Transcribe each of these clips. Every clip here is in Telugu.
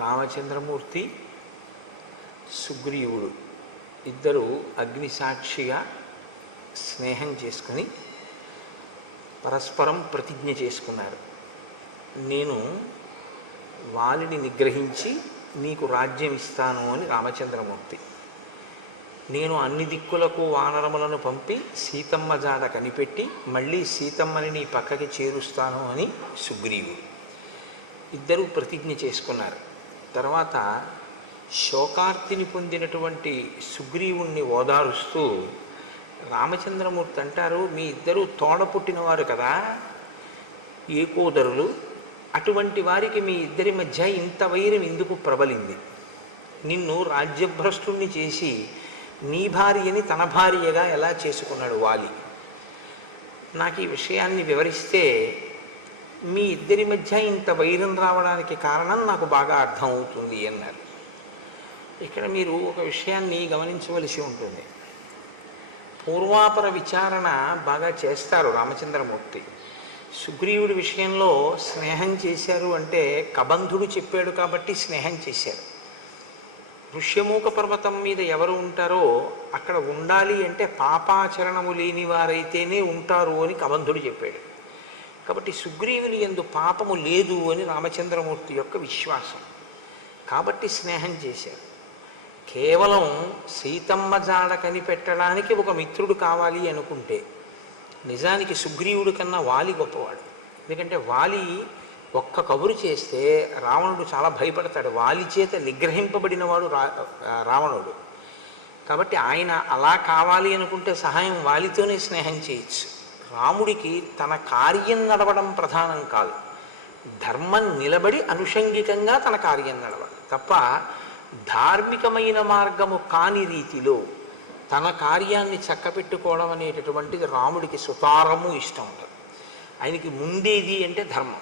రామచంద్రమూర్తి సుగ్రీవుడు ఇద్దరు అగ్నిసాక్షిగా స్నేహం చేసుకుని పరస్పరం ప్రతిజ్ఞ చేసుకున్నారు. నేను వాలిని నిగ్రహించి నీకు రాజ్యం ఇస్తాను అని రామచంద్రమూర్తి, నేను అన్ని దిక్కులకు వానరములను పంపి సీతమ్మ జాడ కనిపెట్టి మళ్ళీ సీతమ్మని నీ పక్కకి చేరుస్తాను అని సుగ్రీవుడు. ఇద్దరూ ప్రతిజ్ఞ చేసుకున్నారు. తర్వాత శోకార్తిని పొందినటువంటి సుగ్రీవుణ్ణి ఓదారుస్తూ రామచంద్రమూర్తి అంటారు, మీ ఇద్దరూ తోడ పుట్టినవారు కదా, ఏకోదరులు, అటువంటి వారికి మీ ఇద్దరి మధ్య ఇంత వైరం ఎందుకు ప్రబలింది? నిన్ను రాజ్యభ్రష్టుణ్ణి చేసి నీ భార్యని తన భార్యగా ఎలా చేసుకున్నాడు వాలి? నాకు ఈ విషయాన్ని వివరిస్తే మీ ఇద్దరి మధ్య ఇంత వైరం రావడానికి కారణం నాకు బాగా అర్థమవుతుంది అన్నారు. ఇక్కడ మీరు ఒక విషయాన్ని గమనించవలసి ఉంటుంది. పూర్వాపర విచారణ బాగా చేస్తారు రామచంద్రమూర్తి. సుగ్రీవుడి విషయంలో స్నేహం చేశారు అంటే కబంధుడు చెప్పాడు కాబట్టి స్నేహం చేశారు. ఋష్యమూక పర్వతం మీద ఎవరు ఉంటారో అక్కడ ఉండాలి అంటే పాపాచరణము లేని వారైతేనే ఉంటారు అని కబంధుడు చెప్పాడు. కాబట్టి సుగ్రీవుని యందు పాపము లేదు అని రామచంద్రమూర్తి యొక్క విశ్వాసం. కాబట్టి స్నేహం చేశారు. కేవలం సీతమ్మ జాడ కనిపెట్టడానికి ఒక మిత్రుడు కావాలి అనుకుంటే నిజానికి సుగ్రీవుడి కన్నా వాలి గొప్పవాడు. ఎందుకంటే వాలి ఒక్క కబురు చేస్తే రావణుడు చాలా భయపడతాడు. వాలి చేత నిగ్రహింపబడినవాడు రావణుడు. కాబట్టి ఆయన అలా కావాలి అనుకుంటే సహాయం వాలితోనే స్నేహం చేయొచ్చు. రాముడికి తన కార్యం నడవడం ప్రధానం కాదు, ధర్మం నిలబడి అనుషంగికంగా తన కార్యం నడవాలి తప్ప ధార్మికమైన మార్గము కాని రీతిలో తన కార్యాన్ని చక్కపెట్టుకోవడం అనేటటువంటిది రాముడికి సుతారము ఇష్టం ఉంటుంది. ఆయనకి ముందేది అంటే ధర్మం.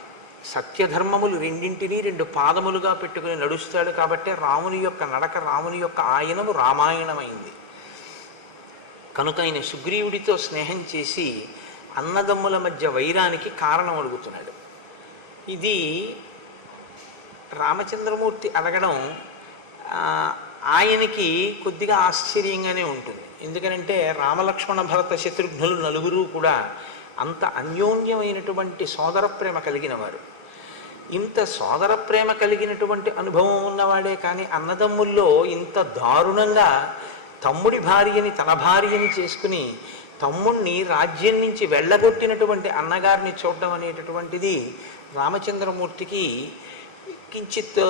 సత్యధర్మములు రెండింటినీ రెండు పాదములుగా పెట్టుకుని నడుస్తాడు. కాబట్టి రాముని యొక్క నడక, రాముని యొక్క ఆయనము రామాయణమైంది. కనుక ఆయన సుగ్రీవుడితో స్నేహం చేసి అన్నదమ్ముల మధ్య వైరానికి కారణం అడుగుతున్నాడు. ఇది రామచంద్రమూర్తి అడగడం ఆయనకి కొద్దిగా ఆశ్చర్యంగానే ఉంటుంది. ఎందుకంటే రామలక్ష్మణ భరత శత్రుఘ్నులు నలుగురు కూడా అంత అన్యోన్యమైనటువంటి సోదర ప్రేమ కలిగిన వారు. ఇంత సోదర ప్రేమ కలిగినటువంటి అనుభవం ఉన్నవాడే కానీ అన్నదమ్ముల్లో ఇంత దారుణంగా తమ్ముడి భార్యని తన భార్యని చేసుకుని తమ్ముణ్ణి రాజ్యం నుంచి వెళ్ళగొట్టినటువంటి అన్నగారిని చూడడం అనేటటువంటిది రామచంద్రమూర్తికి కించిత్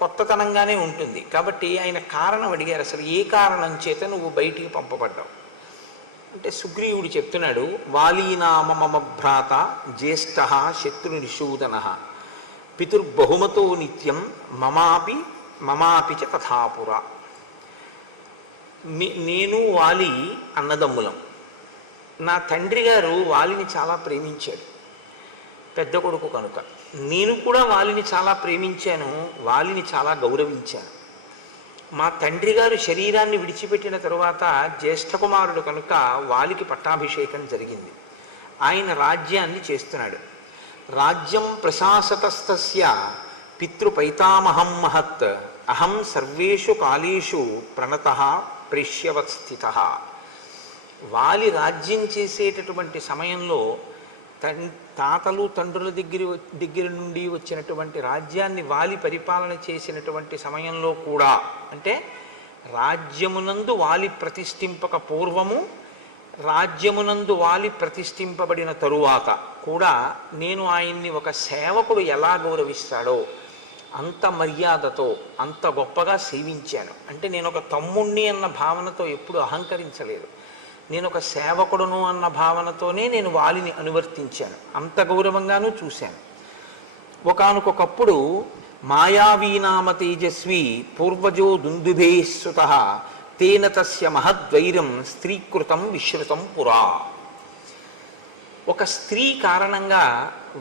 కొత్తతనంగానే ఉంటుంది. కాబట్టి ఆయన కారణం అడిగారు, అసలు ఏ కారణం చేత నువ్వు బయటికి పంపబడ్డావు అంటే సుగ్రీవుడు చెప్తున్నాడు, వాలీనామ మమ భ్రాత జ్యేష్ఠ శత్రునిషూదన పితుర్బహుమతో నిత్యం మమాపి చ తథాపుర. నేను వాలి అన్నదమ్ములం. నా తండ్రి గారు వాలిని చాలా ప్రేమించాడు, పెద్ద కొడుకు కనుక. నేను కూడా వాలిని చాలా ప్రేమించాను, వాలిని చాలా గౌరవించాను. మా తండ్రి గారు శరీరాన్ని విడిచిపెట్టిన తరువాత జ్యేష్ఠ కుమారుడు కనుక వాలికి పట్టాభిషేకం జరిగింది. ఆయన రాజ్యాన్ని చేస్తున్నాడు. రాజ్యం ప్రశాసతస్తస్య పితృపైతామహం మహత్ అహం సర్వేషు కాలేషు ప్రణతః ప్రేష్యవత్స్థిత. వాలి రాజ్యం చేసేటటువంటి సమయంలో తాతలు తండ్రుల దగ్గర నుండి వచ్చినటువంటి రాజ్యాన్ని వాలి పరిపాలన చేసినటువంటి సమయంలో కూడా, అంటే రాజ్యమునందు వాలి ప్రతిష్ఠింపక పూర్వము, రాజ్యమునందు వాలి ప్రతిష్ఠింపబడిన తరువాత కూడా నేను ఆయన్ని ఒక సేవకుడు ఎలా గౌరవిస్తాడో అంత మర్యాదతో అంత గొప్పగా సేవించాను. అంటే నేను ఒక తమ్ముణ్ణి అన్న భావనతో ఎప్పుడు అహంకరించలేదు. నేను ఒక సేవకుడును అన్న భావనతోనే నేను వాలిని అనువర్తించాను. అంత గౌరవంగానూ చూశాను. ఒకానొకప్పుడు మాయావీనామ తేజస్వి పూర్వజో దుందుభేశ్రుత తేన తస్య మహద్వైరం స్త్రీకృతం విశ్రుతం పురా. ఒక స్త్రీ కారణంగా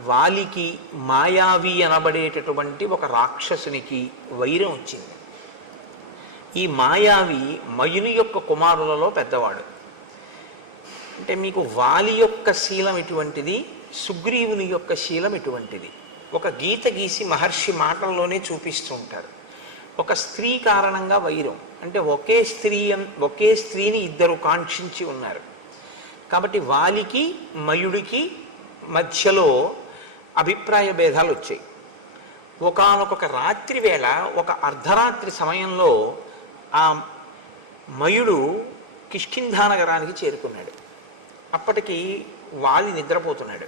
వాలికి మాయావి అనబడేటటువంటి ఒక రాక్షసునికి వైరం వచ్చింది. ఈ మాయావి మయుని యొక్క కుమారులలో పెద్దవాడు. అంటే మీకు వాలి యొక్క శీలం ఎటువంటిది, సుగ్రీవుని యొక్క శీలం ఎటువంటిది? ఒక గీత గీసి మహర్షి మాటల్లోనే చూపిస్తూ ఉంటారు. ఒక స్త్రీ కారణంగా వైరం, అంటే ఒకే స్త్రీని ఇద్దరు కాంక్షించి ఉన్నారు కాబట్టి వాలికి మయుడికి మధ్యలో అభిప్రాయ భేదాలు వచ్చాయి. ఒకానొక రాత్రి వేళ, ఒక అర్ధరాత్రి సమయంలో ఆ మయుడు కిష్కింధా నగరానికి చేరుకున్నాడు. అప్పటికి వాలి నిద్రపోతున్నాడు.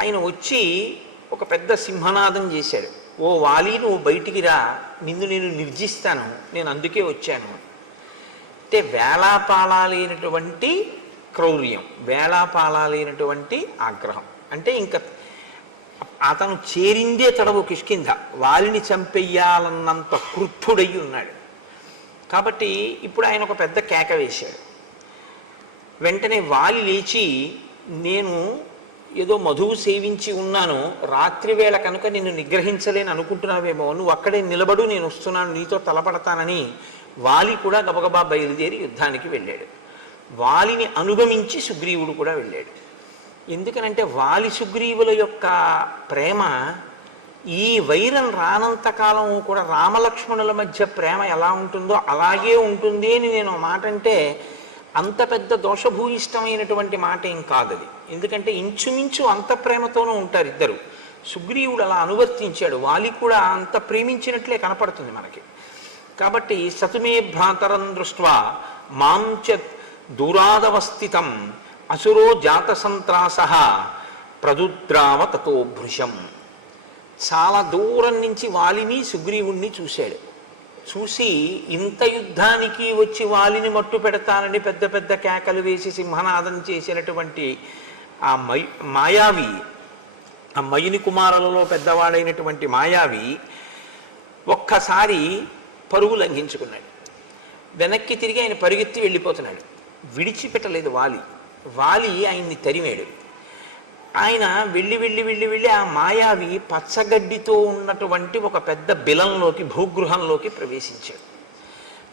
ఆయన వచ్చి ఒక పెద్ద సింహనాదం చేశాడు. ఓ వాలి, నువ్వు బయటికి రా, నిన్ను నేను నిర్జిస్తాను, నేను అందుకే వచ్చాను. అంటే వేళాపాలాలైనటువంటి క్రౌర్యం, వేళాపాలాలైనటువంటి ఆగ్రహం. అంటే ఇంకా అతను చేరిందే తడవు కిష్కింధ, వాలిని చంపెయ్యాలన్నంత క్రుద్ధుడయ్యి ఉన్నాడు. కాబట్టి ఇప్పుడు ఆయన ఒక పెద్ద కేక వేశాడు. వెంటనే వాలి లేచి, నేను ఏదో మధువు సేవించి ఉన్నాను, రాత్రి వేళ కనుక నిన్ను నిగ్రహించలేని అనుకుంటున్నావేమో, నువ్వు అక్కడే నిలబడు, నేను వస్తున్నాను, నీతో తలపడతానని వాలి కూడా గబగబా బయలుదేరి యుద్ధానికి వెళ్ళాడు. వాలిని అనుగమించి సుగ్రీవుడు కూడా వెళ్ళాడు. ఎందుకనంటే వాలి సుగ్రీవుల యొక్క ప్రేమ, ఈ వైరం రానంతకాలం కూడా రామలక్ష్మణుల మధ్య ప్రేమ ఎలా ఉంటుందో అలాగే ఉంటుంది అని నేను మాట అంటే అంత పెద్ద దోషభూయిష్టమైనటువంటి మాట ఏం కాదది. ఎందుకంటే ఇంచుమించు అంత ప్రేమతోనూ ఉంటారు ఇద్దరు. సుగ్రీవుడు అలా అనువర్తించాడు, వాలి కూడా అంత ప్రేమించినట్లే కనపడుతుంది మనకి. కాబట్టి సతుమే భ్రాతరం దృష్ట్వా మాంచ దూరాదవస్థితం అసురో జాత సంత్రాస ప్రదుద్రావ తతో భృశం. చాలా దూరం నుంచి వాలిని సుగ్రీవుణ్ణి చూశాడు. చూసి ఇంత యుద్ధానికి వచ్చి వాలిని మట్టు పెడతానని పెద్ద పెద్ద కేకలు వేసి సింహనాదం చేసినటువంటి ఆ మాయావి, ఆ మయుని కుమారులలో పెద్దవాడైనటువంటి మాయావి ఒక్కసారి పరుగు లంఘించుకున్నాడు. వెనక్కి తిరిగి ఆయన పరిగెత్తి వెళ్ళిపోతున్నాడు. విడిచిపెట్టలేదు వాలి ఆయన్ని తరిమాడు. ఆయన వెళ్ళి వెళ్ళి వెళ్ళి వెళ్ళి ఆ మాయావి పచ్చగడ్డితో ఉన్నటువంటి ఒక పెద్ద బిలంలోకి, భూగృహంలోకి ప్రవేశించాడు.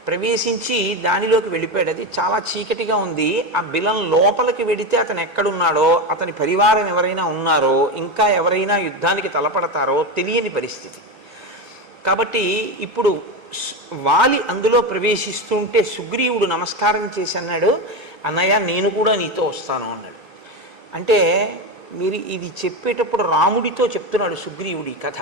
ప్రవేశించి దానిలోకి వెళ్ళిపోయాడు. అది చాలా చీకటిగా ఉంది. ఆ బిలం లోపలికి వెడితే అతను ఎక్కడున్నాడో, అతని పరివారం ఎవరైనా ఉన్నారో, ఇంకా ఎవరైనా యుద్ధానికి తలపడతారో తెలియని పరిస్థితి. కాబట్టి ఇప్పుడు వాలి అందులో ప్రవేశిస్తుంటే సుగ్రీవుడు నమస్కారం చేసి అన్నాడు, అన్నయ్య నేను కూడా నీతో వస్తాను అన్నాడు. అంటే మీరు ఇది చెప్పేటప్పుడు రాముడితో చెప్తున్నాడు సుగ్రీవుడి కథ.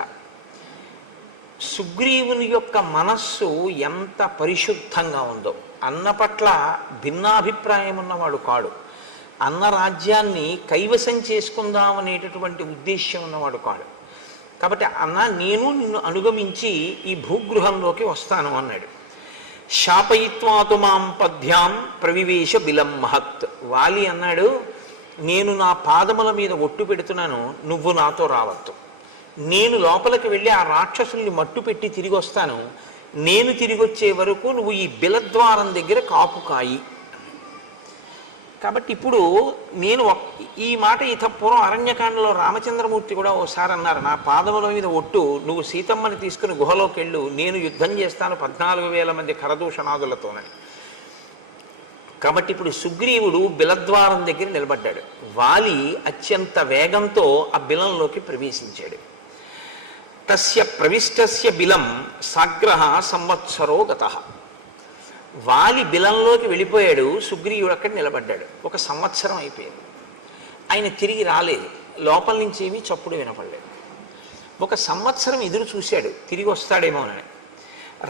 సుగ్రీవుని యొక్క మనస్సు ఎంత పరిశుద్ధంగా ఉందో, అన్న పట్ల భిన్నాభిప్రాయం ఉన్నవాడు కాడు, అన్న రాజ్యాన్ని కైవసం చేసుకుందామనేటటువంటి ఉద్దేశ్యం ఉన్నవాడు కాడు. కాబట్టి అన్న నేను నిన్ను అనుగమించి ఈ భూగృహంలోకి వస్తాను అన్నాడు. శాపయిత్వాతు మాం పద్భ్యాం ప్రవివేశ బిలం మహత్. వాలి అన్నాడు, నేను నా పాదముల మీద ఒట్టు పెడుతున్నాను, నువ్వు నాతో రావద్దు. నేను లోపలికి వెళ్ళి ఆ రాక్షసుల్ని మట్టు పెట్టి తిరిగి వస్తాను, నేను తిరిగి వచ్చే వరకు నువ్వు ఈ బిలద్వారం దగ్గర కాపు కాయి. కాబట్టి ఇప్పుడు నేను ఈ మాట పూర్వం అరణ్యకాండలో రామచంద్రమూర్తి కూడా ఓసారి అన్నారు, నా పాదముల మీద ఒట్టు, నువ్వు సీతమ్మని తీసుకుని గుహలోకి వెళ్ళు, నేను యుద్ధం చేస్తాను 14,000 మంది కరదూషణాదులతోనని. కాబట్టి ఇప్పుడు సుగ్రీవుడు బిలద్వారం దగ్గర నిలబడ్డాడు. వాలి అత్యంత వేగంతో ఆ బిలంలోకి ప్రవేశించాడు. తస్య ప్రవిష్టస్య బిలం సాగ్రహ సంవత్సరో గతః. వాలి బిలంలోకి వెళ్ళిపోయాడు, సుగ్రీవుడు అక్కడ నిలబడ్డాడు. 1 సంవత్సరం అయిపోయింది. ఆయన తిరిగి రాలేదు, లోపల నుంచి ఏమీ చప్పుడు వినపడలేదు. 1 సంవత్సరం ఎదురు చూశాడు తిరిగి వస్తాడేమోనని,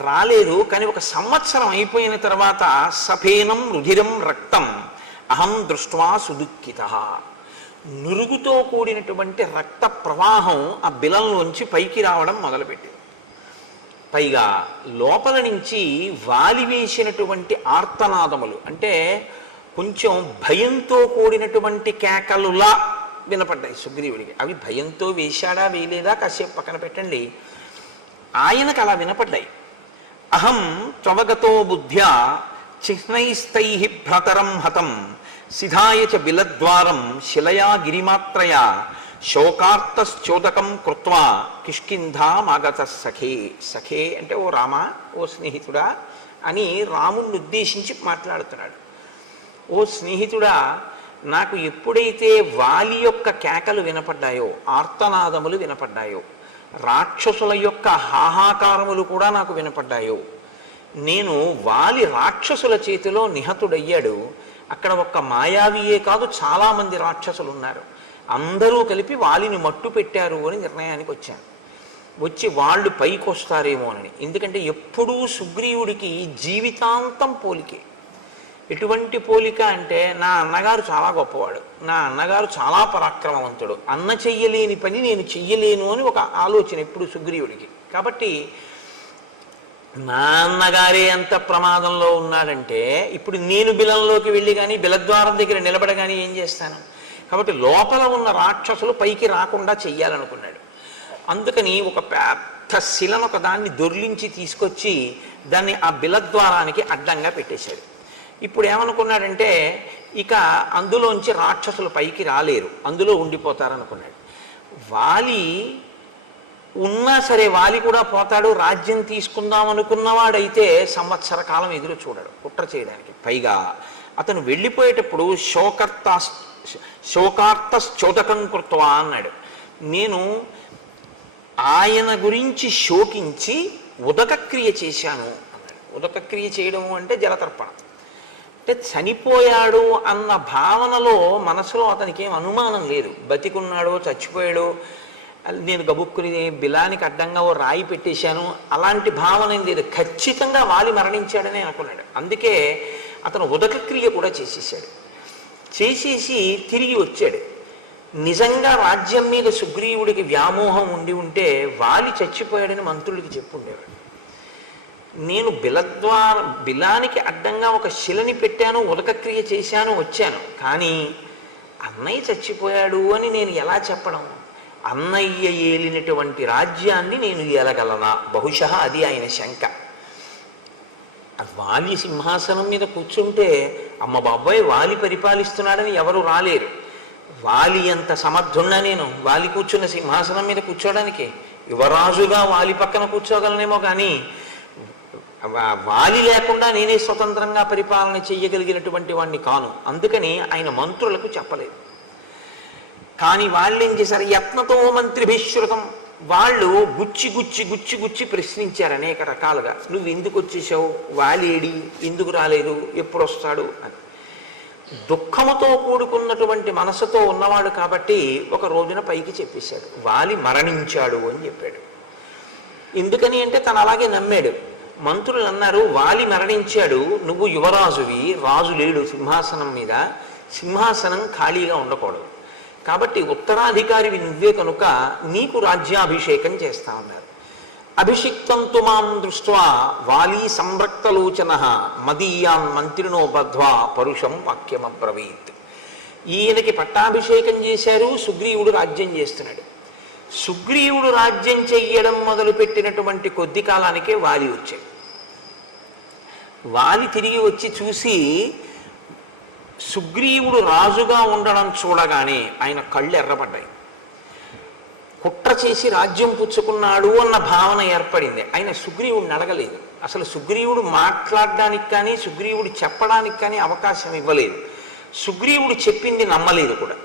రాలేదు. కానీ 1 సంవత్సరం అయిపోయిన తర్వాత సఫేనం రుధిరం రక్తం అహం దృష్ట్వా సుదుఃఖితః. నురుగుతో కూడినటువంటి రక్త ప్రవాహం ఆ బిలంలోంచి పైకి రావడం మొదలుపెట్టింది. పైగా లోపల నుంచి వాలి వేసినటువంటి ఆర్తనాదములు, అంటే కొంచెం భయంతో కూడినటువంటి కేకలులా వినపడ్డాయి సుగ్రీవుడికి. అవి భయంతో వేశాడా వేయలేదా కాసేపు పక్కన పెట్టండి, ఆయనకు అలా వినపడ్డాయి. అహం త్వవగతో బుద్ధ్యా చిహ్నైస్తై భ్రతరం హతం సిధాయ చ బిలద్వారం శిలయా గిరిమాత్రయా శోకార్తశ్చోదకం కృత్వా కిష్కింధామాగత సఖే. సఖే అంటే ఓ రామా, ఓ స్నేహితుడా అని రాముణ్ణి ఉద్దేశించి మాట్లాడుతున్నాడు. ఓ స్నేహితుడా, నాకు ఎప్పుడైతే వాలి యొక్క కేకలు వినపడ్డాయో, ఆర్తనాదములు వినపడ్డాయో, రాక్షసుల యొక్క హాహాకారములు కూడా నాకు వినపడ్డాయో, నేను వాలి రాక్షసుల చేతిలో నిహతుడయ్యాడు. అక్కడ ఒక్క మాయావియే కాదు, చాలామంది రాక్షసులు ఉన్నారు. అందరూ కలిపి వాలిని మట్టు పెట్టారు అని నిర్ణయానికి వచ్చాను. వచ్చి వాళ్ళు పైకి వస్తారేమోనని. ఎందుకంటే ఎప్పుడూ సుగ్రీవుడికి జీవితాంతం పోలికే. ఎటువంటి పోలిక అంటే, నా అన్నగారు చాలా గొప్పవాడు, నా అన్నగారు చాలా పరాక్రమవంతుడు, అన్న చెయ్యలేని పని నేను చెయ్యలేను అని ఒక ఆలోచన ఎప్పుడు సుగ్రీవుడికి. కాబట్టి నా అన్నగారే అంత ప్రమాదంలో ఉన్నాడంటే ఇప్పుడు నేను బిలంలోకి వెళ్ళి కానీ బిలద్వారం దగ్గర నిలబడగానే ఏం చేస్తాను? కాబట్టి లోపల ఉన్న రాక్షసులు పైకి రాకుండా చెయ్యాలనుకున్నాడు. అందుకని ఒక పెద్ద శిలను ఒక దాన్ని దొర్లించి తీసుకొచ్చి దాన్ని ఆ బిలద్వారానికి అడ్డంగా పెట్టేశాడు. ఇప్పుడు ఏమనుకున్నాడంటే, ఇక అందులోంచి రాక్షసులు పైకి రాలేరు, అందులో ఉండిపోతారనుకున్నాడు. వాలి ఉన్నా సరే వాలి కూడా పోతాడు. రాజ్యం తీసుకుందాం అనుకున్నవాడైతే సంవత్సర కాలం ఎదురు చూడడు కుట్ర చేయడానికి. పైగా అతను వెళ్ళిపోయేటప్పుడు శోకార్తశ్చోదకం కృత్వా అన్నాడు. నేను ఆయన గురించి శోకించి ఉదకక్రియ చేశాను అన్నాడు. ఉదకక్రియ చేయడం అంటే జలతర్పణం. అంటే చనిపోయాడు అన్న భావనలో మనసులో అతనికి ఏం అనుమానం లేదు. బతికున్నాడో చచ్చిపోయాడో, నేను గబుక్కుని బిలానికి అడ్డంగా ఓ రాయి పెట్టేశాను అలాంటి భావన ఏం లేదు. ఖచ్చితంగా వాలి మరణించాడని అనుకున్నాడు. అందుకే అతను ఉదకక్రియ కూడా చేసేసాడు. చేసేసి తిరిగి వచ్చాడు. నిజంగా రాజ్యం మీద సుగ్రీవుడికి వ్యామోహం ఉంటే వాలి చచ్చిపోయాడని మంత్రులకి చెప్పుండేవాడు. నేను బిలానికి అడ్డంగా ఒక శిలని పెట్టాను, ఉదకక్రియ చేశాను, వచ్చాను. కానీ అన్నయ్య చచ్చిపోయాడు అని నేను ఎలా చెప్పడం? అన్నయ్య ఏలినటువంటి రాజ్యాన్ని నేను ఏలగలనా? బహుశా అది ఆయన శంక. వాలి సింహాసనం మీద కూర్చుంటే అమ్మ బాబాయ్ వాలి పరిపాలిస్తున్నాడని ఎవరు రాలేరు. వాలి అంత సమర్థున్నా నేను వాలి కూర్చున్న సింహాసనం మీద కూర్చోడానికి? యువరాజుగా వాలి పక్కన కూర్చోగలనేమో, కానీ వాలి లేకుండా నేనే స్వతంత్రంగా పరిపాలన చెయ్యగలిగినటువంటి వాడిని కాను. అందుకని ఆయన మంత్రులకు చెప్పలేదు. కానీ వాళ్ళు ఏం చేశారు? యత్నతో మంత్రిభిశ్రుతం. వాళ్ళు గుచ్చి గుచ్చి గుచ్చి గుచ్చి ప్రశ్నించారు అనేక రకాలుగా. నువ్వు ఎందుకు వచ్చేసావు? వాలేడి? ఎందుకు రాలేదు? ఎప్పుడు వస్తాడు అని. దుఃఖముతో కూడుకున్నటువంటి మనసుతో ఉన్నవాడు కాబట్టి ఒక రోజున పైకి చెప్పేశాడు, వాలి మరణించాడు అని చెప్పాడు. ఎందుకని అంటే తను అలాగే నమ్మాడు. మంత్రులు అన్నారు, వాలి మరణించాడు, నువ్వు యువరాజువి, రాజు లేడు సింహాసనం మీద, సింహాసనం ఖాళీగా ఉండకూడదు, కాబట్టి ఉత్తరాధికారివి నువ్వే కనుక నీకు రాజ్యాభిషేకం చేస్తా ఉన్నారు. అభిషిక్తంతు మాం దృష్ట్వా వాలి సంరక్తలోచన మదీయాన్ మంత్రినో బద్ధ్వా పరుషం వాక్యమబ్రవీత్. ఈయనకి పట్టాభిషేకం చేశారు, సుగ్రీవుడు రాజ్యం చేస్తున్నాడు. సుగ్రీవుడు రాజ్యం చెయ్యడం మొదలుపెట్టినటువంటి కొద్ది కాలానికే వాలి వచ్చాడు. వాలి తిరిగి వచ్చి చూసి సుగ్రీవుడు రాజుగా ఉండడం చూడగానే ఆయన కళ్ళు ఎర్రపడ్డాయి. కుట్ర చేసి రాజ్యం పుచ్చుకున్నాడు అన్న భావన ఏర్పడింది. ఆయన సుగ్రీవుడిని అడగలేదు. అసలు సుగ్రీవుడు మాట్లాడడానికి కానీ సుగ్రీవుడు చెప్పడానికి కానీ అవకాశం ఇవ్వలేదు. సుగ్రీవుడు చెప్పింది నమ్మలేదు కూడా.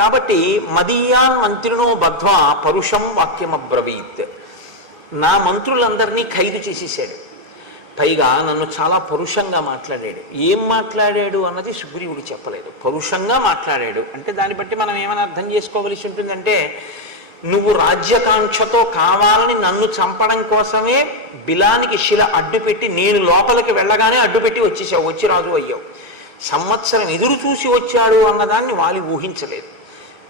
కాబట్టి మదీయాన్ మంత్రినో బద్ధ్వా పరుషం వాక్యమబ్రవీత్. నా మంత్రులందరినీ ఖైదు చేసేసాడు. పైగా నన్ను చాలా పరుషంగా మాట్లాడాడు. ఏం మాట్లాడాడు అన్నది సుగ్రీవుడు చెప్పలేదు. పరుషంగా మాట్లాడాడు అంటే దాన్ని బట్టి మనం ఏమైనా అర్థం చేసుకోవలసి ఉంటుందంటే, నువ్వు రాజ్యకాంక్షతో కావాలని నన్ను చంపడం కోసమే బిలానికి శిల అడ్డుపెట్టి నేను లోపలికి వెళ్ళగానే అడ్డుపెట్టి వచ్చేసావు, వచ్చి రాజు అయ్యావు. సంవత్సరం ఎదురు చూసి వచ్చాడు అన్నదాన్ని వాలి ఊహించలేదు.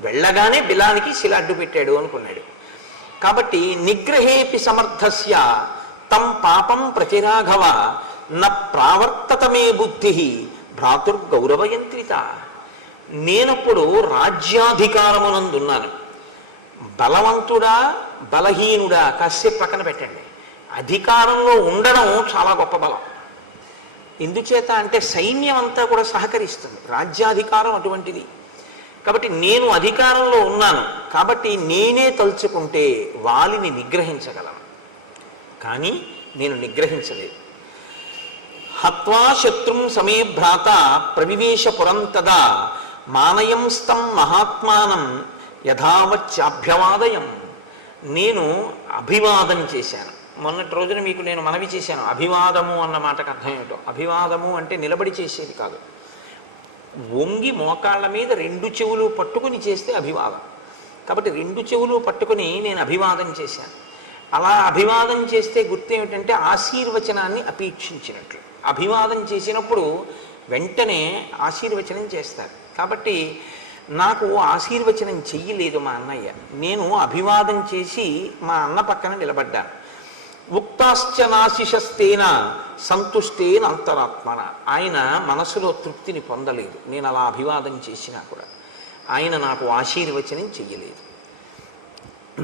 వెళ్ళగానే బిలానికి శిల అడ్డు పెట్టాడు అనుకున్నాడు. కాబట్టి నిగ్రహేపి సమర్థస్య తం పాపం ప్రతిరాఘవ న ప్రావర్తతమే బుద్ధి భ్రాతుర్గౌరవయంత్రిత. నేనప్పుడు రాజ్యాధికారమునందున్నాను. బలవంతుడా బలహీనుడా కాసేపు పక్కన పెట్టండి. అధికారంలో ఉండడం చాలా గొప్ప బలం. ఎందుచేత అంటే సైన్యం అంతా కూడా సహకరిస్తుంది. రాజ్యాధికారం అటువంటిది. కాబట్టి నేను అధికారంలో ఉన్నాను కాబట్టి నేనే తలుచుకుంటే వాలిని నిగ్రహించగలను, కానీ నేను నిగ్రహించలేదు. హత్వా శత్రుం సమే భ్రాత ప్రవివేశ పురం తదా మానయంస్తం మహాత్మానం యథావచ్చాభ్యవాదయం. నేను అభివాదం చేశాను. మొన్నటి రోజున మీకు నేను మనవి చేశాను, అభివాదము అన్న మాటకు అర్థం ఏమిటో. అభివాదము అంటే నిలబడి చేసేది కాదు, వంగి మోకాళ్ళ మీద రెండు చెవులు పట్టుకుని చేస్తే అభివాదం. కాబట్టి రెండు చెవులు పట్టుకుని నేను అభివాదం చేశాను. అలా అభివాదం చేస్తే గుర్తేమిటంటే ఆశీర్వచనాన్ని అపేక్షించినట్లు. అభివాదం చేసినప్పుడు వెంటనే ఆశీర్వచనం చేస్తారు. కాబట్టి నాకు ఆశీర్వచనం చెయ్యలేదు మా అన్నయ్య. నేను అభివాదం చేసి మా అన్న పక్కన నిలబడ్డాను. ఉక్తాశ్చ నాశిషస్తేన సంతుష్టేన అంతరాత్మన. ఆయన మనసులో తృప్తిని పొందలేదు నేను అలా అభివాదం చేసినా కూడా. ఆయన నాకు ఆశీర్వచనం చెయ్యలేదు.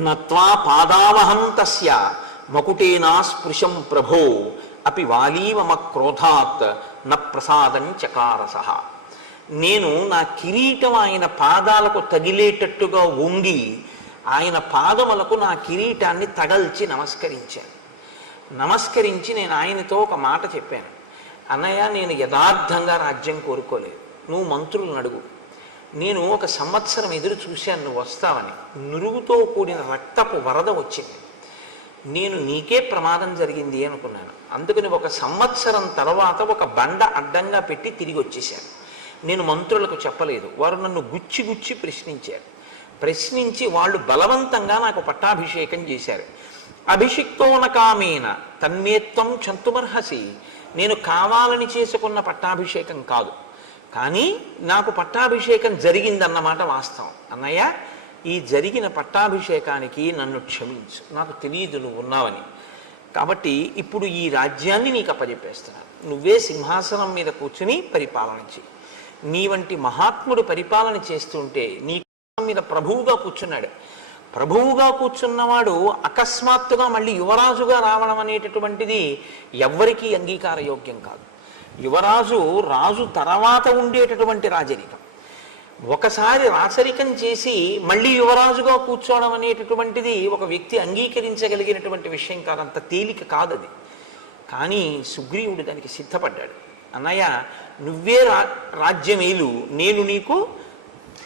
నత్వా పాదావహం తస్య మకుటేనా స్పృశం ప్రభో అపి వాలీవమ క్రోధాత్ న ప్రసాదం చకారసః. నేను నా కిరీటం ఆయన పాదాలకు తగిలేటట్టుగా వంగి ఆయన పాదములకు నా కిరీటాన్ని తగల్చి నమస్కరించాను. నమస్కరించి నేను ఆయనతో ఒక మాట చెప్పాను, అన్నయ్య నేను యథార్థంగా రాజ్యం కోరుకోలేదు, నువ్వు మంత్రులను అడుగు. నేను 1 సంవత్సరం ఎదురు చూశాను నువ్వు వస్తావని. నురుగుతో కూడిన రక్తపు వరద వచ్చింది. నేను నీకే ప్రమాదం జరిగింది అనుకున్నాను. అందుకని 1 సంవత్సరం తర్వాత ఒక బండ అడ్డంగా పెట్టి తిరిగి వచ్చేశాను. నేను మంత్రులకు చెప్పలేదు. వారు నన్ను గుచ్చి గుచ్చి ప్రశ్నించారు. ప్రశ్నించి వాళ్ళు బలవంతంగా నాకు పట్టాభిషేకం చేశారు. అభిషిక్తోన కామేన తన్మేత్వం చంతుమర్హసి. నేను కావాలని చేసుకున్న పట్టాభిషేకం కాదు, కానీ నాకు పట్టాభిషేకం జరిగిందన్నమాట వాస్తవం. అన్నయ్య, ఈ జరిగిన పట్టాభిషేకానికి నన్ను క్షమించు, నాకు తెలియదు నువ్వు ఉన్నావని. కాబట్టి ఇప్పుడు ఈ రాజ్యాన్ని నీకు అప్పజెప్పేస్తున్నాను. నువ్వే సింహాసనం మీద కూర్చుని పరిపాలన చేయి. నీ వంటి మహాత్ముడు పరిపాలన చేస్తుంటే నీ మీద ప్రభువుగా కూర్చున్నాడు. ప్రభువుగా కూర్చున్నవాడు అకస్మాత్తుగా మళ్ళీ యువరాజుగా రావడం అనేటటువంటిది ఎవ్వరికీ అంగీకారయోగ్యం కాదు. యువరాజు రాజు తర్వాత ఉండేటటువంటి రాజరికం. ఒకసారి రాచరికం చేసి మళ్ళీ యువరాజుగా కూర్చోవడం అనేటటువంటిది ఒక వ్యక్తి అంగీకరించగలిగినటువంటి విషయం కాదు, అంత తేలిక కాదది. కానీ సుగ్రీవుడు దానికి సిద్ధపడ్డాడు. అన్నయ్య, నువ్వే రాజ్యమేలు, నేను నీకు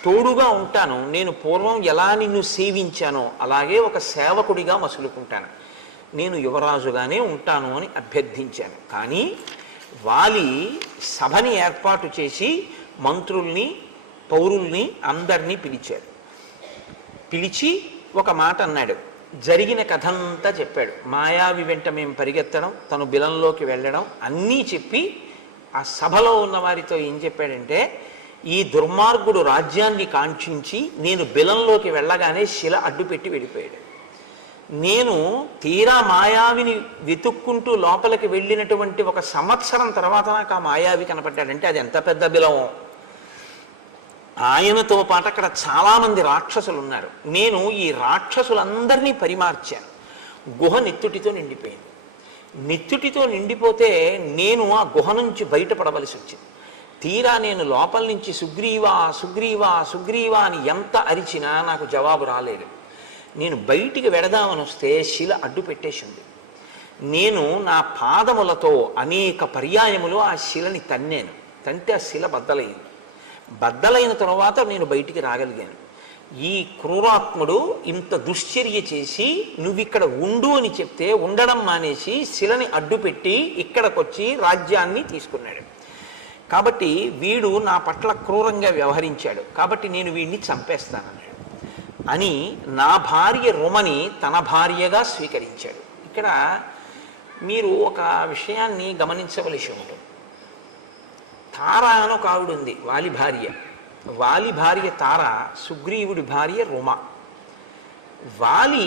తోడుగా ఉంటాను. నేను పూర్వం ఎలా నిన్ను సేవించానో అలాగే ఒక సేవకుడిగా మసులుకుంటాను. నేను యువరాజుగానే ఉంటాను అని అభ్యర్థించాను. కానీ వాలి సభని ఏర్పాటు చేసి మంత్రుల్ని పౌరుల్ని అందరినీ పిలిచాడు. పిలిచి ఒక మాట అన్నాడు. జరిగిన కథంతా చెప్పాడు. మాయావి వెంట మేము పరిగెత్తడం, తను బిలంలోకి వెళ్ళడం అన్నీ చెప్పి ఆ సభలో ఉన్న వారితో ఏం చెప్పాడంటే, ఈ దుర్మార్గుడు రాజ్యాన్ని కాంక్షించి నేను బిలంలోకి వెళ్ళగానే శిల అడ్డుపెట్టి వెళ్ళిపోయాడు. నేను తీరా మాయావిని వెతుక్కుంటూ లోపలికి వెళ్ళినటువంటి 1 సంవత్సరం తర్వాత నాకు ఆ మాయావి కనపడ్డాడంటే అది ఎంత పెద్ద బిలమో. ఆయనతో పాటు అక్కడ చాలామంది రాక్షసులు ఉన్నారు. నేను ఈ రాక్షసులందరినీ పరిమార్చాను. గుహ నెత్తుటితో నిండిపోయింది. నెత్తుటితో నిండిపోతే నేను ఆ గుహ నుంచి బయటపడవలసి వచ్చింది. తీరా నేను లోపల నుంచి సుగ్రీవా సుగ్రీవా సుగ్రీవా అని ఎంత అరిచినా నాకు జవాబు రాలేదు. నేను బయటికి వెడదామని వస్తే శిల అడ్డు పెట్టేసింది. నేను నా పాదములతో అనేక పర్యాయములు ఆ శిలని తన్నాను. తంటే ఆ శిల బద్దలైంది. బద్దలైన తర్వాత నేను బయటికి రాగలిగాను. ఈ క్రూరాత్ముడు ఇంత దుశ్చర్య చేసి నువ్విక్కడ ఉండు అని చెప్తే ఉండడం మానేసి శిలని అడ్డుపెట్టి ఇక్కడికొచ్చి రాజ్యాన్ని తీసుకున్నాడు. కాబట్టి వీడు నా పట్ల క్రూరంగా వ్యవహరించాడు, కాబట్టి నేను వీడిని చంపేస్తానన్నాడు అని నా భార్య రుమని తన భార్యగా స్వీకరించాడు. ఇక్కడ మీరు ఒక విషయాన్ని గమనించవలసి ఉంటుంది. తార అని ఒక ఆవిడ ఉంది, వాలి భార్య. వాలి భార్య తార, సుగ్రీవుడి భార్య రుమ. వాలి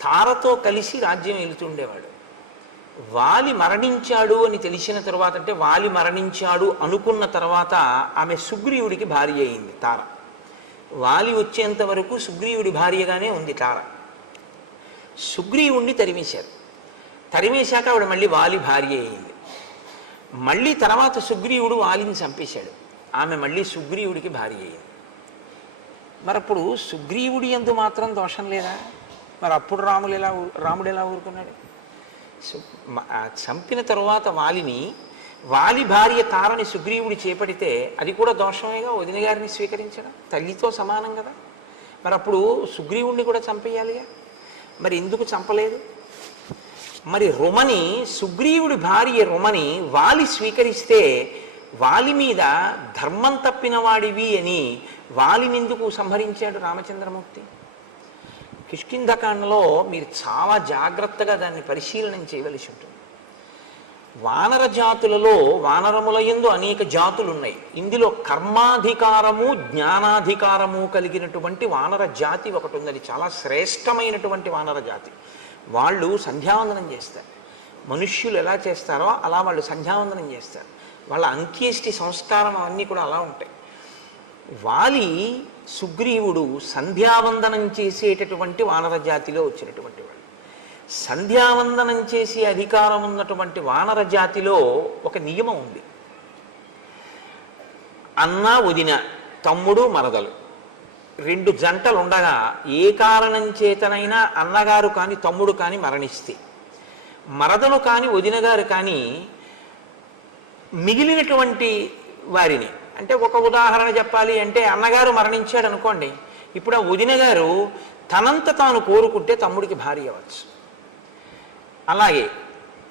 తారతో కలిసి రాజ్యం వెళుతుండేవాడు. వాలి మరణించాడు అని తెలిసిన తర్వాత, అంటే వాలి మరణించాడు అనుకున్న తర్వాత ఆమె సుగ్రీవుడికి భార్య అయింది తార. వాలి వచ్చేంత వరకు సుగ్రీవుడి భార్యగానే ఉంది తార. సుగ్రీవుణ్ణి తరిమేశారు. తరిమేశాక ఆవిడ మళ్ళీ వాలి భార్య అయింది. మళ్ళీ తర్వాత సుగ్రీవుడు వాలిని చంపేశాడు. ఆమె మళ్ళీ సుగ్రీవుడికి భార్య అయింది. మరి అప్పుడు సుగ్రీవుడి యందు మాత్రం దోషం లేదా? మరి అప్పుడు రాముడు ఎలా ఊరుకున్నాడు? చంపిన తరువాత వాలిని వాలి భార్య తారని సుగ్రీవుడు చేపడితే అది కూడా దోషమేగా, వదిన గారిని స్వీకరించడం తల్లితో సమానం కదా. మరి అప్పుడు సుగ్రీవుణ్ణి కూడా చంపేయాలిగా, మరి ఎందుకు చంపలేదు? మరి రుమని, సుగ్రీవుడి భార్య రుమని వాలి స్వీకరిస్తే వాలి మీద ధర్మం తప్పిన వాడివి అని వాలిని ఎందుకు సంహరించాడు రామచంద్రమూర్తి? కిష్కింధకాండలో మీరు చాలా జాగ్రత్తగా దాన్ని పరిశీలనం చేయవలసి ఉంటుంది. వానర జాతులలో వానరముల యందు అనేక జాతులు ఉన్నాయి. ఇందులో కర్మాధికారము జ్ఞానాధికారము కలిగినటువంటి వానర జాతి ఒకటి ఉంది. అది చాలా శ్రేష్టమైనటువంటి వానర జాతి. వాళ్ళు సంధ్యావందనం చేస్తారు. మనుష్యులు ఎలా చేస్తారో అలా వాళ్ళు సంధ్యావందనం చేస్తారు. వాళ్ళ అంత్యేష్టి సంస్కారం అవన్నీ కూడా అలా ఉంటాయి. వాలి సుగ్రీవుడు సంధ్యావందనం చేసేటటువంటి వానర జాతిలో వచ్చినటువంటి వాడు. సంధ్యావందనం చేసే అధికారం ఉన్నటువంటి వానర జాతిలో ఒక నియమం ఉంది. అన్న వదిన, తమ్ముడు మరదలు, రెండు జంటలు ఉండగా ఏ కారణం చేతనైనా అన్నగారు కానీ తమ్ముడు కానీ మరణిస్తే, మరదలు కానీ వదిన గారు కానీ మిగిలినటువంటి వారిని, అంటే ఒక ఉదాహరణ చెప్పాలి అంటే అన్నగారు మరణించాడు అనుకోండి, ఇప్పుడు ఆ వదిన గారు తనంత తాను కోరుకుంటే తమ్ముడికి భార్య అవ్వచ్చు. అలాగే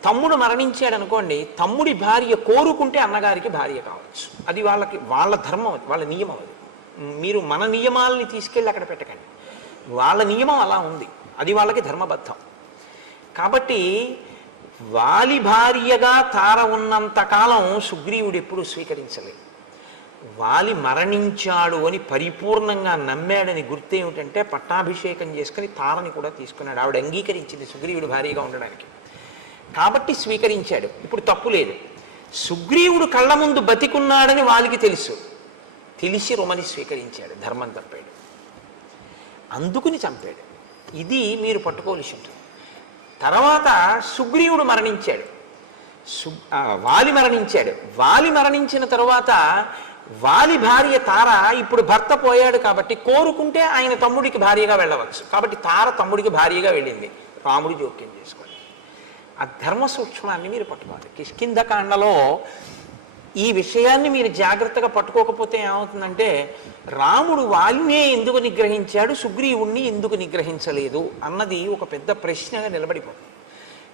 తమ్ముడు మరణించాడు అనుకోండి, తమ్ముడి భార్య కోరుకుంటే అన్నగారికి భార్య కావచ్చు. అది వాళ్ళ ధర్మం, వాళ్ళ నియమం. అది మీరు మన నియమాలని తీసుకెళ్ళి అక్కడ పెట్టకండి. వాళ్ళ నియమం అలా ఉంది, అది వాళ్ళకి ధర్మబద్ధం. కాబట్టి వాలి భార్యగా తార ఉన్నంతకాలం సుగ్రీవుడు ఎప్పుడు స్వీకరించలేదు. వాలి మరణించాడు అని పరిపూర్ణంగా నమ్మాడని గుర్తు ఏమిటంటే పట్టాభిషేకం చేసుకుని తారని కూడా తీసుకున్నాడు. ఆవిడ అంగీకరించింది సుగ్రీవుడు భార్యగా ఉండడానికి, కాబట్టి స్వీకరించాడు. ఇప్పుడు తప్పు లేదు. సుగ్రీవుడు కళ్ళ ముందు బతికున్నాడని వాలికి తెలుసు, తెలిసి రుమని స్వీకరించాడు, ధర్మం తప్పాడు, అందుకుని చంపాడు. ఇది మీరు పట్టుకోవలసి ఉంటుంది. తర్వాత సుగ్రీవుడు మరణించాడు, వాలి మరణించాడు. వాలి మరణించిన తరువాత వాలి భార్య తార ఇప్పుడు భర్త పోయాడు కాబట్టి కోరుకుంటే ఆయన తమ్ముడికి భార్యగా వెళ్ళవచ్చు. కాబట్టి తార తమ్ముడికి భార్యగా వెళ్ళింది. రాముడు జోక్యం చేసుకోండి. ఆ ధర్మ సూక్ష్మాన్ని మీరు పట్టుకోవాలి. కిష్కింధకాండలో ఈ విషయాన్ని మీరు జాగ్రత్తగా పట్టుకోకపోతే ఏమవుతుందంటే రాముడు వాలినే ఎందుకు నిగ్రహించాడు, సుగ్రీవుణ్ణి ఎందుకు నిగ్రహించలేదు అన్నది ఒక పెద్ద ప్రశ్నగా నిలబడిపోతుంది.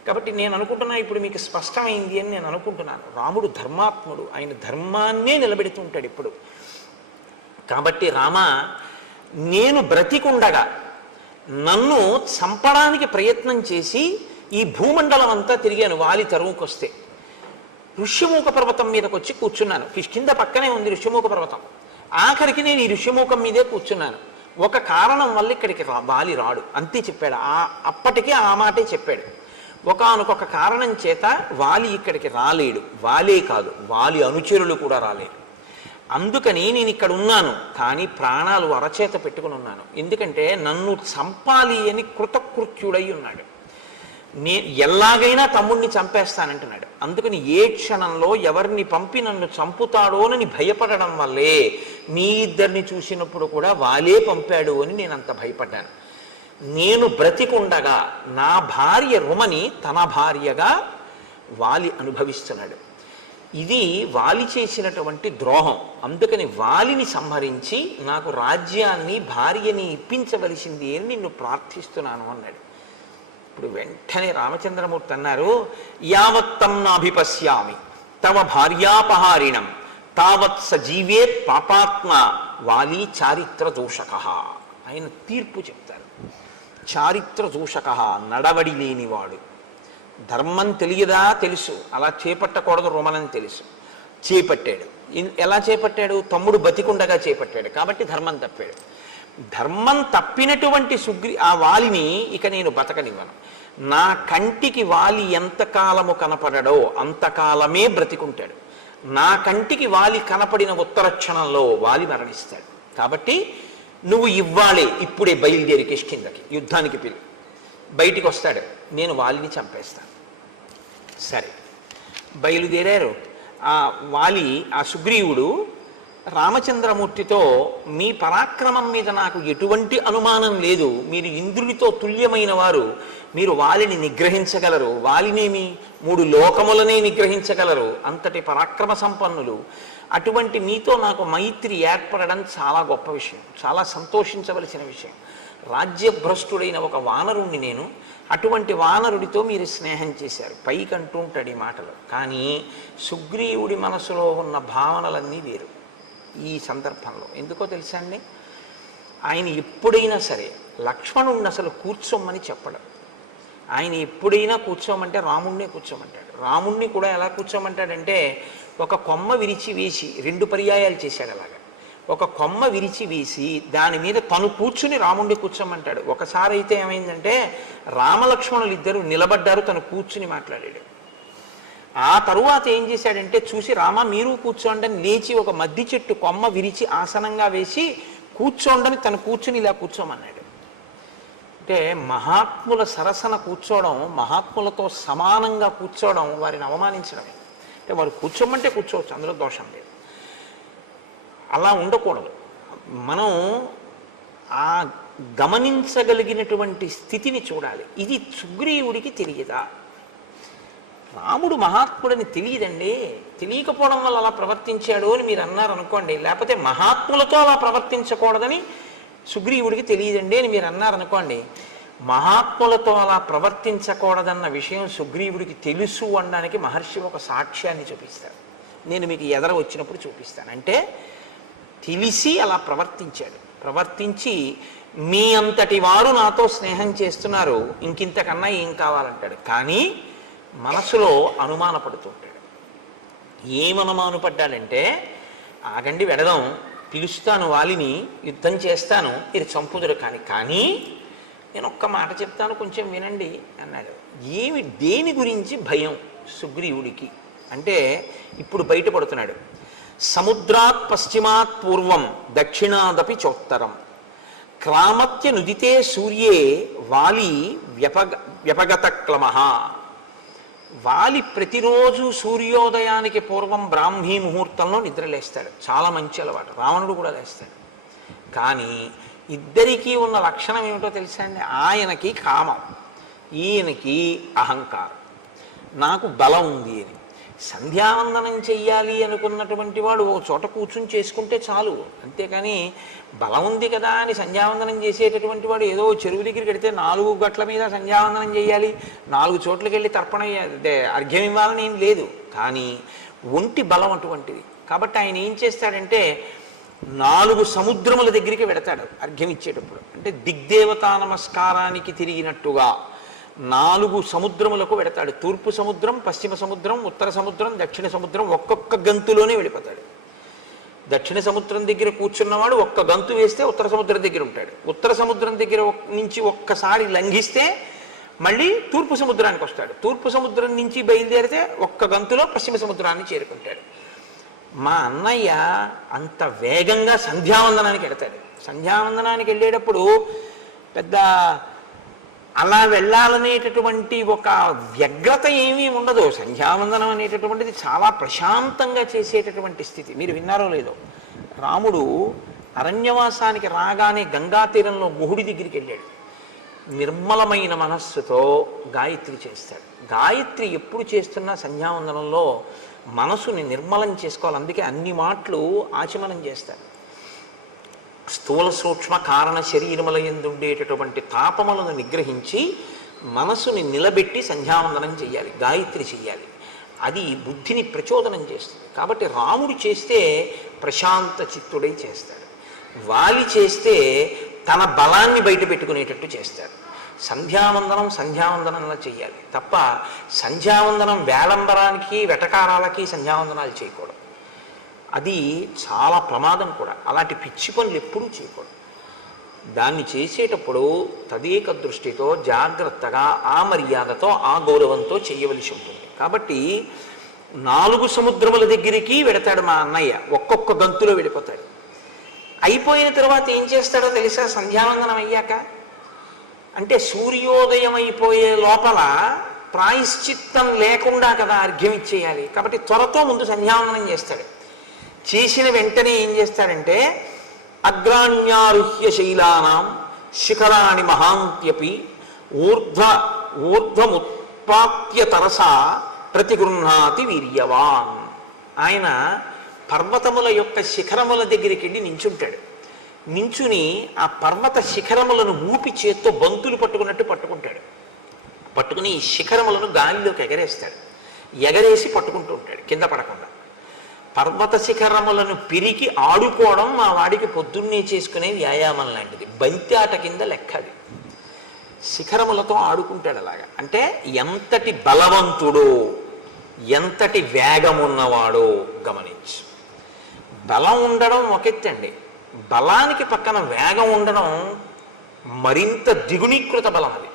కాబట్టి నేను అనుకుంటున్నా ఇప్పుడు మీకు స్పష్టమైంది అని నేను అనుకుంటున్నాను. రాముడు ధర్మాత్ముడు, ఆయన ధర్మాన్నే నిలబెడుతూ ఉంటాడు ఇప్పుడు. కాబట్టి రామ, నేను బ్రతికుండగా నన్ను చంపడానికి ప్రయత్నం చేసి ఈ భూమండలం అంతా తిరిగాను వాలి తరువుకొస్తే. ఋష్యమూక పర్వతం మీదకి వచ్చి కూర్చున్నాను. కిష్కింధ పక్కనే ఉంది ఋష్యమూక పర్వతం. ఆఖరికి నేను ఈ ఋష్యమూకం మీదే కూర్చున్నాను. ఒక కారణం వల్ల ఇక్కడికి వాలి రాడు, అంతే చెప్పాడు. అప్పటికే ఆ మాటే చెప్పాడు. ఒకానొక కారణం చేత వాలి ఇక్కడికి రాలేడు. వాలే కాదు, వాలి అనుచరులు కూడా రాలేడు. అందుకని నేను ఇక్కడ ఉన్నాను, కానీ ప్రాణాలు అరచేత పెట్టుకుని ఉన్నాను. ఎందుకంటే నన్ను చంపాలి అని కృతకృత్యుడై ఉన్నాడు. ఎలాగైనా తమ్ముడిని చంపేస్తానంటున్నాడు. అందుకని ఏ క్షణంలో ఎవరిని పంపి నన్ను చంపుతాడోనని భయపడడం వల్లే మీ ఇద్దరిని చూసినప్పుడు కూడా వాలే పంపాడు అని నేను అంత భయపడ్డాను. నేను బ్రతికుండగా నా భార్య రుమని తన భార్యగా వాలి అనుభవిస్తున్నాడు. ఇది వాలి చేసినటువంటి ద్రోహం. అందుకని వాలిని సంహరించి నాకు రాజ్యాన్ని భార్యని ఇప్పించవలసింది అని నిన్ను ప్రార్థిస్తున్నాను అన్నాడు. ఇప్పుడు వెంటనే రామచంద్రమూర్తి అన్నారు, యావత్తం నాభిపశ్యామి తవ భార్యాపహారిణం తావత్ సజీవేత్ పాపాత్మ వాలి చారిత్ర దోషక. ఆయన తీర్పు చెప్తారు. చారిత్ర దోషక, నడవడి లేనివాడు. ధర్మం తెలియదా? తెలుసు. అలా చేపట్టకూడదు రుమనని తెలుసు, చేపట్టాడు. ఎలా చేపట్టాడు? తమ్ముడు బతికుండగా చేపట్టాడు, కాబట్టి ధర్మం తప్పాడు. ధర్మం తప్పినటువంటి ఆ వాలిని ఇక నేను బతకనివ్వను. నా కంటికి వాలి ఎంతకాలము కనపడడో అంతకాలమే బ్రతికుంటాడు. నా కంటికి వాలి కనపడిన ఉత్తర క్షణంలో వాలి మరణిస్తాడు. కాబట్టి నువ్వు ఇవ్వాలే, ఇప్పుడే బయలుదేరి కిష్కింధకి యుద్ధానికి పిలు. బయటికి వస్తాడు, నేను వాలిని చంపేస్తాను. సరే, బయలుదేరారు. ఆ వాలి, ఆ సుగ్రీవుడు రామచంద్రమూర్తితో మీ పరాక్రమం మీద నాకు ఎటువంటి అనుమానం లేదు, మీరు ఇంద్రుడితో తుల్యమైన వారు, మీరు వాలిని నిగ్రహించగలరు, వాలినేమి 3 లోకములనే నిగ్రహించగలరు, అంతటి పరాక్రమ సంపన్నులు. అటువంటి మీతో నాకు మైత్రి ఏర్పడడం చాలా గొప్ప విషయం, చాలా సంతోషించవలసిన విషయం. రాజ్యభ్రష్టుడైన ఒక వానరుణ్ణి నేను, అటువంటి వానరుడితో మీరు స్నేహం చేశారు. పైకి అంటూ ఉంటాడు ఈ మాటలు, కానీ సుగ్రీవుడి మనసులో ఉన్న భావనలన్నీ వేరు ఈ సందర్భంలో. ఎందుకో తెలుసా అండి, ఆయన ఎప్పుడైనా సరే లక్ష్మణుడిని అసలు కూర్చోమని చెప్పడం. ఆయన ఎప్పుడైనా కూర్చోమంటే రాముణ్ణే కూర్చోమంటాడు. రాముణ్ణి కూడా ఎలా కూర్చోమంటాడంటే, ఒక కొమ్మ విరిచి వేసి 2 పర్యాయాలు చేశాడు అలాగా. ఒక కొమ్మ విరిచి వేసి దాని మీద తను కూర్చుని రాముణ్ణి కూర్చోమంటాడు. ఒకసారి అయితే ఏమైందంటే, రామలక్ష్మణులు ఇద్దరు నిలబడ్డారు, తను కూర్చుని మాట్లాడాడు. ఆ తరువాత ఏం చేశాడంటే, చూసి రామ మీరు కూర్చోండి అని లేచి ఒక మద్ది చెట్టు కొమ్మ విరిచి ఆసనంగా వేసి కూర్చోండని తను కూర్చుని ఇలా కూర్చోమన్నాడు. అంటే మహాత్ముల సరసన కూర్చోవడం, మహాత్ములతో సమానంగా కూర్చోవడం వారిని అవమానించడమే. అంటే వారు కూర్చోమంటే కూర్చోవచ్చు, అందులో దోషం లేదు. అలా ఉండకూడదు. మనం ఆ గమనించగలిగినటువంటి స్థితిని చూడాలి. ఇది సుగ్రీవుడికి తెలియదా? రాముడు మహాత్ముడని తెలియదండి, తెలియకపోవడం వల్ల అలా ప్రవర్తించాడు అని మీరు అన్నారు అనుకోండి. లేకపోతే మహాత్ములతో అలా ప్రవర్తించకూడదని సుగ్రీవుడికి తెలియదండి అని మీరు అన్నారనుకోండి. మహాత్ములతో అలా ప్రవర్తించకూడదన్న విషయం సుగ్రీవుడికి తెలుసు అనడానికి మహర్షి ఒక సాక్ష్యాన్ని చూపిస్తాడు. నేను మీకు ఎదర వచ్చినప్పుడు చూపిస్తాను. అంటే తెలిసి అలా ప్రవర్తించాడు. ప్రవర్తించి మీ అంతటి వారు నాతో స్నేహం చేస్తున్నారు, ఇంకింతకన్నా ఏం కావాలంటాడు. కానీ మనసులో అనుమానపడుతుంటాడు. ఏమనుమానపడ్డాడంటే, ఆగండి వెడదాం, పిలుస్తాను వాలిని, యుద్ధం చేస్తాను, ఇది చంపుదురు కానీ నేను ఒక్క మాట చెప్తాను కొంచెం వినండి అన్నాడు. దేని గురించి భయం సుగ్రీవుడికి అంటే ఇప్పుడు బయటపడుతున్నాడు. సముద్రాత్ పశ్చిమాత్ పూర్వం దక్షిణాదపి చోత్తరం క్రామత్య నుదితే సూర్యే వాలి వ్యపగత క్లమః. వాలి ప్రతిరోజు సూర్యోదయానికి పూర్వం బ్రాహ్మీ ముహూర్తంలో నిద్రలేస్తాడు. చాలా మంచి అలవాటు. రావణుడు కూడా లేస్తాడు. కానీ ఇద్దరికీ ఉన్న లక్షణం ఏమిటో తెలుసా అండి? ఆయనకి కామం, ఈయనకి అహంకారం. నాకు బలం ఉంది అని. సంధ్యావందనం చెయ్యాలి అనుకున్నటువంటి వాడు ఓ చోట కూర్చుని చేసుకుంటే చాలు. అంతేకాని బలం ఉంది కదా అని సంధ్యావందనం చేసేటటువంటి వాడు ఏదో చెరువు దగ్గరికి వెడితే 4 గట్ల మీద సంధ్యావందనం చేయాలి, 4 చోట్లకి వెళ్ళి తర్పణ అర్ఘ్యం ఇవ్వాలని ఏం లేదు. కానీ ఒంటి బలం అటువంటిది. కాబట్టి ఆయన ఏం చేస్తాడంటే 4 సముద్రముల దగ్గరికి వెడతాడు అర్ఘ్యం ఇచ్చేటప్పుడు. అంటే దిగ్దేవతా నమస్కారానికి తిరిగినట్టుగా 4 సముద్రములకు వెడతాడు. తూర్పు సముద్రం, పశ్చిమ సముద్రం, ఉత్తర సముద్రం, దక్షిణ సముద్రం ఒక్కొక్క గంతులోనే వెళ్ళిపోతాడు. దక్షిణ సముద్రం దగ్గర కూర్చున్నవాడు ఒక్క గంతు వేస్తే ఉత్తర సముద్రం దగ్గర ఉంటాడు. ఉత్తర సముద్రం దగ్గర నుంచి ఒక్కసారి లంఘిస్తే మళ్ళీ తూర్పు సముద్రానికి వస్తాడు. తూర్పు సముద్రం నుంచి బయలుదేరితే ఒక్క గంతులో పశ్చిమ సముద్రాన్ని చేరుకుంటాడు. మా అన్నయ్య అంత వేగంగా సంధ్యావందనానికి వెడతాడు. సంధ్యావందనానికి వెళ్ళేటప్పుడు పెద్ద అలా వెళ్ళాలనేటటువంటి ఒక వ్యగ్రత ఏమీ ఉండదు. సంధ్యావందనం అనేటటువంటిది చాలా ప్రశాంతంగా చేసేటటువంటి స్థితి. మీరు విన్నారో లేదో, రాముడు అరణ్యవాసానికి రాగానే గంగా తీరంలో గుహుడి దగ్గరికి వెళ్ళాడు. నిర్మలమైన మనస్సుతో గాయత్రి చేస్తాడు. గాయత్రి ఎప్పుడు చేస్తున్నా సంధ్యావందనంలో మనసుని నిర్మలం చేసుకోవాలి. అందుకే అన్ని మాటలు ఆచమనం చేస్తారు. స్థూల సూక్ష్మ కారణ శరీరముల యందు ఉండేటటువంటి తాపములను నిగ్రహించి మనసుని నిలబెట్టి సంధ్యావందనం చేయాలి, గాయత్రి చెయ్యాలి. అది బుద్ధిని ప్రచోదనం చేస్తుంది. కాబట్టి రాముడు చేస్తే ప్రశాంత చిత్తుడై చేస్తాడు. వాలి చేస్తే తన బలాన్ని బయట పెట్టుకునేటట్టు చేస్తాడు. సంధ్యావందనంలా చెయ్యాలి తప్ప సంధ్యావందనం వేలంబరానికి వెటకారాలకి సంధ్యావందనాలు చేయకూడదు. అది చాలా ప్రమాదం కూడా. అలాంటి పిచ్చి పనులు ఎప్పుడూ చేయకూడదు. దాన్ని చేసేటప్పుడు తదేక దృష్టితో జాగ్రత్తగా ఆ మర్యాదతో ఆ గౌరవంతో చేయవలసి ఉంటుంది. కాబట్టి 4 సముద్రముల దగ్గరికి వెడతాడు మా అన్నయ్య. ఒక్కొక్క గంతులో వెళ్ళిపోతాడు. అయిపోయిన తర్వాత ఏం చేస్తాడో తెలుసా? సంధ్యావందనం అయ్యాక అంటే సూర్యోదయం అయిపోయే లోపల ప్రాయశ్చిత్తం లేకుండా కదా అర్ఘ్యం ఇచ్చేయాలి. కాబట్టి త్వరతో ముందు సంధ్యావందనం చేస్తాడు. చేసిన వెంటనే ఏం చేస్తాడంటే అగ్రాణ్యారుహ్య శైలానాం శిఖరాణి మహాంత్యపి ఊర్ధ్వముత్పాత్య తరసా ప్రతిగృహ్ణాతి వీర్యవాన్. ఆయన పర్వతముల యొక్క శిఖరముల దగ్గరికి వెళ్ళి నించుంటాడు. నించుని ఆ పర్వత శిఖరములను ఊపి చేత్తో బంతులు పట్టుకున్నట్టు పట్టుకుంటాడు. పట్టుకుని ఈ శిఖరములను గాలిలోకి ఎగరేస్తాడు. ఎగరేసి పట్టుకుంటూ ఉంటాడు కింద పడకుండా. పర్వత శిఖరములను పిరికి ఆడుకోవడం మా వాడికి పొద్దున్నే చేసుకునే వ్యాయామం లాంటిది. బంతి ఆట కింద లెక్క అది. శిఖరములతో ఆడుకుంటాడు అలాగా. అంటే ఎంతటి బలవంతుడో, ఎంతటి వేగం ఉన్నవాడో గమనించు. బలం ఉండడం ఒకెత్తండి, బలానికి పక్కన వేగం ఉండడం మరింత ద్విగుణీకృత బలం. అది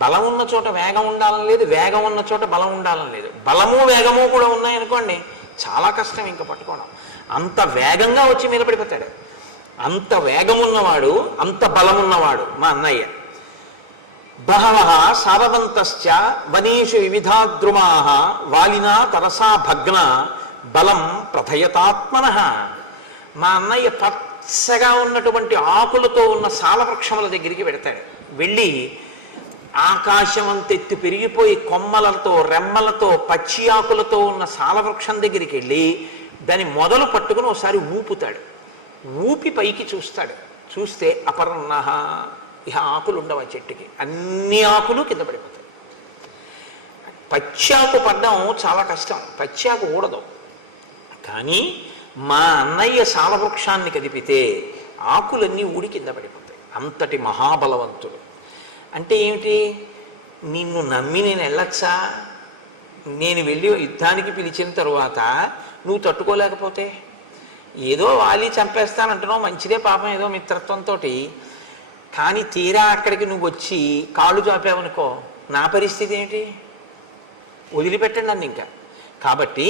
బలం ఉన్న చోట వేగం ఉండాలని లేదు, వేగం ఉన్న చోట బలం ఉండాలని లేదు. బలము వేగము కూడా ఉన్నాయనుకోండి, చాలా కష్టం ఇంకా పట్టుకోవడం. అంత వేగంగా వచ్చి మీద పడిపోతాడు. అంత వేగం ఉన్నవాడు, అంత బలం ఉన్నవాడు మా అన్నయ్య. బహవః సారవంతశ్చ వనేషు వివిధాద్రుమాః వాలినా తరసా భగ్న బలం ప్రథయతాత్మనః. మా అన్నయ్య పచ్చగా ఉన్నటువంటి ఆకులతో ఉన్న సాలవృక్షముల దగ్గరికి వెడతాడు. వెళ్ళి ఆకాశం అంతెత్తు పెరిగిపోయి కొమ్మలతో రెమ్మలతో పచ్చి ఆకులతో ఉన్న సాలవృక్షం దగ్గరికి వెళ్ళి దాని మొదలు పట్టుకుని ఒకసారి ఊపుతాడు. ఊపి పైకి చూస్తాడు. చూస్తే అపర్ణః, ఇహ ఆకులు ఉండవు ఆ చెట్టుకి, అన్ని ఆకులు కింద పడిపోతాయి. పచ్చాకు పడ్డం చాలా కష్టం, పచ్చాకు ఊడదు. కానీ మా అన్నయ్య సాలవృక్షాన్ని కదిపితే ఆకులన్నీ ఊడి కింద పడిపోతాయి. అంతటి మహాబలవంతుడు. అంటే ఏమిటి? నిన్ను నమ్మి నేను వెళ్ళొచ్చా? నేను వెళ్ళి యుద్ధానికి పిలిచిన తరువాత నువ్వు తట్టుకోలేకపోతే, ఏదో వాలి చంపేస్తానంటున్నావు, మంచిదే పాపం, ఏదో మిత్రత్వంతో. కానీ తీరా అక్కడికి నువ్వు వచ్చి కాళ్ళు చాపావనుకో, నా పరిస్థితి ఏమిటి? వదిలిపెట్టండి నన్ను ఇంకా. కాబట్టి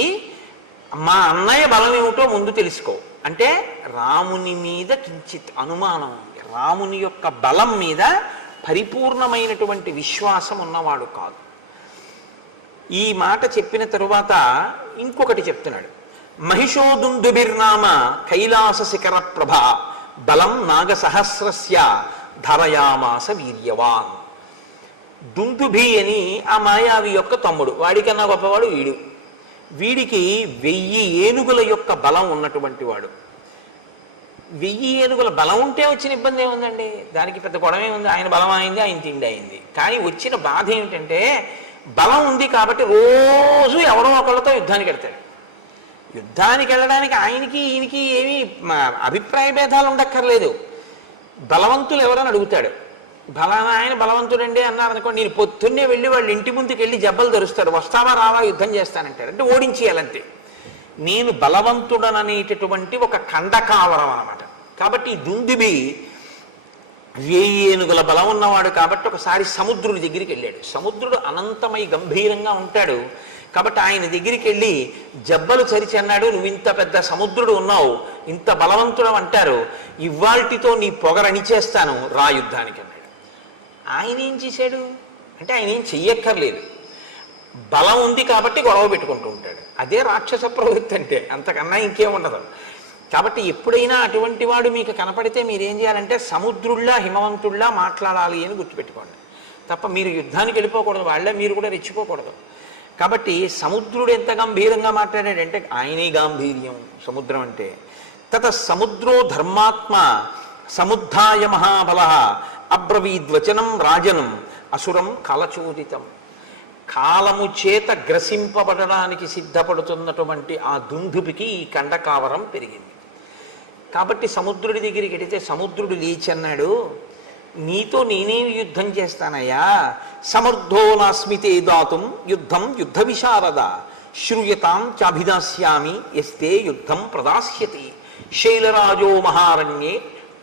మా అన్నయ్య బలం ఏమిటో ముందు తెలుసుకో. అంటే రాముని మీద కించిత్ అనుమానం, రాముని యొక్క బలం మీద పరిపూర్ణమైనటువంటి విశ్వాసం ఉన్నవాడు కాదు. ఈ మాట చెప్పిన తరువాత ఇంకొకటి చెప్తున్నాడు. మహిషోదుందుభిర్నామ కైలాస శిఖర ప్రభ బలం నాగసహస్రస్య ధరయామాస వీర్యవాన్. దుందుభి అని ఆ మాయావి యొక్క తమ్ముడు, వాడికన్నా గొప్పవాడు వీడు. వీడికి 1000 ఏనుగుల యొక్క బలం ఉన్నటువంటి వాడు. 1000 ఏనుగుల బలం ఉంటే వచ్చిన ఇబ్బంది ఏముందండి? దానికి పెద్ద గొడవే ఉంది. ఆయన బలం అయింది, ఆయన తిండి అయింది. కానీ వచ్చిన బాధ ఏమిటంటే బలం ఉంది కాబట్టి రోజు ఎవరో ఒకళ్ళతో యుద్ధానికి వెళ్తాడు. యుద్ధానికి వెళ్ళడానికి ఆయనకి ఈయనకి ఏమీ అభిప్రాయ భేదాలు ఉండక్కర్లేదు. బలవంతులు ఎవరని అడుగుతాడు. బలానా ఆయన బలవంతుడండి అన్నారనుకోండి, నేను పొద్దున్నే వెళ్ళి వాళ్ళ ఇంటి ముందుకు వెళ్ళి జబ్బలు ధరుస్తాడు, వస్తావా రావా యుద్ధం చేస్తానంటాడు. అంటే ఓడించేయాలంతే. నేను బలవంతుడననేటటువంటి ఒక ఖండకావరం అన్నమాట. కాబట్టి ఈ దుందుబి 1000 ఏనుగుల బలం ఉన్నవాడు కాబట్టి ఒకసారి సముద్రుడి దగ్గరికి వెళ్ళాడు. సముద్రుడు అనంతమై గంభీరంగా ఉంటాడు కాబట్టి ఆయన దగ్గరికి వెళ్ళి జబ్బలు చరిచి అన్నాడు, నువ్వు ఇంత పెద్ద సముద్రుడు ఉన్నావు, ఇంత బలవంతుడు అంటారు, ఇవాల్టితో నీ పొగరనిచేస్తాను, రా యుద్ధానికి అన్నాడు. ఆయన ఏం చేశాడు అంటే ఆయన ఏం చెయ్యక్కర్లేదు, బలం ఉంది కాబట్టి గొడవ పెట్టుకుంటూ ఉంటాడు. అదే రాక్షస ప్రవృత్తి అంటే, అంతకన్నా ఇంకేముండదు. కాబట్టి ఎప్పుడైనా అటువంటి వాడు మీకు కనపడితే మీరేం చేయాలంటే సముద్రుల్లా హిమవంతుల్లా మాట్లాడాలి అని గుర్తుపెట్టుకోండి. తప్ప మీరు యుద్ధానికి వెళ్ళిపోకూడదు, వాళ్ళే మీరు కూడా రెచ్చిపోకూడదు. కాబట్టి సముద్రుడు ఎంత గంభీరంగా మాట్లాడాడంటే ఆయనే గాంభీర్యం సముద్రం అంటే. తత సముద్రో ధర్మాత్మ సముద్ధాయ మహాబల అబ్రవీద్వచనం రాజనం అసురం కాలచోదితం. కాలము చేత గ్రసింపబడడానికి సిద్ధపడుతున్నటువంటి ఆ దుందుబికి ఈ కండకావరం పెరిగింది. కాబట్టి సముద్రుడి దగ్గరికి వెడితే సముద్రుడు లేచన్నాడు, నీతో నేనేమి యుద్ధం చేస్తానయ్యా, సమర్థో నాస్మితే దాతుం యుద్ధం యుద్ధ విశారద శ్రూయతాం చాభిదాస్యామి ఎస్తే యుద్ధం ప్రదాస్యతి శైలరాజో మహారణ్యే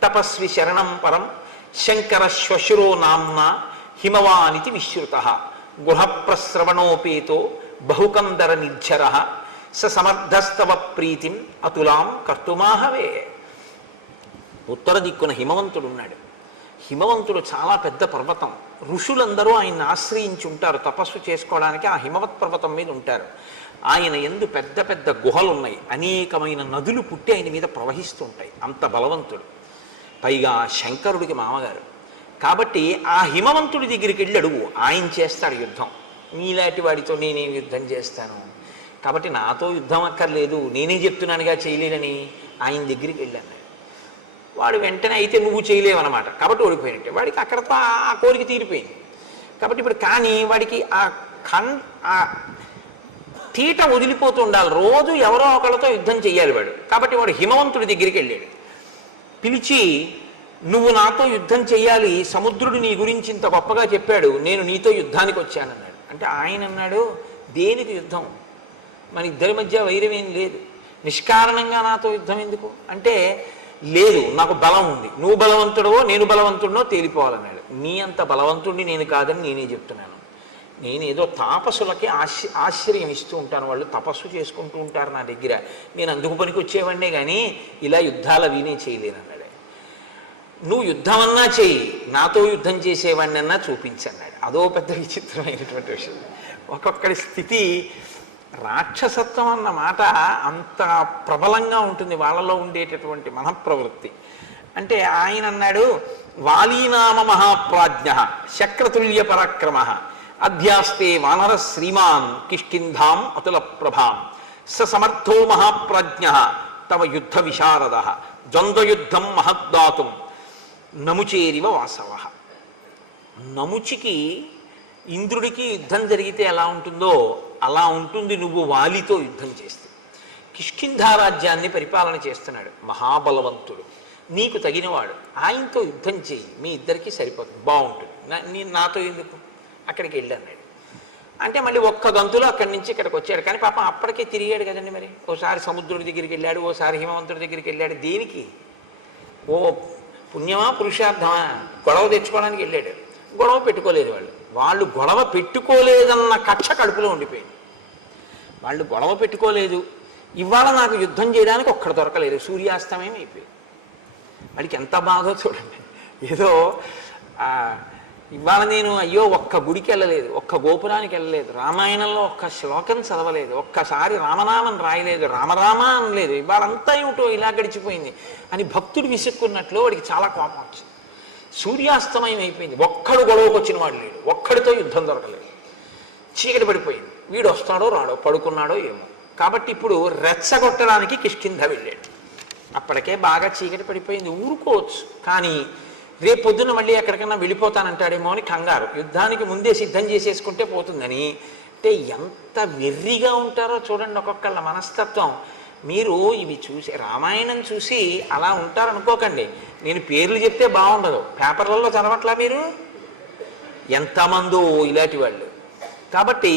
తపస్వి శరణం పరం శంకర శ్వశురో నామ్నా హిమవానితి విశ్రుత గుహప్రస్రవణోపేతో బహుకందర నిర్ఝర స సమర్థస్తవ ప్రీతిం అతులాం కర్తుమాహవే. ఉత్తర దిక్కున హిమవంతుడు ఉన్నాడు. హిమవంతుడు చాలా పెద్ద పర్వతం. ఋషులందరూ ఆయన్ని ఆశ్రయించి ఉంటారు, తపస్సు చేసుకోవడానికి ఆ హిమవత్ పర్వతం మీద ఉంటారు. ఆ ఆయన యందు పెద్ద పెద్ద గుహలు ఉన్నాయి, అనేకమైన నదులు పుట్టి ఆయన మీద ప్రవహిస్తూ ఉంటాయి, అంత బలవంతుడు. పైగా శంకరుడికి మామగారు కాబట్టి ఆ హిమవంతుడి దగ్గరికి వెళ్ళి అడుగు, ఆయన చేస్తాడు యుద్ధం. మీలాంటి వాడితో నేనేం యుద్ధం చేస్తాను, కాబట్టి నాతో యుద్ధం అక్కర్లేదు, నేనే చెప్తున్నానుగా చేయలేనని ఆయన దగ్గరికి వెళ్ళాను. వాడు వెంటనే అయితే నువ్వు చేయలేవన్నమాట, కాబట్టి ఓడిపోయినట్టే. వాడికి అక్కడతో ఆ కోరిక తీరిపోయింది. కాబట్టి ఇప్పుడు కానీ వాడికి ఆ తీట వదిలిపోతూ ఉండాలి, రోజు ఎవరో ఒకరితో యుద్ధం చేయాలి వాడు. కాబట్టి వాడు హిమవంతుడి దగ్గరికి వెళ్ళాడు, పిలిచి నువ్వు నాతో యుద్ధం చేయాలి, సముద్రుడు నీ గురించి ఇంత గొప్పగా చెప్పాడు, నేను నీతో యుద్ధానికి వచ్చానన్నాడు. అంటే ఆయన అన్నాడు, దేనికి యుద్ధం, మన ఇద్దరి మధ్య వైరమేం లేదు, నిష్కారణంగా నాతో యుద్ధం ఎందుకు అంటే, లేదు నాకు బలం ఉంది, నువ్వు బలవంతుడవో నేను బలవంతుడినో తేలిపోవాలన్నాడు. నీ అంత బలవంతుడిని నేను కాదని నేనే చెప్తున్నాను. నేను ఏదో తాపసులకి ఆశ్రయం ఇస్తూ ఉంటాను, వాళ్ళు తపస్సు చేసుకుంటూ ఉంటారు నా దగ్గర, నేను అందుకు పనికి వచ్చేవాడినే కానీ ఇలా యుద్ధాలు అవినే చేయలేను అన్నాడు. నువ్వు యుద్ధం అన్నా చెయ్యి, నాతో యుద్ధం చేసేవాడిని అన్నా చూపించన్నాడు. అదో పెద్ద విచిత్రమైనటువంటి విషయం. ఒక్కొక్కడి స్థితి, రాక్షసత్వం అన్న మాట అంత ప్రబలంగా ఉంటుంది వాళ్ళలో ఉండేటటువంటి మనఃప్రవృత్తి. అంటే ఆయన అన్నాడు, వాలీనామ మహాప్రాజ్ఞ శక్రతుల్య పరాక్రమ అధ్యాస్తే వానర శ్రీమాన్ కిష్కింధాం అతుల ప్రభాం స సమర్థో మహాప్రాజ్ఞ తవ యుద్ధ విశారద ద్వంద్వయుద్ధం మహద్దాతుం నముచేరివ వాసవ. నముచికి ఇంద్రుడికి యుద్ధం జరిగితే ఎలా ఉంటుందో అలా ఉంటుంది నువ్వు వాలితో యుద్ధం చేస్తే. కిష్కింధారాజ్యాన్ని పరిపాలన చేస్తున్నాడు, మహాబలవంతుడు, నీకు తగినవాడు, ఆయనతో యుద్ధం చేయి, మీ ఇద్దరికీ సరిపోతుంది, బాగుంటుంది, నాతో ఎందుకు, అక్కడికి వెళ్ళన్నాడు. అంటే మళ్ళీ ఒక్క గంతులో అక్కడి నుంచి ఇక్కడికి వచ్చాడు. కానీ పాపం అప్పటికే తిరిగాడు కదండి, మరి ఓసారి సముద్రుడి దగ్గరికి వెళ్ళాడు, ఓసారి హిమవంతుడి దగ్గరికి వెళ్ళాడు. దేనికి, ఓ పుణ్యమా పురుషార్థమా, గొడవ తెచ్చుకోవడానికి వెళ్ళాడు. గొడవ పెట్టుకోలేదు వాళ్ళు గొడవ పెట్టుకోలేదన్న కక్ష కడుపులో ఉండిపోయింది. వాళ్ళు గొడవ పెట్టుకోలేదు, ఇవాళ నాకు యుద్ధం చేయడానికి ఒక్కడు దొరకలేదు, సూర్యాస్తమయం అయిపోయింది. వాడికి ఎంత బాధో చూడండి. ఏదో ఇవాళ నేను అయ్యో ఒక్క గుడికి వెళ్ళలేదు, ఒక్క గోపురానికి వెళ్ళలేదు, రామాయణంలో ఒక్క శ్లోకం చదవలేదు, ఒక్కసారి రామనామం రాయలేదు, రామరామ అనలేదు, ఇవాళంతా ఏమిటో ఇలా గడిచిపోయింది అని భక్తుడు విసుక్కున్నట్లు వాడికి చాలా కోపం వచ్చింది. సూర్యాస్తమయం అయిపోయింది, ఒక్కడు గొడవకు వచ్చిన వాడు లేడు, ఒక్కడితో యుద్ధం దొరకలేదు, చీకటి పడిపోయింది. వీడు వస్తాడో రాడో, పడుకున్నాడో ఏమో. కాబట్టి ఇప్పుడు రెచ్చగొట్టడానికి కిష్కింధ వెళ్ళాడు. అప్పటికే బాగా చీకటి పడిపోయింది, ఊరుకోవచ్చు, కానీ రేపొద్దున మళ్ళీ ఎక్కడికన్నా వెళ్ళిపోతానంటాడేమో అని కంగారు, యుద్ధానికి ముందే సిద్ధం చేసేసుకుంటే పోతుందని. అంటే ఎంత వెర్రిగా ఉంటారో చూడండి ఒక్కొక్కళ్ళ మనస్తత్వం. మీరు ఇవి చూసి రామాయణం చూసి అలా ఉంటారనుకోకండి, నేను పేర్లు చెప్తే బాగుండదు, పేపర్లలో చదవట్లా మీరు, ఎంతమందో ఇలాంటి వాళ్ళు. కాబట్టి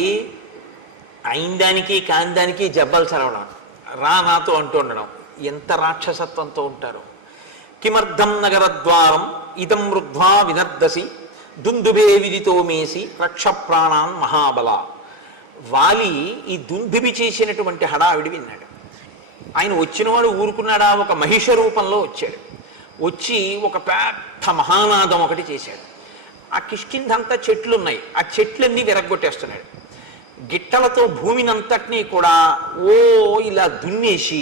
అయిన దానికి కాని దానికి జబ్బలు చదవడం, రా నాతో అంటూ ఉండడం, ఎంత రాక్షసత్వంతో ఉంటారు. కిమర్థం నగరద్వారం ఇదం రుద్ధ్వా వినర్దసి దుందుబే విదితో మేసి రక్ష ప్రాణాన్ మహాబల. వాలి ఈ దుందుబి చేసినటువంటి హడావిడి విన్నాడు. ఆయన వచ్చినవాడు ఊరుకున్నాడా, ఒక మహిష రూపంలో వచ్చాడు, వచ్చి ఒక పెద్ద మహానాదం ఒకటి చేశాడు. ఆ కిష్కింధంతా చెట్లు ఉన్నాయి, ఆ చెట్లన్నీ విరగ్గొట్టేస్తున్నాడు, గిట్టలతో భూమినంతటినీ కూడా ఓ ఇలా దున్నేసి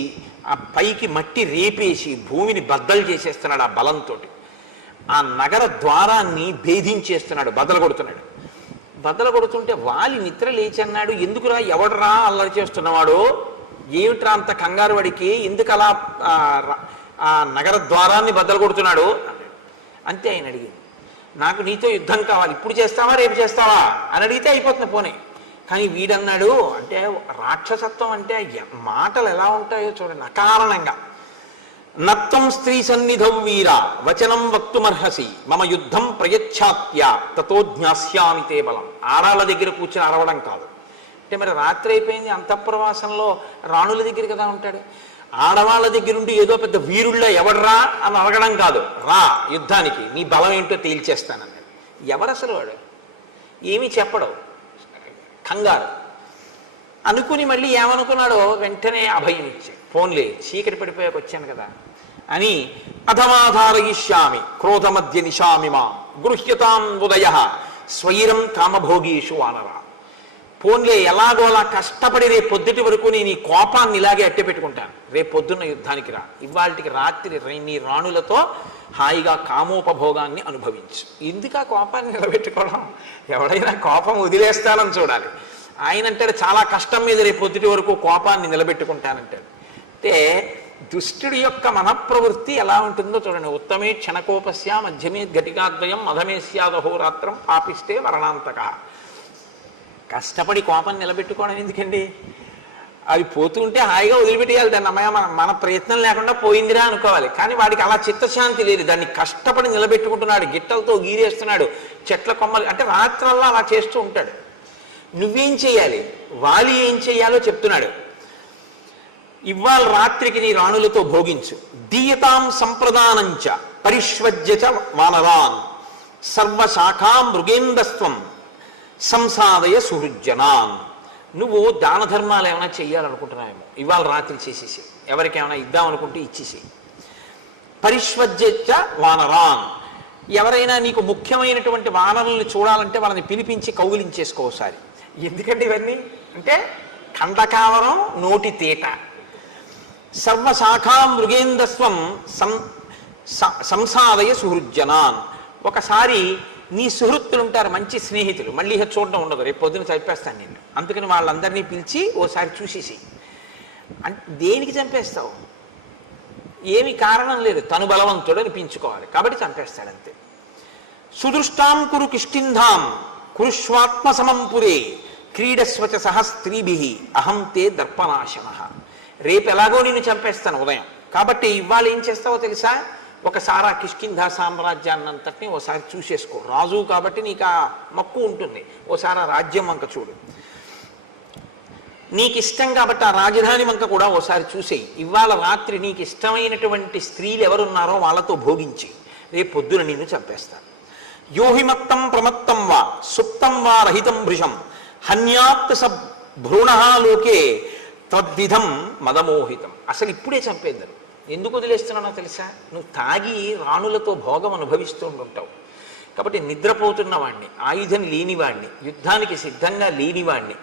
ఆ పైకి మట్టి రేపేసి భూమిని బద్దలు చేసేస్తున్నాడు. ఆ బలంతో ఆ నగర ద్వారాన్ని భేదించేస్తున్నాడు, బద్దలు కొడుతున్నాడు. బద్దలు కొడుతుంటే వాలి నిద్ర లేచి అన్నాడు, ఎందుకురా, ఎవడరా అల్లరి చేస్తున్నవాడు, ఏమిట్రా అంత కంగారు వాడికి, ఎందుకు అలా ఆ నగర ద్వారాన్ని బద్దలు కొడుతున్నాడు అన్నాడు. అంతే ఆయన అడిగింది, నాకు నీతో యుద్ధం కావాలి, ఇప్పుడు చేస్తావా రేపు చేస్తావా అని అడిగితే అయిపోతుంది పోనీ. కానీ వీడన్నాడు, అంటే రాక్షసత్వం అంటే మాటలు ఎలా ఉంటాయో చూడండి, అకారణంగా. నత్వం స్త్రీ సన్నిధౌ వీర వచనం వక్తుమర్హసి మమ యుద్ధం ప్రయచ్ఛాత్య తతో జ్ఞాస్యామి తే బలం. ఆడాళ్ళ దగ్గర కూర్చొని అరవడం కాదు. అంటే మరి రాత్రి అయిపోయింది, అంతఃపురవాసంలో రాణుల దగ్గర కదా ఉంటాడు, ఆడవాళ్ళ దగ్గర ఉండి ఏదో పెద్ద వీరుళ్ళ ఎవడరా అని అడగడం కాదు, రా యుద్ధానికి, నీ బలం ఏంటో తేల్చేస్తానన్నాడు. ఎవరు అసలు వాడు, ఏమీ చెప్పడం, కంగారు అనుకుని మళ్ళీ ఏమనుకున్నాడో వెంటనే అభయం ఇచ్చాడు. ఫోన్లే చీకటి పడిపోయాక వచ్చాను కదా అని, అధమాధారయిష్యామి క్రోధమధ్య నిశామిమా గృహ్యతాం ఉదయ స్వైరం కామభోగీషు వానర. పోన్లే ఎలాగోలా కష్టపడి రేపు పొద్దుటి వరకు నేను ఈ కోపాన్ని ఇలాగే అట్టే పెట్టుకుంటాను, రేపు పొద్దున్న యుద్ధానికి రా, ఇవాళకి రాత్రి నీ రాణులతో హాయిగా కామోపభోగాన్ని అనుభవించు. ఎందుకు ఆ కోపాన్ని నిలబెట్టుకోవడం? ఎవడైనా కోపం వదిలేస్తానని చూడాలి. ఆయన అంటాడు చాలా కష్టం మీద రేపు పొద్దుటి వరకు కోపాన్ని నిలబెట్టుకుంటానంటాడు. అంటే దుష్టుడి యొక్క మనఃప్రవృత్తి ఎలా ఉంటుందో చూడండి. ఉత్తమే క్షణకోపస్య మధ్యమే ఘటికాద్వయం మధమే స్యాదహోరాత్రం పాపిస్తే మరణాంతక. కష్టపడి కోపం నిలబెట్టుకోవడం ఎందుకండి? అది పోతుంటే హాయిగా వదిలిపెట్టేయాలి దాన్ని. అమ్మాయి మన ప్రయత్నం లేకుండా పోయిందిరా అనుకోవాలి. కానీ వాడికి అలా చిత్తశాంతి లేదు, దాన్ని కష్టపడి నిలబెట్టుకుంటున్నాడు, గిట్టలతో గీరేస్తున్నాడు, చెట్ల కొమ్మలు అంటే రాత్రల్లా అలా చేస్తూ ఉంటాడు. నువ్వేం చేయాలి, వాలి ఏం చేయాలో చెప్తున్నాడు. ఇవాళ రాత్రికి నీ రాణులతో భోగించు. దీయతాం సంప్రదానంచ పరిష్వజ్య వానరాన్ సర్వశాఖా మృగేందస్త్వం సంసాదయ సుహృజ్జనాన్. నువ్వు దాన ధర్మాలు ఏమైనా చెయ్యాలనుకుంటున్నావేమో, ఇవాళ రాత్రి చేసేసి ఎవరికేమైనా ఇద్దామనుకుంటే ఇచ్చేసి. పరిష్వజ్య వానరాన్, ఎవరైనా నీకు ముఖ్యమైనటువంటి వానరుల్ని చూడాలంటే వాళ్ళని పిలిపించి కౌగిలించేసుకోసారి. ఎందుకంటే ఇవన్నీ అంటే ఖండకావరం నోటి తీట. సర్వశాఖా మృగేందస్వం సంసాదయ సుహృజ్జనాన్. ఒకసారి నీ సుహృత్తులు ఉంటారు, మంచి స్నేహితులు, మళ్ళీ చూడడం ఉండదు, రేపు పొద్దున చంపేస్తాను నేను, అందుకని వాళ్ళందరినీ పిలిచి ఓసారి చూసేసి. అంటే దేనికి చంపేస్తావు? ఏమి కారణం లేదు, తను బలవంతుడు అనిపించుకోవాలి కాబట్టి చంపేస్తాడంతే. సుదృష్టాం కురు కిష్కింధాం కురుష్వాత్మ సమంపురే క్రీడస్వచ సహ స్త్రీభి అహం తే దర్పనాశన. రేపు ఎలాగో నేను చంపేస్తాను ఉదయం, కాబట్టి ఇవాళ ఏం చేస్తావో తెలుసా? ఒకసారి ఆ కిష్కింధా సామ్రాజ్యాన్నంతటినీ ఓసారి చూసేసుకో. రాజు కాబట్టి నీకు ఆ మక్కు ఉంటుంది, ఓసారి ఆ రాజ్యం వంక చూడు. నీకు ఇష్టం కాబట్టి ఆ రాజధాని వంక కూడా ఓసారి చూసేయి. ఇవాళ రాత్రి నీకు ఇష్టమైనటువంటి స్త్రీలు ఎవరున్నారో వాళ్ళతో భోగించి రేపు పొద్దున నిన్ను చంపేస్తాను. యోహిమత్తం ప్రమత్తం వా సుప్తం వా రహితం భృశం హన్యాత్ స భ్రూణలోకే తద్విధం మదమోహితం. అసలు ఇప్పుడే చంపేద్దరు. ఎందుకు వదిలేస్తున్నానో తెలుసా? నువ్వు తాగి రాణులతో భోగం అనుభవిస్తూ ఉంటావు కాబట్టి, నిద్రపోతున్న వాణ్ణి, ఆయుధం లేనివాణ్ణి, యుద్ధానికి సిద్ధంగా లేనివాణ్ణి,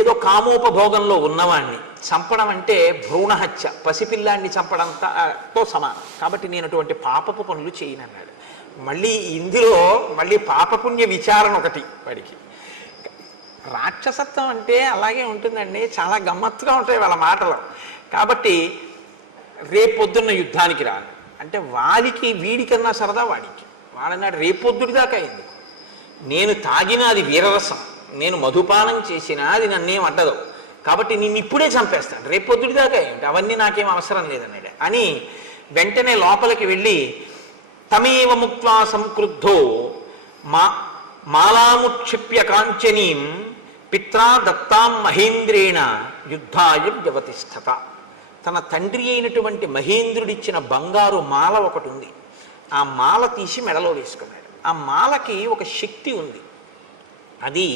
ఏదో కామోపభోగంలో ఉన్నవాణ్ణి చంపడం అంటే భ్రూణహత్య, పసిపిల్లాన్ని చంపడంతో సమానం. కాబట్టి నేను అటువంటి పాపపు పనులు చేయనన్నాడు. మళ్ళీ ఇందులో మళ్ళీ పాపపుణ్య విచారణ ఒకటి వాడికి. రాక్షసత్వం అంటే అలాగే ఉంటుందండి, చాలా గమ్మత్తుగా ఉంటాయి వాళ్ళ మాటలు. కాబట్టి రేపొద్దున్న యుద్ధానికి రాను అంటే వాడికి వీడికన్నా సరదా వాడికి. వాడన్నాడు రేపొద్దుడి దాకా అయింది, నేను తాగిన అది వీరరసం, నేను మధుపానం చేసినా అది నన్నేం అడ్డదు, కాబట్టి నేను ఇప్పుడే చంపేస్తాను, రేపొద్దుడి దాకా అయింది, అవన్నీ నాకేం అవసరం లేదన్నాడు అని వెంటనే లోపలికి వెళ్ళి తమేవ ముక్త్వా సంక్రుద్ధో మాలాముక్షిప్య కాంచనీం పిత్రా దత్తాం మహేంద్రేణ యుద్ధాయ వ్యవతిష్ఠత. తన తండ్రి అయినటువంటి మహేంద్రుడిచ్చిన బంగారు మాల ఒకటి ఉంది, ఆ మాల తీసి మెడలో వేసుకున్నాడు. ఆ మాలకి ఒక శక్తి ఉంది, అది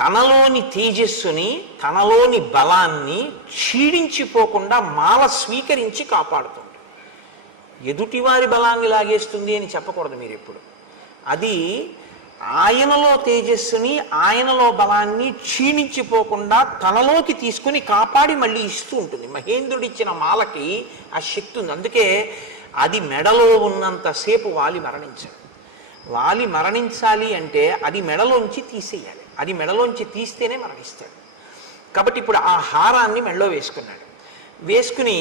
తనలోని తేజస్సుని తనలోని బలాన్ని క్షీణించిపోకుండా మాల స్వీకరించి కాపాడుతుంది. ఎదుటివారి బలాన్ని లాగేస్తుంది అని చెప్పకూడదు మీరు ఎప్పుడు. అది ఆయనలో తేజస్సుని ఆయనలో బలాన్ని క్షీణించిపోకుండా తనలోకి తీసుకుని కాపాడి మళ్ళీ ఇస్తూ ఉంటుంది. మహేంద్రుడిచ్చిన మాలకి ఆ శక్తి ఉంది. అందుకే అది మెడలో ఉన్నంతసేపు వాలి మరణించాడు. వాలి మరణించాలి అంటే అది మెడలోంచి తీసేయాలి, అది మెడలోంచి తీస్తేనే మరణిస్తాడు. కాబట్టి ఇప్పుడు ఆ హారాన్ని మెడలో వేసుకున్నాడు. వేసుకుని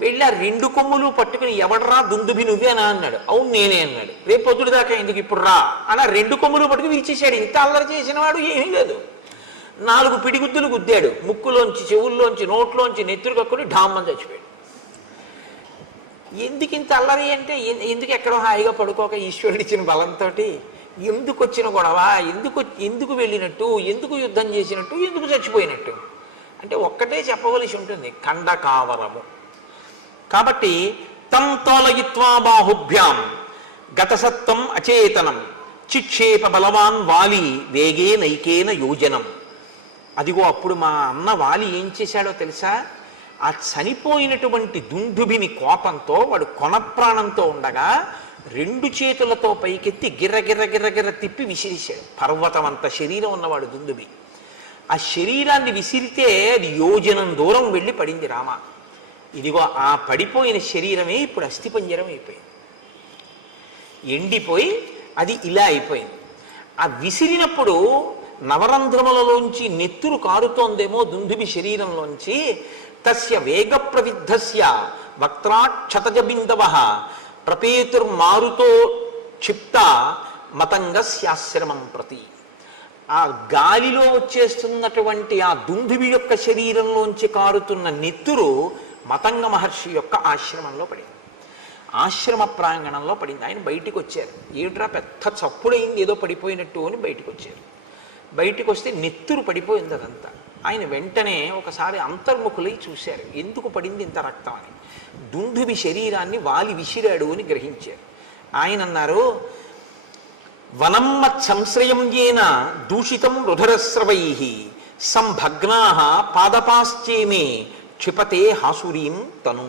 వెళ్ళి ఆ రెండు కొమ్ములు పట్టుకుని ఎవడరా దుందుభి నువ్వే అని అన్నాడు. అవును నేనే అన్నాడు. రేపు పొద్దుడు దాకా ఎందుకు ఇప్పుడు రా అని రెండు కొమ్ములు పట్టుకుని విరిచేశాడు. ఇంత అల్లరి చేసిన వాడు ఏమీ లేదు. 4 పిడిగుద్దులు గుద్దాడు, ముక్కులోంచి చెవుల్లోంచి నోట్లోంచి నెత్తురు కక్కుని ఢామ్మని చచ్చిపోయాడు. ఎందుకు ఇంత అల్లరి అంటే ఎందుకు ఎక్కడో హాయిగా పడుకోక ఈశ్వరుడు ఇచ్చిన బలంతో ఎందుకు వచ్చిన గొడవ, ఎందుకు వెళ్ళినట్టు, ఎందుకు యుద్ధం చేసినట్టు, ఎందుకు చచ్చిపోయినట్టు అంటే ఒక్కటే చెప్పవలసి ఉంటుంది, ఖండకావరము. కాబట్టి తం తోలయిత్వా బాహుభ్యాం గతసత్వం అచేతనం చిక్షేప బలవాన్ వాలి వేగే నైకేన యోజనం. అదిగో అప్పుడు మా అన్న వాలి ఏం చేశాడో తెలుసా? ఆ చనిపోయినటువంటి దుందుభిని కోపంతో వాడు కొనప్రాణంతో ఉండగా రెండు చేతులతో పైకెత్తి గిర్ర గిర్ర గిర్ర గిర్ర తిప్పి విసిరిశాడు. పర్వతం అంత శరీరం ఉన్నవాడు దుందుబి. ఆ శరీరాన్ని విసిరితే అది యోజనం దూరం వెళ్ళి పడింది రామ. ఇదిగో ఆ పడిపోయిన శరీరమే ఇప్పుడు అస్థిపంజరం అయిపోయింది, ఎండిపోయి అది ఇలా అయిపోయింది. ఆ విసిరినప్పుడు నవరంధ్రములలోంచి నెత్తురు కారుతోందేమో దుందుబి శరీరంలోంచి. తస్య వేగ ప్రవిద్ధస్య వక్త్రాక్షతజబిందవ ప్రపేతుర్మారుతో క్షిప్త మతంగస్యాశ్రమం ప్రతి. ఆ గాలిలో వచ్చేస్తున్నటువంటి ఆ దుందుబి యొక్క శరీరంలోంచి కారుతున్న నెత్తురు మతంగ మహర్షి యొక్క ఆశ్రమంలో పడింది, ఆశ్రమ ప్రాంగణంలో పడింది. ఆయన బయటికి వచ్చారు. ఏమిట్రా పెద్ద చప్పుడైంది ఏదో పడిపోయినట్టు అని బయటికి వచ్చారు. బయటికి వస్తే నెత్తురు పడిపోయింది అదంతా. ఆయన వెంటనే ఒకసారి అంతర్ముఖులై చూశారు, ఎందుకు పడింది ఇంత రక్తం అని. దుందుబి శరీరాన్ని వాలి విసిరాడు అని గ్రహించారు. ఆయన అన్నారు, వనమ్మత్ సంశ్రయం ఏన దూషితం రుధరస్రవై సంభగ్నా పాదపాశ్చేమే క్షిపతే హాసురీం తను.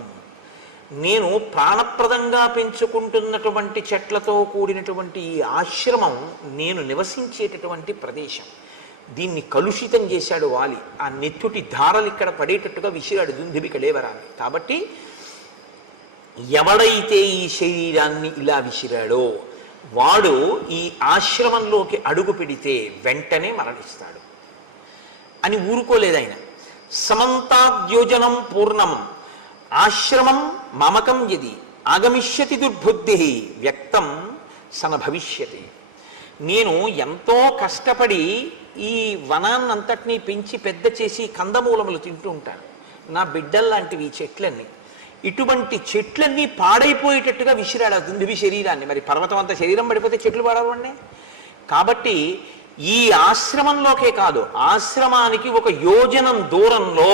నేను ప్రాణప్రదంగా పెంచుకుంటున్నటువంటి చెట్లతో కూడినటువంటి ఈ ఆశ్రమం నేను నివసించేటటువంటి ప్రదేశం. దీన్ని కలుషితం చేశాడు వాలి. ఆ నెత్తుటి ధారలు ఇక్కడ పడేటట్టుగా విసిరాడు దుందుబి కళేవరాన్ని. కాబట్టి ఎవడైతే ఈ శరీరాన్ని ఇలా విసిరాడో వాడు ఈ ఆశ్రమంలోకి అడుగు పెడితే వెంటనే మరణిస్తాడు అని ఊరుకోలేదు ఆయన. సమంతాద్యోజనం పూర్ణం ఆశ్రమం మమకం యది ఆగమిష్యతి దుర్బుద్ధి వ్యక్తం సన భవిష్యతి. నేను ఎంతో కష్టపడి ఈ వనాన్నంతటినీ పెంచి పెద్ద చేసి కందమూలములు తింటూ ఉంటాను. నా బిడ్డల్లాంటివి ఈ చెట్లన్నీ. ఇటువంటి చెట్లన్నీ పాడైపోయేటట్టుగా విసిరాడు ఆ దుందుబి శరీరాన్ని. మరి పర్వతం అంత శరీరం పడిపోతే చెట్లు పాడవండి. కాబట్టి ఈ ఆశ్రమంలోకే కాదు, ఆశ్రమానికి ఒక యోజనం దూరంలో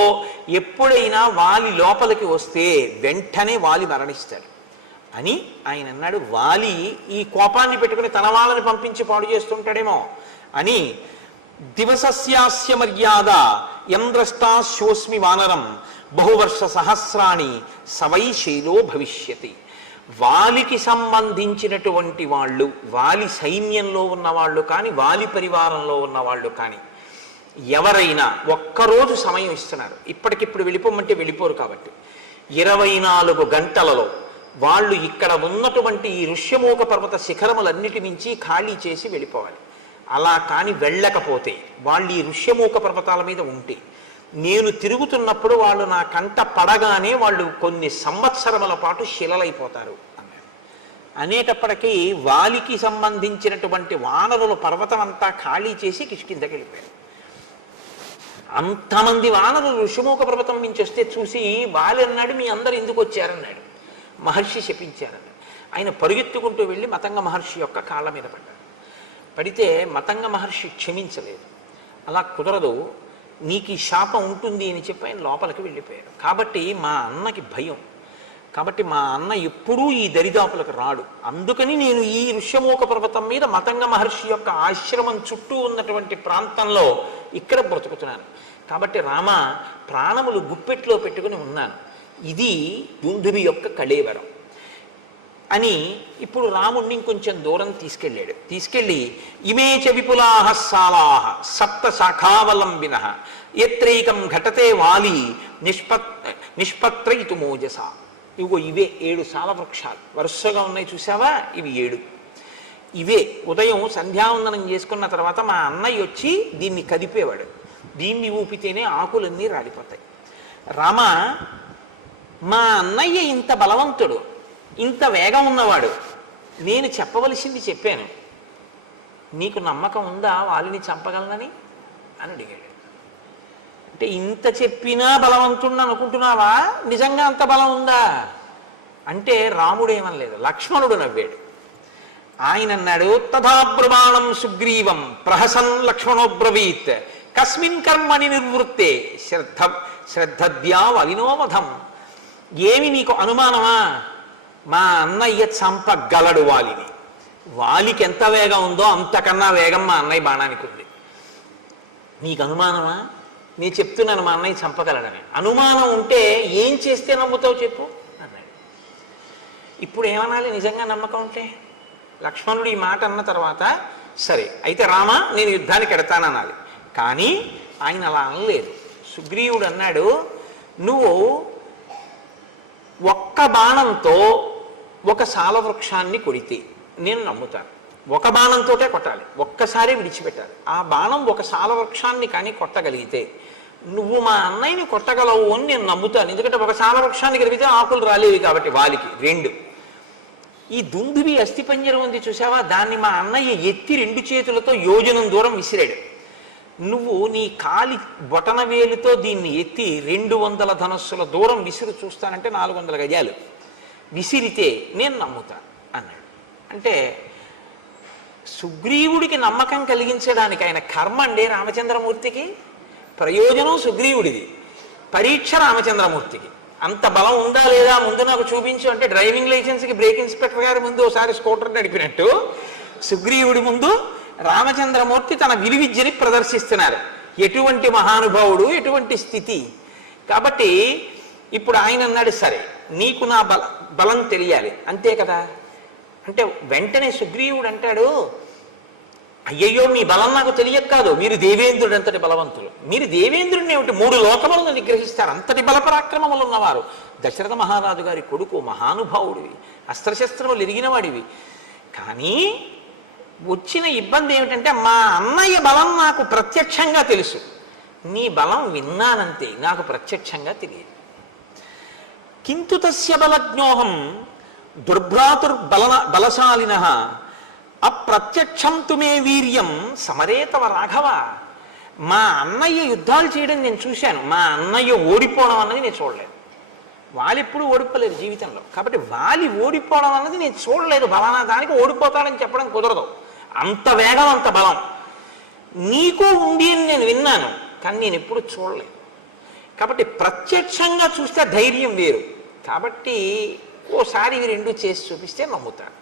ఎప్పుడైనా వాలి లోపలికి వస్తే వెంటనే వాలి మరణిస్తాడు అని ఆయన అన్నాడు. వాలి ఈ కోపాన్ని పెట్టుకుని తన వాళ్ళని పంపించి పాడు చేస్తుంటాడేమో అని. దివసస్యాస్య మర్యాద యంద్రష్టాశోస్మి వానరం బహువర్ష సహస్రాణి సవై శైలో భవిష్యతి. వాలికి సంబంధించినటువంటి వాళ్ళు, వాలి సైన్యంలో ఉన్నవాళ్ళు కానీ వాలి పరివారంలో ఉన్నవాళ్ళు కానీ ఎవరైనా ఒక్కరోజు సమయం ఇస్తున్నారు. ఇప్పటికిప్పుడు వెళ్ళిపోమంటే వెళ్ళిపోరు. కాబట్టి 24 గంటలలో వాళ్ళు ఇక్కడ ఉన్నటువంటి ఈ ఋష్యమూక పర్వత శిఖరములన్నిటి నుంచి ఖాళీ చేసి వెళ్ళిపోవాలి. అలా కానీ వెళ్ళకపోతే వాళ్ళు ఈ ఋష్యమూక పర్వతాల మీద ఉంటే నేను తిరుగుతున్నప్పుడు వాళ్ళు నా కంట పడగానే వాళ్ళు కొన్ని సంవత్సరముల పాటు శిలలైపోతారు అన్నాడు. అనేటప్పటికీ వాలికి సంబంధించినటువంటి వానరులు పర్వతం అంతా ఖాళీ చేసి కిష్కిందకి వెళ్ళిపోయారు. అంతమంది వానరులు ఋషిమూక పర్వతం నుంచి వస్తే చూసి వాలి అన్నాడు, మీ అందరు ఎందుకు వచ్చారన్నాడు. మహర్షి శపించారన్నాడు. ఆయన పరుగెత్తుకుంటూ వెళ్ళి మతంగ మహర్షి యొక్క కాళ్ళ మీద పడ్డాడు. పడితే మతంగ మహర్షి క్షమించలేదు. అలా కుదరదు, నీకు ఈ శాపం ఉంటుంది అని చెప్పి ఆయన లోపలికి వెళ్ళిపోయారు. కాబట్టి మా అన్నకి భయం. కాబట్టి మా అన్న ఎప్పుడూ ఈ దరిదాపులకు రాడు. అందుకని నేను ఈ ఋష్యమూక పర్వతం మీద మతంగ మహర్షి యొక్క ఆశ్రమం చుట్టూ ఉన్నటువంటి ప్రాంతంలో ఇక్కడ బ్రతుకుతున్నాను. కాబట్టి రామ, ప్రాణములు గుప్పెట్లో పెట్టుకుని ఉన్నాను. ఇది దుందుబి యొక్క కళేవరం అని ఇప్పుడు రాముణ్ణి ఇంకొంచెం దూరం తీసుకెళ్ళాడు. తీసుకెళ్ళి ఇమే చ విపులాహ సాలాహ సప్త శాఖావలంబిన ఎత్రైకం ఘటతే వాలి నిష్పత్రయితు మోజస. ఇవిగో ఇవే 7 సాల వృక్షాలు వరుసగా ఉన్నాయి చూసావా, ఇవి 7. ఇవే ఉదయం సంధ్యావందనం చేసుకున్న తర్వాత మా అన్నయ్య వచ్చి దీన్ని కదిపేవాడు. దీన్ని ఊపితేనే ఆకులన్నీ రాలిపోతాయి. రామ, మా అన్నయ్య ఇంత బలవంతుడు, ఇంత వేగం ఉన్నవాడు, నేను చెప్పవలసింది చెప్పాను, నీకు నమ్మకం ఉందా వాళ్ళని చంపగలనని అని అడిగాడు. అంటే ఇంత చెప్పినా బలవంతుడు అనుకుంటున్నావా, నిజంగా అంత బలం ఉందా అంటే రాముడేమనలేదు, లక్ష్మణుడు నవ్వాడు. ఆయన అన్నాడు, తథాబ్రమాణం సుగ్రీవం ప్రహసన్ లక్ష్మణోబ్రవీత్ కస్మిన్ కర్మని నిర్వృత్తే శ్రద్ధద్యా వలినోవధం. ఏమి నీకు అనుమానమా, మా అన్నయ్య చంపగలడు వాలిని. వాలికి ఎంత వేగం ఉందో అంతకన్నా వేగం మా అన్నయ్య బాణానికి ఉంది. నీకు అనుమానమా? నేను చెప్తున్నాను మా అన్నయ్య చంపగలడని. అనుమానం ఉంటే ఏం చేస్తే నమ్ముతావు చెప్పు అన్నాడు. ఇప్పుడు ఏమనాలి నిజంగా నమ్మకం ఉంటే? లక్ష్మణుడు ఈ మాట అన్న తర్వాత సరే అయితే రామ నేను యుద్ధానికి ఎడతాననాలి. కానీ ఆయన అలా అనలేదు. సుగ్రీవుడు అన్నాడు, నువ్వు ఒక్క బాణంతో ఒక సాలవృక్షాన్ని కొడితే నేను నమ్ముతాను. ఒక బాణంతోటే కొట్టాలి, ఒక్కసారి విడిచిపెట్టాలి. ఆ బాణం ఒక సాలవృక్షాన్ని కానీ కొట్టగలిగితే నువ్వు మా అన్నయ్యని కొట్టగలవు అని నేను నమ్ముతాను. ఎందుకంటే ఒక సాలవృక్షాన్ని కలిగితే ఆకులు రాలేవి కాబట్టి వాలికి. 2 ఈ దుందుబి అస్థిపంజరం ఉంది చూసావా, దాన్ని మా అన్నయ్య ఎత్తి 2 చేతులతో యోజనం దూరం విసిరాడు. నువ్వు నీ కాలి బొటన వేలుతో దీన్ని ఎత్తి 200 ధనస్సుల దూరం విసిరు చూస్తానంటే 400 గజాలు విసిరితే నేను నమ్ముతాను అన్నాడు. అంటే సుగ్రీవుడికి నమ్మకం కలిగించడానికి ఆయన కర్మ అండి రామచంద్రమూర్తికి, ప్రయోజనం సుగ్రీవుడిది, పరీక్ష రామచంద్రమూర్తికి. అంత బలం ఉందా లేదా ముందు నాకు చూపించు అంటే డ్రైవింగ్ లైసెన్స్కి బ్రేక్ ఇన్స్పెక్టర్ గారి ముందు ఒకసారి స్కూటర్ నడిపినట్టు సుగ్రీవుడి ముందు రామచంద్రమూర్తి తన విలువిద్యని ప్రదర్శిస్తున్నారు. ఎటువంటి మహానుభావుడు, ఎటువంటి స్థితి. కాబట్టి ఇప్పుడు ఆయన అన్నాడు, సరే నీకు నా బలం తెలియాలి అంతే కదా. అంటే వెంటనే సుగ్రీవుడు అంటాడు, అయ్యయ్యో మీ బలం నాకు తెలియక కాదు, మీరు దేవేంద్రుడు అంతటి బలవంతులు. మీరు దేవేంద్రుడిని ఏమిటి 3 లోకములను నిగ్రహిస్తారు, అంతటి బలపరాక్రమములు ఉన్నవారు. దశరథ మహారాజు గారి కొడుకు, మహానుభావుడివి, అస్త్రశస్త్రములు ఎరిగిన వాడివి. కానీ వచ్చిన ఇబ్బంది ఏమిటంటే మా అన్నయ్య బలం నాకు ప్రత్యక్షంగా తెలుసు, నీ బలం విన్నానంతే, నాకు ప్రత్యక్షంగా తెలియదు. కింతు తస్య బలజ్ఞోహం బలశాలినః అప్రత్యక్షం తుమే వీర్యం సమరేతవ రాఘవ. మా అన్నయ్య యుద్ధాలు చేయడం నేను చూశాను, మా అన్నయ్య ఓడిపోవడం అన్నది నేను చూడలేదు. వాళ్ళెప్పుడు ఓడిపోలేదు జీవితంలో, కాబట్టి వాలి ఓడిపోవడం అన్నది నేను చూడలేదు. బలానా దానికి ఓడిపోతాడని చెప్పడం కుదరదు. అంత వేగం, అంత బలం నీకు ఉంది అని నేను విన్నాను, కానీ నేను ఎప్పుడు చూడలేదు. కాబట్టి ప్రత్యక్షంగా చూస్తే ధైర్యం వేరు. కాబట్టి ఓసారి ఇవి 2 చేసి చూపిస్తే నమ్ముతాడు.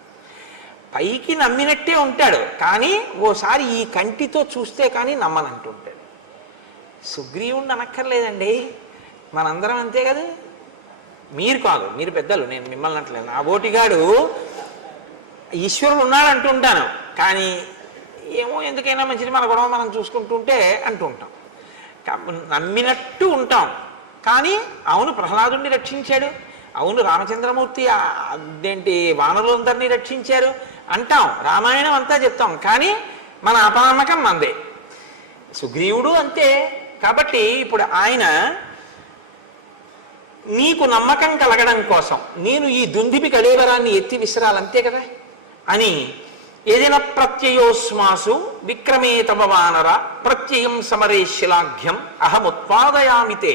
పైకి నమ్మినట్టే ఉంటాడు, కానీ ఓసారి ఈ కంటితో చూస్తే కానీ నమ్మనంటుంటాడు. సుగ్రీవుణ్ణి అనక్కర్లేదండి, మనందరం అంతే కదా. మీరు కాదు, మీరు పెద్దలు, నేను మిమ్మల్ని అంటలేదు. నా బోటిగాడు ఈశ్వరుడు ఉన్నాడు అంటుంటాను, కానీ ఏమో ఎందుకైనా మంచిది మన గొడవ మనం చూసుకుంటుంటే అంటూ ఉంటాం. నమ్మినట్టు ఉంటాం, కానీ అవును ప్రహ్లాదుని రక్షించాడు, అవును రామచంద్రమూర్తి అదేంటి వానరులందరినీ రక్షించారు అంటాం, రామాయణం అంతా చెప్తాం, కానీ మన అపనమ్మకం మందే. సుగ్రీవుడు అంతే. కాబట్టి ఇప్పుడు ఆయన నీకు నమ్మకం కలగడం కోసం నేను ఈ దుందిపి కళేవరాన్ని ఎత్తి విసిరాలంతే కదా అని ఏదైనా ప్రత్యయోస్మాసు విక్రమే తమ వానర ప్రత్యయం సమరే శిలాఘ్యం అహముత్పాదయామితే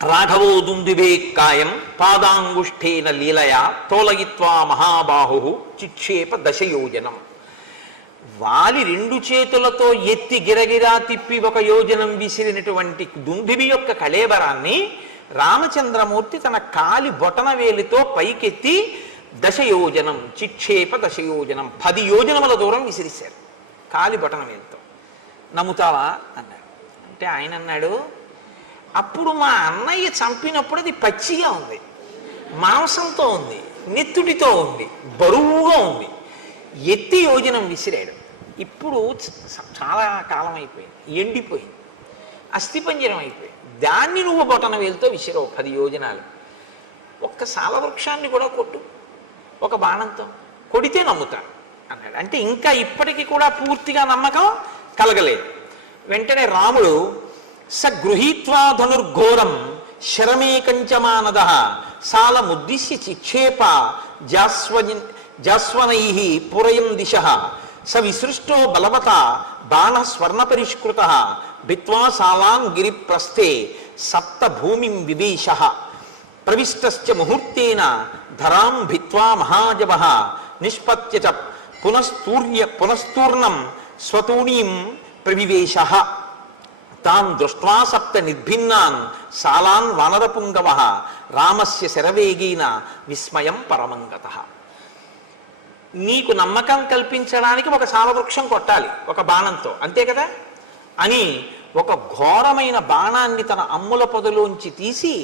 రాఘవో దుందుబే కాయం పాదాంగుష్ఠేన లీలయా తోలయిత్వా మహాబాహు చిక్షేప దశయోజనం. వాలి 2 చేతులతో ఎత్తి గిరగిరా తిప్పి 1 యోజనం విసిరినటువంటి దుందుబి యొక్క కళేబరాన్ని రామచంద్రమూర్తి తన కాలి బొటన వేలితో పైకెత్తి దశయోజనం చిక్షేప దశయోజనం 10 యోజనముల దూరం విసిరిశారు కాలి బొటన వేలితో. నమ్ముతావా అన్నాడు. అంటే ఆయన అన్నాడు, అప్పుడు మా అన్నయ్య చంపినప్పుడు అది పచ్చిగా ఉంది, మాంసంతో ఉంది, నెత్తుడితో ఉంది, బరువుగా ఉంది, ఎత్తి యోజనం విసిరాడు. ఇప్పుడు చాలా కాలం అయిపోయింది, ఎండిపోయింది, అస్థిపంజరం అయిపోయింది. దాన్ని నువ్వు బొటన వేలుతో విసిరావు 10 యోజనాలు. ఒక్క సాలవృక్షాన్ని కూడా కొట్టు, ఒక బాణంతో కొడితే నమ్ముతాను అన్నాడు. అంటే ఇంకా ఇప్పటికీ కూడా పూర్తిగా నమ్మకం కలగలేదు. వెంటనే రాముడు స గృహీత్వా ధనుర్ఘోరం శరమేకంచమానద సాలముద్దిశ్య చిక్షేప జాస్వనై పురయం దిశ స విసృష్టో బలవత బాణ స్వర్ణపరిష్కృత భిత్వా సాలాం గిరిప్రస్థే సప్త భూమిం వివేశ ప్రవిష్టశ్చ ముహూర్తేన ధరాం భిత్వా మహాజవ నిష్పత్య చ పునస్తూర్ణం స్వతూణీం ప్రవివేశ తాన్ దృష్ట్వా సప్త నిర్భిన్నాన్ సాలాన్ వానరపుంగవ రామస్య శరవేగీన విస్మయం పరమంగతః. నీకు నమ్మకం కల్పించడానికి ఒక సాలవృక్షం కొట్టాలి ఒక బాణంతో, అంతే కదా అని ఒక ఘోరమైన బాణాన్ని తన అమ్ముల పొదలోంచి తీసి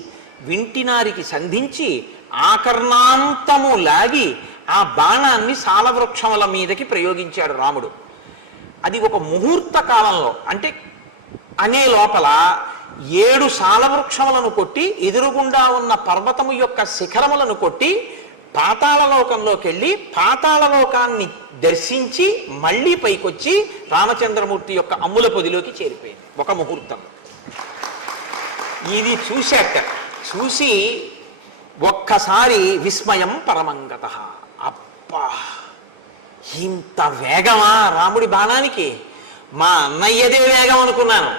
వింటినారికి సంధించి ఆకర్ణాంతము లాగి ఆ బాణాన్ని సాలవృక్షముల మీదకి ప్రయోగించాడు రాముడు. అది ఒక ముహూర్త కాలంలో, అంటే అనే లోపల 7 సాలవృక్షములను కొట్టి ఎదురుగుండా ఉన్న పర్వతము యొక్క శిఖరములను కొట్టి పాతాళలోకంలోకి వెళ్ళి పాతాళలోకాన్ని దర్శించి మళ్ళీ పైకొచ్చి రామచంద్రమూర్తి యొక్క అమ్ముల పొదిలోకి చేరిపోయింది ఒక ముహూర్తం. ఇది చూసి ఒక్కసారి విస్మయం పరమంగత. అబ్బా, ఇంత వేగమా రాముడి బాణానికి? మా అన్నయ్యదే వేగం అనుకున్నాను.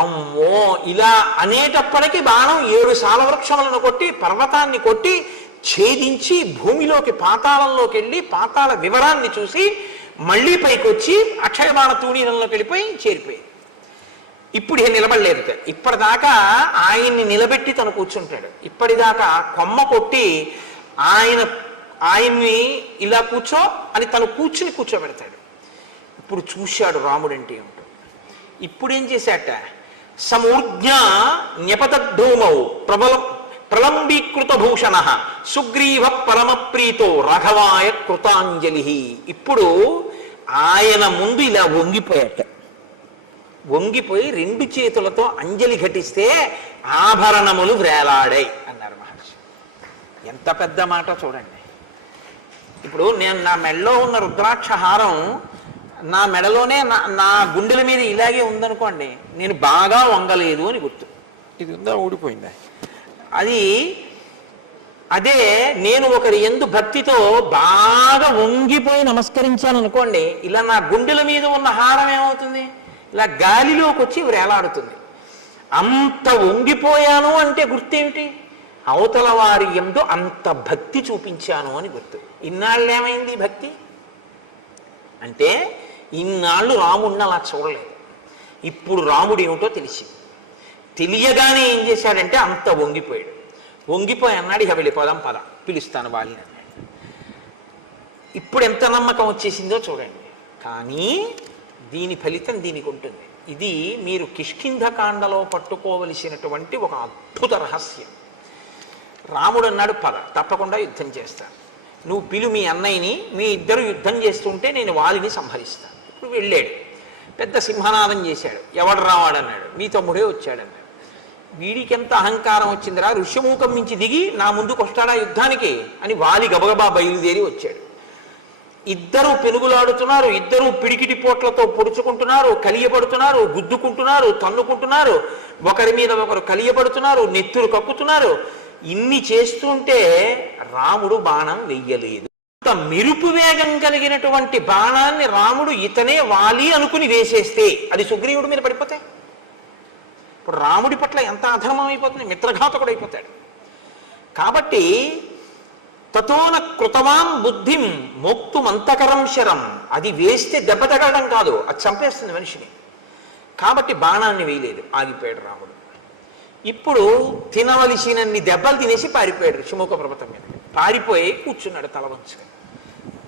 అమ్మో, ఇలా అనేటప్పటికీ బాణం 7 సాలవృక్షములను కొట్టి పర్వతాన్ని కొట్టి ఛేదించి భూమిలోకి పాతాళంలోకి వెళ్ళి పాతాళ వివరాన్ని చూసి మళ్ళీ పైకి వచ్చి అక్షయబాణ తూణీరంలోకి వెళ్ళిపోయి చేరిపోయి. ఇప్పుడు నిలబడలేదు. ఇప్పటిదాకా ఆయన్ని నిలబెట్టి తను కూర్చుంటాడు. ఇప్పటిదాకా కొమ్మ కొట్టి ఆయన్ని ఇలా కూర్చో అని తను కూర్చోబెడతాడు. ఇప్పుడు చూశాడు రాముడంటే ఏమిటో. ఇప్పుడేం చేశాట? సమూర్జ్ఞ న్యపతద్ధూమౌ ప్రలంబీకృత భూషణ సుగ్రీవ పరమప్రీతో రాఘవాయ కృతాంజలి. ఇప్పుడు ఆయన ముందు ఇలా వంగిపోయి 2 చేతులతో అంజలి ఘటిస్తే ఆభరణములు వ్రేలాడాయి అన్నారు మహర్షి. ఎంత పెద్ద మాట చూడండి. ఇప్పుడు నేను నా మెడలో ఉన్న రుద్రాక్ష హారం నా మెడలోనే నా గుండెల మీద ఇలాగే ఉందనుకోండి, నేను బాగా వంగలేదు అని గుర్తు. ఇది ఉందా, ఊడిపోయిందా? అదే నేను ఒకరి యందు భక్తితో బాగా వంగిపోయి నమస్కరించాను అనుకోండి, ఇలా నా గుండెల మీద ఉన్న హారం ఏమవుతుంది? ఇలా గాలిలోకి వచ్చి వేలాడుతుంది. అంత వంగిపోయాను అంటే గుర్తేమిటి? అవతల వారి యందు అంత భక్తి చూపించాను అని గుర్తు. ఇన్నాళ్ళు ఏమైంది భక్తి అంటే? ఇన్నాళ్ళు రాముడిని అలా చూడలేదు. ఇప్పుడు రాముడు ఏమిటో తెలియగానే ఏం చేశాడంటే అంత వంగిపోయి అన్నాడు, ఇక వెళ్ళిపోదాం పద, పిలుస్తాను వాళ్ళని అన్నాడు. ఇప్పుడు ఎంత నమ్మకం వచ్చేసిందో చూడండి. కానీ దీని ఫలితం దీనికి ఉంటుంది. ఇది మీరు కిష్కింధకాండలో పట్టుకోవలసినటువంటి ఒక అద్భుత రహస్యం. రాముడు అన్నాడు, పద, తప్పకుండా యుద్ధం చేస్తాను, నువ్వు పిలు మీ అన్నయ్యని, మీ ఇద్దరు యుద్ధం చేస్తుంటే నేను వాలిని సంహరిస్తాను. ఇప్పుడు వెళ్ళాడు, పెద్ద సింహనాదం చేశాడు. ఎవడు రావాడన్నాడు, మీ తమ్ముడే వచ్చాడన్నాడు. వీడికి ఎంత అహంకారం వచ్చిందిరా, ఋష్యమూకం నుంచి దిగి నా ముందుకు వస్తాడా యుద్ధానికి అని వాలి గబగబా బయలుదేరి వచ్చాడు. ఇద్దరు పెనుగులాడుతున్నారు, ఇద్దరు పిడికిటి పోట్లతో పొడుచుకుంటున్నారు, కలియబడుతున్నారు, గుద్దుకుంటున్నారు, తన్నుకుంటున్నారు, ఒకరి మీద ఒకరు కలియబడుతున్నారు, నెత్తురు కక్కుతున్నారు. ఇన్ని చేస్తుంటే రాముడు బాణం వెయ్యలేదు. అంత మెరుపు వేగం కలిగినటువంటి బాణాన్ని రాముడు ఇతనే వాలి అనుకుని వేసేస్తే అది సుగ్రీవుడి మీద పడిపోతే ఇప్పుడు రాముడి పట్ల ఎంత అధర్మం అయిపోతుంది, మిత్రఘాతకుడు అయిపోతాడు. కాబట్టి తతోన కృతవాన్ బుద్ధిం మోక్తుమంతకరం శరం, అది వేస్తే దెబ్బ తగలడం కాదు, అది చంపేస్తుంది మనిషిని. కాబట్టి బాణాన్ని వేయలేదు, ఆగిపోయాడు రాముడు. ఇప్పుడు తినవలసినన్ని దెబ్బలు తినేసి పారిపోయాడు ఋషిముఖ పర్వతం మీద. పారిపోయి కూర్చున్నాడు తల వంచుకొని.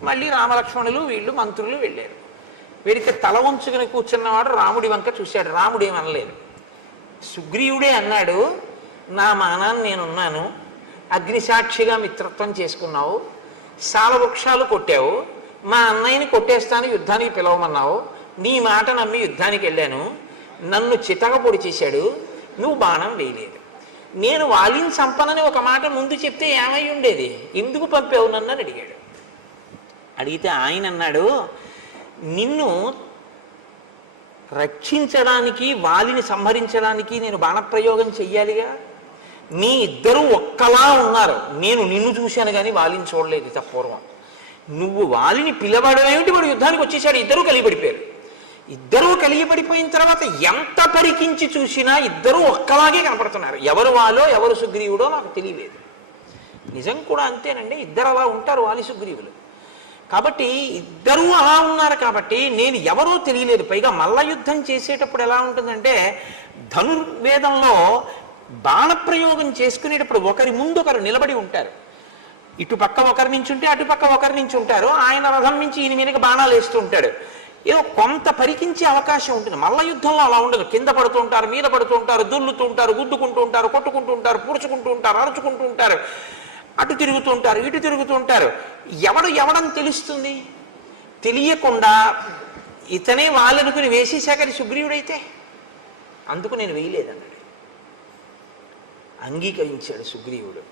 మళ్ళీ రామలక్ష్మణులు వీళ్ళు మంత్రులు వెళ్ళారు. వీడికి తల వంచుకొని కూర్చున్నవాడు రాముడి వంక చూశాడు. రాముడు ఏమనలేదు. సుగ్రీవుడే అన్నాడు, నా మానాన్ని నేనున్నాను, అగ్నిసాక్షిగా మిత్రత్వం చేసుకున్నావు, సాలవృక్షాలు కొట్టావు, మా అన్నయ్యని కొట్టేస్తాను యుద్ధానికి పిలవమన్నావు, నీ మాట నమ్మి యుద్ధానికి వెళ్ళాను, నన్ను చితక పొడి చేశాడు, నువ్వు బాణం వేయలేదు. నేను వాలిని చంపనని ఒక మాట ముందు చెప్తే ఏమై ఉండేది, ఎందుకు పంపావు నన్ను అని అడిగాడు. అడిగితే ఆయన అన్నాడు, నిన్ను రక్షించడానికి వాలిని సంహరించడానికి నేను బాణప్రయోగం చెయ్యాలిగా. మీ ఇద్దరూ ఒక్కలా ఉన్నారు, నేను నిన్ను చూశాను కానీ వాలిని చూడలేదు ఇత పూర్వం. నువ్వు వాలిని పిలవడమేమిటి, వాడు యుద్ధానికి వచ్చేసాడు. ఇద్దరూ కలిగిపడిపోయారు. ఇద్దరూ కలిగిపడిపోయిన తర్వాత ఎంత పరికించి చూసినా ఇద్దరూ ఒక్కలాగే కనపడుతున్నారు. ఎవరు వాలో ఎవరు సుగ్రీవుడో నాకు తెలియలేదు. నిజం కూడా అంతేనండి, ఇద్దరు అలా ఉంటారు వాలి సుగ్రీవులు. కాబట్టి ఇద్దరూ అలా ఉన్నారు కాబట్టి నేను ఎవరో తెలియలేదు. పైగా మల్ల యుద్ధం చేసేటప్పుడు ఎలా ఉంటుందంటే, ధనుర్వేదంలో బాణప్రయోగం చేసుకునేటప్పుడు ఒకరి ముందు ఒకరు నిలబడి ఉంటారు. ఇటుపక్క ఒకరి నుంచి ఉంటే అటుపక్క ఒకరి నుంచి ఉంటారు. ఆయన రథం నుంచి ఈయన మీదకి బాణాలు వేస్తూ ఉంటాడు. ఏదో కొంత పరికించే అవకాశం ఉంటుంది. మల్ల యుద్ధంలో అలా ఉండదు. కింద పడుతూ ఉంటారు, మీద పడుతూ ఉంటారు, దుల్లుతూ ఉంటారు, గుద్దుకుంటూ ఉంటారు, కొట్టుకుంటూ ఉంటారు, పూడ్చుకుంటూ ఉంటారు, అరుచుకుంటూ ఉంటారు. అటు తిరుగుతుంటారు, ఇటు తిరుగుతుంటారు. ఎవడని తెలుస్తుంది? తెలియకుండా ఇతనే వాళ్ళనుకుని వేసేశాకని సుగ్రీవుడైతే అందుకు నేను వేయలేదన్నాడు. అంగీకరించాడు సుగ్రీవుడు.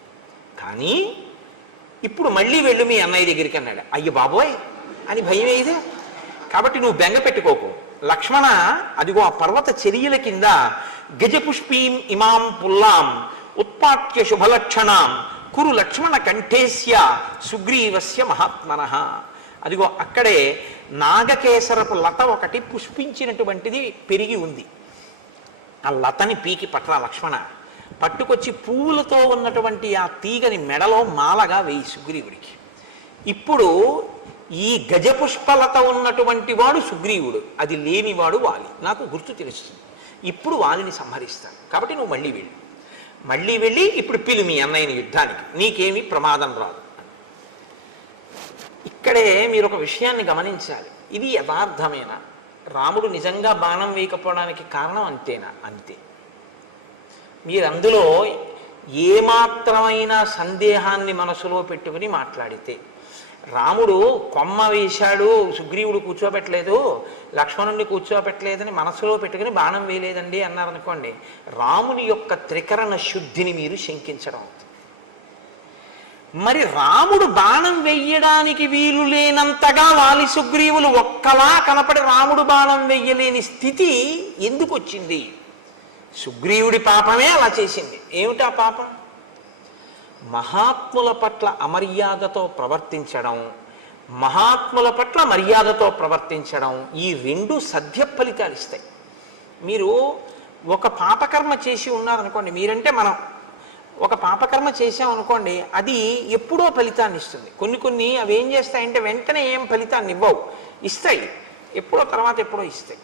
కానీ ఇప్పుడు మళ్ళీ వెళ్ళు మీ అన్నయ్య దగ్గరికి అన్నాడు. అయ్య బాబోయ్ అని భయం వేయదు. కాబట్టి నువ్వు బెంగ పెట్టుకోకు లక్ష్మణ, అదిగో ఆ పర్వత చర్యల కింద గజపుష్పీం ఇమాం పుల్లాం ఉత్పాట్య శుభలక్షణాం కురు లక్ష్మణ కంఠేస్య సుగ్రీవస్య మహాత్మనః. అదిగో అక్కడే నాగకేసరపు లత ఒకటి పుష్పించినటువంటిది పెరిగి ఉంది. ఆ లతని పీకి పట్రా లక్ష్మణ, పట్టుకొచ్చి పువ్వులతో ఉన్నటువంటి ఆ తీగని మెడలో మాలగా వేయి సుగ్రీవుడికి. ఇప్పుడు ఈ గజపుష్పలత ఉన్నటువంటి వాడు సుగ్రీవుడు, అది లేనివాడు వాలి. నాకు గుర్తు తెలుస్తుంది. ఇప్పుడు వాలిని సంహరిస్తాను. కాబట్టి నువ్వు మళ్ళీ వెళ్ళి ఇప్పుడు పిలు మీ అన్నయ్యని యుద్ధానికి, నీకేమీ ప్రమాదం రాదు. ఇక్కడే మీరు ఒక విషయాన్ని గమనించాలి. ఇది యథార్థమేనా? రాముడు నిజంగా బాణం వేయకపోవడానికి కారణం అంతేనా? అంతే. మీరు అందులో ఏమాత్రమైన సందేహాన్ని మనసులో పెట్టుకుని మాట్లాడితే, రాముడు కొమ్మ వేశాడు సుగ్రీవుడు కూర్చోబెట్టలేదు, లక్ష్మణుడిని కూర్చోబెట్టలేదని మనసులో పెట్టుకుని బాణం వేయలేదండి అన్నారనుకోండి, రాముని యొక్క త్రికరణ శుద్ధిని మీరు శంకించడం అవుతుంది. మరి రాముడు బాణం వెయ్యడానికి వీలు లేనంతగా వాలి సుగ్రీవులు ఒక్కలా కనపడి రాముడు బాణం వెయ్యలేని స్థితి ఎందుకు వచ్చింది? సుగ్రీవుడి పాపమే అలా చేసింది. ఏమిటా పాపం? మహాత్ముల పట్ల అమర్యాదతో ప్రవర్తించడం, మహాత్ముల పట్ల మర్యాదతో ప్రవర్తించడం, ఈ రెండు సద్య ఫలితాలు ఇస్తాయి. మీరు ఒక పాపకర్మ చేసి ఉన్నారనుకోండి, మీరంటే మనం ఒక పాపకర్మ చేసామనుకోండి, అది ఎప్పుడో ఫలితాన్ని ఇస్తుంది. కొన్ని అవి ఏం చేస్తాయంటే వెంటనే ఏం ఫలితాన్ని ఇవ్వవు, ఇస్తాయి ఎప్పుడో, తర్వాత ఎప్పుడో ఇస్తాయి.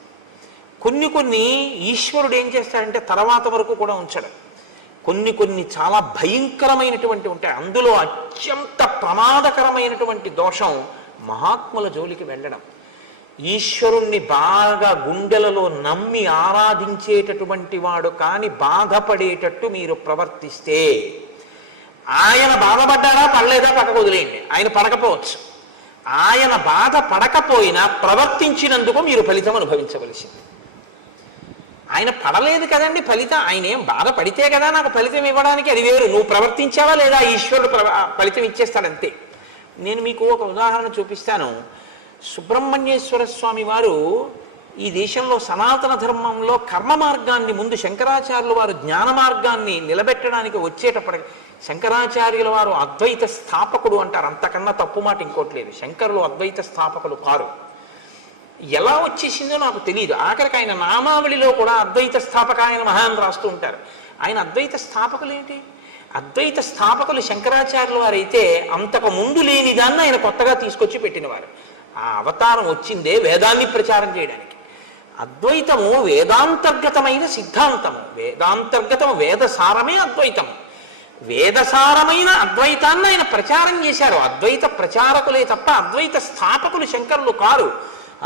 కొన్ని ఈశ్వరుడు ఏం చేస్తాడంటే తర్వాత వరకు కూడా ఉంచడం. కొన్ని చాలా భయంకరమైనటువంటి ఉంటాయి. అందులో అత్యంత ప్రమాదకరమైనటువంటి దోషం మహాత్ముల జోలికి వెళ్ళడం. ఈశ్వరుణ్ణి బాగా గుండెలలో నమ్మి ఆరాధించేటటువంటి వాడు కానీ బాధపడేటట్టు మీరు ప్రవర్తిస్తే, ఆయన బాధపడ్డారా పడలేదా పక్కకు వదిలేయండి, ఆయన పడకపోవచ్చు. ఆయన బాధ పడకపోయినా ప్రవర్తించినందుకు మీరు ఫలితం అనుభవించవలసింది. ఆయన పడలేదు కదండి ఫలితం, ఆయన ఏం బాధపడితే కదా నాకు ఫలితం ఇవ్వడానికి, అది వేరు. నువ్వు ప్రవర్తించావా లేదా ఈశ్వరుడు ఫలితం ఇచ్చేస్తాడంతే. నేను మీకు ఒక ఉదాహరణ చూపిస్తాను. సుబ్రహ్మణ్యేశ్వర స్వామి వారు ఈ దేశంలో సనాతన ధర్మంలో కర్మ మార్గాన్ని ముందు శంకరాచార్యుల వారు జ్ఞాన మార్గాన్ని నిలబెట్టడానికి వచ్చేటప్పటికి, శంకరాచార్యుల వారు అద్వైత స్థాపకుడు అంటారు, అంతకన్నా తప్పు మాట ఇంకోటి లేదు. శంకరులు అద్వైత స్థాపకులు కారు. ఎలా వచ్చేసిందో నాకు తెలియదు. ఆఖరికి ఆయన నామావళిలో కూడా అద్వైత స్థాపక ఆయన మహాన్ రాస్తూ ఉంటారు. ఆయన అద్వైత స్థాపకులు ఏంటి? అద్వైత స్థాపకులు శంకరాచార్యుల వారు అయితే అంతకు ముందు లేని దాన్ని ఆయన కొత్తగా తీసుకొచ్చి పెట్టినవారు. ఆ అవతారం వచ్చిందే వేదాన్ని ప్రచారం చేయడానికి. అద్వైతము వేదాంతర్గతమైన సిద్ధాంతము, వేదాంతర్గతము వేదసారమే అద్వైతము. వేదసారమైన అద్వైతాన్ని ఆయన ప్రచారం చేశారు. అద్వైత ప్రచారకులే తప్ప అద్వైత స్థాపకులు శంకరులు కారు.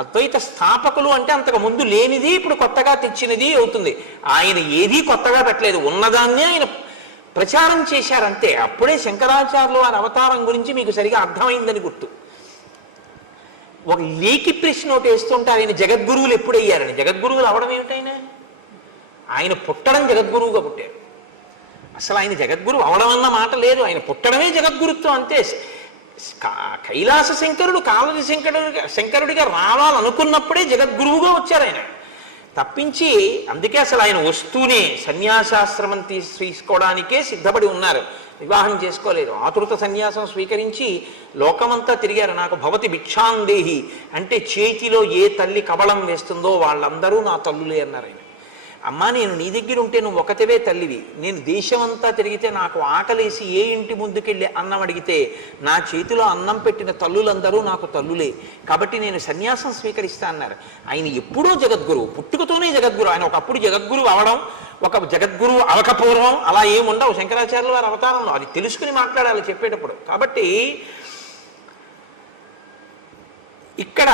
అద్వైత స్థాపకులు అంటే అంతకు ముందు లేనిది ఇప్పుడు కొత్తగా తెచ్చినది అవుతుంది. ఆయన ఏదీ కొత్తగా పెట్టలేదు, ఉన్నదాన్నే ఆయన ప్రచారం చేశారంతే. అప్పుడే శంకరాచార్యులు వారి అవతారం గురించి మీకు సరిగా అర్థమైందని గుర్తు. ఒక లేఖి ప్రశ్న ఒకటి వేస్తుంటారు, ఆయన జగద్గురువులు ఎప్పుడయ్యారని. జగద్గురువులు అవడం ఏమిటైనా? ఆయన పుట్టడం జగద్గురువుగా పుట్టారు. అసలు ఆయన జగద్గురువు అవడం అన్న మాట లేదు, ఆయన పుట్టడమే జగద్గురుత్వం అంతే. కైలాస శంకరుడు కాలది శంకరుడిగా రావాలనుకున్నప్పుడే జగద్గురువుగా వచ్చారు ఆయన, తప్పించి. అందుకే అసలు ఆయన వస్తూనే సన్యాసాశ్రమం తీసుకోవడానికే సిద్ధపడి ఉన్నారు, వివాహం చేసుకోలేదు. ఆతృత సన్యాసం స్వీకరించి లోకమంతా తిరిగారు. నాకు భవతి భిక్షాందేహి అంటే చేతిలో ఏ తల్లి కవళం వేస్తుందో వాళ్ళందరూ నా తల్లులే అన్నారు ఆయన. అమ్మా, నేను నీ దగ్గర ఉంటే నువ్వు ఒకటివే తల్లివి, నేను దేశమంతా తిరిగితే నాకు ఆకలేసి ఏ ఇంటి ముందుకెళ్ళి అన్నం అడిగితే నా చేతిలో అన్నం పెట్టిన తల్లులందరూ నాకు తల్లులే, కాబట్టి నేను సన్యాసం స్వీకరిస్తా అన్నారు. ఆయన ఎప్పుడో జగద్గురువు, పుట్టుకతోనే జగద్గురు. ఆయన ఒకప్పుడు జగద్గురువు అవడం, ఒక జగద్గురువు అవకపూర్వం అలా ఏముండవు శంకరాచార్యుల వారి అవతారంలో. అది తెలుసుకుని మాట్లాడాలి చెప్పేటప్పుడు. కాబట్టి ఇక్కడ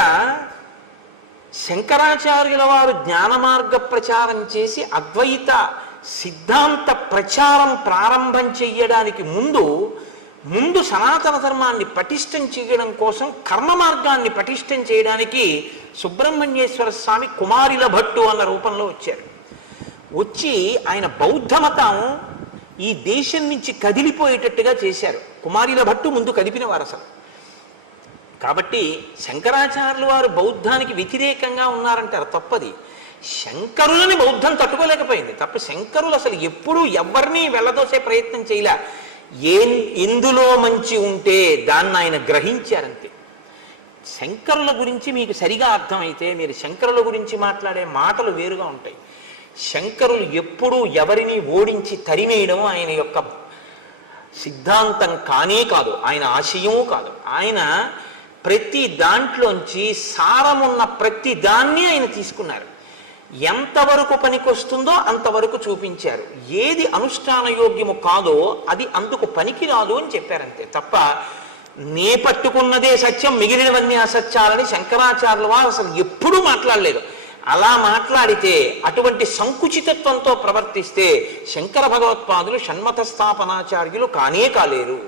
శంకరాచార్యుల వారు జ్ఞాన మార్గ ప్రచారం చేసి అద్వైత సిద్ధాంత ప్రచారం ప్రారంభం చెయ్యడానికి ముందు ముందు సనాతన ధర్మాన్ని పటిష్టం చేయడం కోసం కర్మ మార్గాన్ని పటిష్టం చేయడానికి సుబ్రహ్మణ్యేశ్వర స్వామి కుమారిల భట్టు అన్న రూపంలో వచ్చారు. వచ్చి ఆయన బౌద్ధ మతం ఈ దేశం నుంచి కదిలిపోయేటట్టుగా చేశారు. కుమారిల భట్టు ముందు కదిపిన వారు అసలు. కాబట్టి శంకరాచార్యులు వారు బౌద్ధానికి వ్యతిరేకంగా ఉన్నారంటారు, తప్పది. శంకరులని బౌద్ధం తట్టుకోలేకపోయింది తప్ప. శంకరులు అసలు ఎప్పుడూ ఎవరిని వెళ్ళదోసే ప్రయత్నం చేయలే. ఎందులో మంచి ఉంటే దాన్ని ఆయన గ్రహించారంతే. శంకరుల గురించి మీకు సరిగా అర్థమైతే మీరు శంకరుల గురించి మాట్లాడే మాటలు వేరుగా ఉంటాయి. శంకరులు ఎప్పుడూ ఎవరిని ఓడించి తరిమేయడం ఆయన యొక్క సిద్ధాంతం కానే కాదు, ఆయన ఆశయము కాదు. ఆయన ప్రతి దాంట్లోంచి సారమున్న ప్రతి దాన్ని ఆయన తీసుకున్నారు. ఎంతవరకు పనికొస్తుందో అంతవరకు చూపించారు. ఏది అనుష్ఠాన యోగ్యము కాదో అది అందుకు పనికిరాదు అని చెప్పారంతే తప్ప నే పట్టుకున్నదే సత్యం మిగిలినవన్నీ అసత్యాలని శంకరాచార్యుల వారు అసలు ఎప్పుడూ మాట్లాడలేదు. అలా మాట్లాడితే అటువంటి సంకుచితత్వంతో ప్రవర్తిస్తే శంకర భగవత్పాదులు షణ్మత స్థాపనాచార్యులు కానే కాలేరు.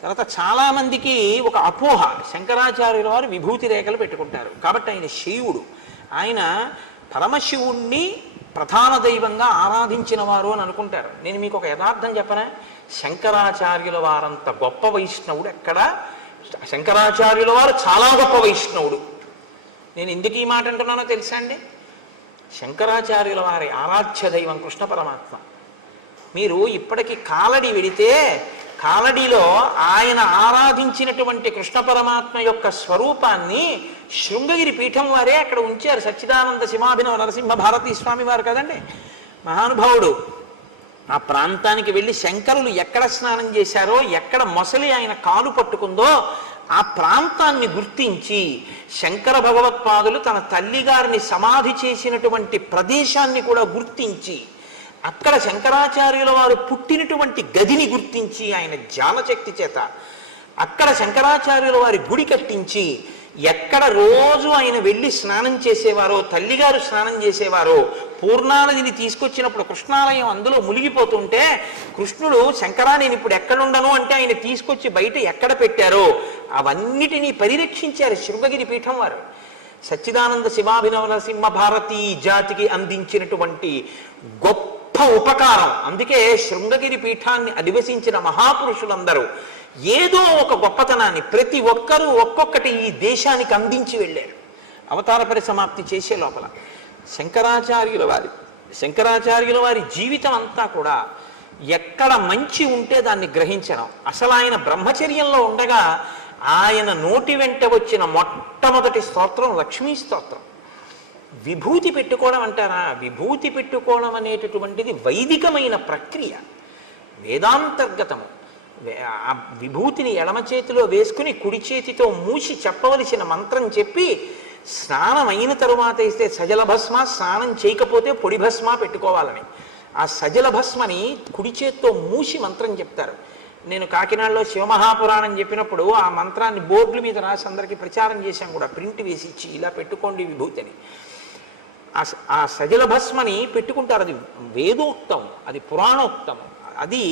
తర్వాత చాలామందికి ఒక అపోహ, శంకరాచార్యుల వారు విభూతి రేఖలు పెట్టుకుంటారు కాబట్టి ఆయన శివుడు, ఆయన పరమశివుణ్ణి ప్రధాన దైవంగా ఆరాధించిన వారు అని అనుకుంటారు. నేను మీకు ఒక యథార్థం చెప్పనా, శంకరాచార్యుల వారంత గొప్ప వైష్ణవుడు ఎక్కడ? శంకరాచార్యుల వారు చాలా గొప్ప వైష్ణవుడు. నేను ఎందుకు ఈ మాట అంటున్నానో తెలుసా అండి? శంకరాచార్యుల వారి ఆరాధ్య దైవం కృష్ణ పరమాత్మ. మీరు ఇప్పటికీ కాలడి వెడితే కాలడిలో ఆయన ఆరాధించినటువంటి కృష్ణ పరమాత్మ యొక్క స్వరూపాన్ని శృంగగిరి పీఠం వారే అక్కడ ఉంచారు. సచ్చిదానంద శివాభినవ నరసింహ భారతీ స్వామి వారు కదండి, మహానుభావుడు. ఆ ప్రాంతానికి వెళ్ళి శంకరులు ఎక్కడ స్నానం చేశారో, ఎక్కడ మొసలి ఆయన కాలు పట్టుకుందో ఆ ప్రాంతాన్ని గుర్తించి శంకర భగవత్పాదులు తన తల్లిగారిని సమాధి చేసినటువంటి ప్రదేశాన్ని కూడా గుర్తించి అక్కడ శంకరాచార్యుల వారు పుట్టినటువంటి గదిని గుర్తించి ఆయన జ్ఞానశక్తి చేత అక్కడ శంకరాచార్యుల వారి గుడి కట్టించి ఎక్కడ రోజు ఆయన వెళ్ళి స్నానం చేసేవారో, తల్లిగారు స్నానం చేసేవారో, పూర్ణానదిని తీసుకొచ్చినప్పుడు కృష్ణాలయం అందులో మునిగిపోతుంటే కృష్ణుడు శంకరా నేను ఇప్పుడు ఎక్కడుండను అంటే ఆయన తీసుకొచ్చి బయట ఎక్కడ పెట్టారో అవన్నిటినీ పరిరక్షించారు శృంగగిరి పీఠం వారు. సచ్చిదానంద శివాభినవ నరసింహ భారతీ జాతికి అందించినటువంటి గొప్ప ఉపకారం. అందుకే శృంగగిరి పీఠాన్ని అధివసించిన మహాపురుషులందరూ ఏదో ఒక గొప్పతనాన్ని ప్రతి ఒక్కరూ ఒక్కొక్కటి ఈ దేశానికి అందించి వెళ్ళారు. అవతార పరిసమాప్తి చేసే లోపల శంకరాచార్యుల వారి జీవితం అంతా కూడా ఎక్కడ మంచి ఉంటే దాన్ని గ్రహించడం. అసలు ఆయన బ్రహ్మచర్యంలో ఉండగా ఆయన నోటి వెంట వచ్చిన మొట్టమొదటి స్తోత్రం లక్ష్మీ స్తోత్రం. విభూతి పెట్టుకోవడం అంటారా? విభూతి పెట్టుకోవడం అనేటటువంటిది వైదికమైన ప్రక్రియ, వేదాంతర్గతము. ఆ విభూతిని ఎడమ చేతిలో వేసుకుని కుడి చేతితో మూసి చెప్పవలసిన మంత్రం చెప్పి స్నానం అయిన తరువాత ఇస్తే సజల భస్మ, స్నానం చేయకపోతే పొడి భస్మ పెట్టుకోవాలని. ఆ సజల భస్మని కుడి చేతితో మూసి మంత్రం చెప్తారు. నేను కాకినాడలో శివమహాపురాణం చెప్పినప్పుడు ఆ మంత్రాన్ని బోర్డుల మీద రాసి అందరికీ ప్రచారం చేశాం కూడా, ప్రింట్ వేసి ఇచ్చి ఇలా పెట్టుకోండి విభూతిని. ఆ సజల భస్మని పెట్టుకుంటారు. అది వేదోక్తం, అది పురాణోక్తం. అది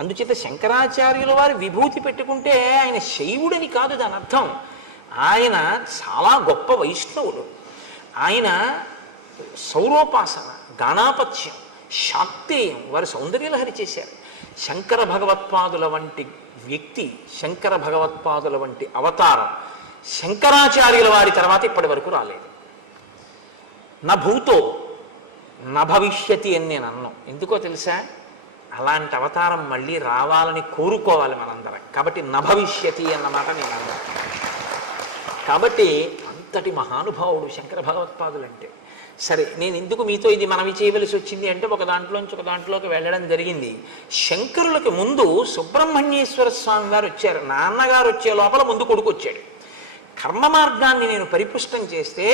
అందుచేత శంకరాచార్యుల వారు విభూతి పెట్టుకుంటే ఆయన శైవుడని కాదు దాని అర్థం. ఆయన చాలా గొప్ప వైష్ణవుడు. ఆయన సౌరోపాసన, గాణాపత్యం, శాక్తేయం వారు సౌందర్యలహరి చేశారు. శంకర భగవత్పాదుల వంటి వ్యక్తి, శంకర భగవత్పాదుల వంటి అవతారం శంకరాచార్యుల వారి తర్వాత ఇప్పటి వరకు రాలేదు. నా భూతో నా భవిష్యతి అని నేను అన్నాను. ఎందుకో తెలుసా? అలాంటి అవతారం మళ్ళీ రావాలని కోరుకోవాలి మనందరం. కాబట్టి నా భవిష్యతి అన్నమాట నేను అన్నాను. కాబట్టి అంతటి మహానుభావుడు శంకర భగవత్పాదులు అంటే. సరే, నేను ఎందుకు మీతో ఇది మనవి చేయవలసి వచ్చింది అంటే ఒక దాంట్లోంచి ఒక దాంట్లోకి వెళ్ళడం జరిగింది. శంకరులకు ముందు సుబ్రహ్మణ్యేశ్వర స్వామి వారు వచ్చారు. నాన్నగారు వచ్చే లోపల ముందు కొడుకు వచ్చాడు. కర్మ మార్గాన్ని నేను పరిపుష్టం చేస్తే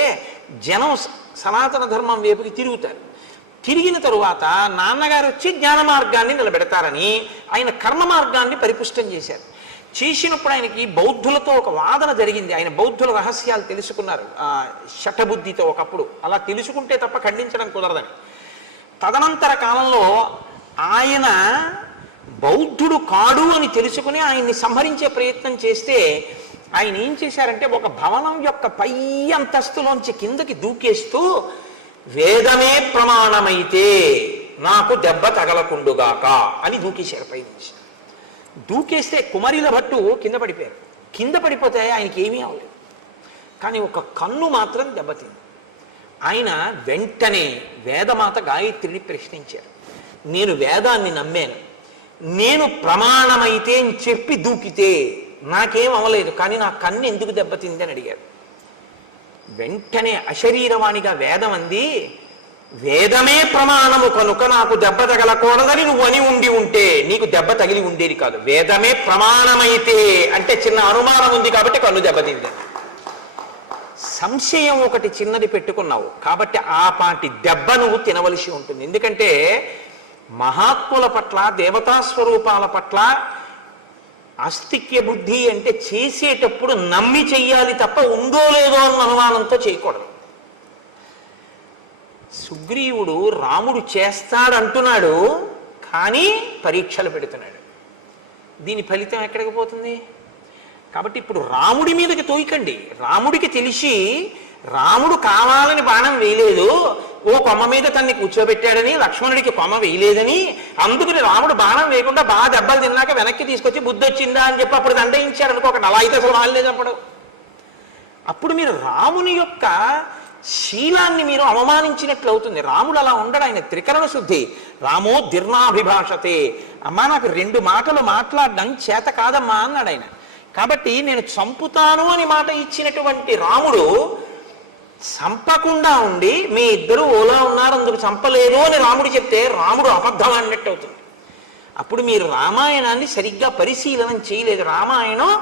జనం సనాతన ధర్మం వైపుకి తిరుగుతారు. తిరిగిన తరువాత నాన్నగారు వచ్చి జ్ఞాన మార్గాన్ని నిలబెడతారని ఆయన కర్మ మార్గాన్ని పరిపుష్టం చేశారు. చేసినప్పుడు ఆయనకి బౌద్ధులతో ఒక వాదన జరిగింది. ఆయన బౌద్ధుల రహస్యాలు తెలుసుకున్నారు శఠబుద్ధితో ఒకప్పుడు. అలా తెలుసుకుంటే తప్ప ఖండించడం కుదరదని. తదనంతర కాలంలో ఆయన బౌద్ధుడు కాడు అని తెలుసుకుని ఆయన్ని సంహరించే ప్రయత్నం చేస్తే ఆయన ఏం చేశారంటే ఒక భవనం యొక్క పై అంతస్తులోంచి కిందకి దూకేస్తూ వేదమే ప్రమాణమైతే నాకు దెబ్బ తగలకుండుగాక అని దూకేశారు పై నుంచి. దూకేస్తే కుమారిల భట్టు కింద పడిపోయారు. కింద పడిపోతే ఆయనకి ఏమీ అవ్వలేదు, కానీ ఒక కన్ను మాత్రం దెబ్బతింది. ఆయన వెంటనే వేదమాత గాయత్రిని ప్రశ్నించారు. నేను వేదాన్ని నమ్మాను, నేను ప్రమాణమైతే అని చెప్పి దూకితే నాకేం అవ్వలేదు, కానీ నా కన్ను ఎందుకు దెబ్బతింది అని అడిగారు. వెంటనే అశరీరవాణిగా వేదం అంది, వేదమే ప్రమాణము కనుక నాకు దెబ్బ తగలకూడదని నువ్వు అని ఉండి ఉంటే నీకు దెబ్బ తగిలి ఉండేది కాదు. వేదమే ప్రమాణమైతే అంటే చిన్న అనుమానం ఉంది కాబట్టి కన్ను దెబ్బతింది. సంశయం ఒకటి చిన్నది పెట్టుకున్నావు కాబట్టి ఆ పాటి దెబ్బ నువ్వు తినవలసి ఉంటుంది. ఎందుకంటే మహాత్ముల పట్ల, దేవతా స్వరూపాల పట్ల ఆస్తిక్య బుద్ధి అంటే చేసేటప్పుడు నమ్మి చెయ్యాలి తప్ప ఉందో లేదో అన్న అనుమానంతో చేయకూడదు. సుగ్రీవుడు రాముడు చేస్తాడంటున్నాడు, కానీ పరీక్షలు పెడుతున్నాడు. దీని ఫలితం ఎక్కడికి పోతుంది? కాబట్టి ఇప్పుడు రాముడి మీదకి తోయకండి. రాముడికి తెలిసి రాముడు కావాలని బాణం వేయలేదు, ఓ కొమ్మ మీద తన్ని కూర్చోబెట్టాడని, లక్ష్మణుడికి కొమ్మ వేయలేదని, అందుకని రాముడు బాణం వేయకుండా బాగా దెబ్బలు తిన్నాక వెనక్కి తీసుకొచ్చి బుద్ధి వచ్చిందా అని చెప్పి అప్పుడు దండయించాడు అనుకో. ఒక నలా అయితే అసలు వాళ్ళలేదు అప్పుడు. అప్పుడు మీరు రాముని యొక్క శీలాన్ని మీరు అవమానించినట్లు అవుతుంది. రాముడు అలా ఉండడు, ఆయన త్రికరణ శుద్ధి. రామో దీర్ణాభిభాషతే, అమ్మా నాకు 2 మాటలు మాట్లాడడం చేత కాదమ్మా అన్నాడు ఆయన. కాబట్టి నేను చంపుతాను అని మాట ఇచ్చినటువంటి రాముడు చంపకుండా ఉండి మీ ఇద్దరు ఓలా ఉన్నారు అందుకు చంపలేదు అని రాముడు చెప్తే రాముడు అబద్ధం అన్నట్టు అవుతుంది. అప్పుడు మీరు రామాయణాన్ని సరిగ్గా పరిశీలన చేయలేదు, రామాయణం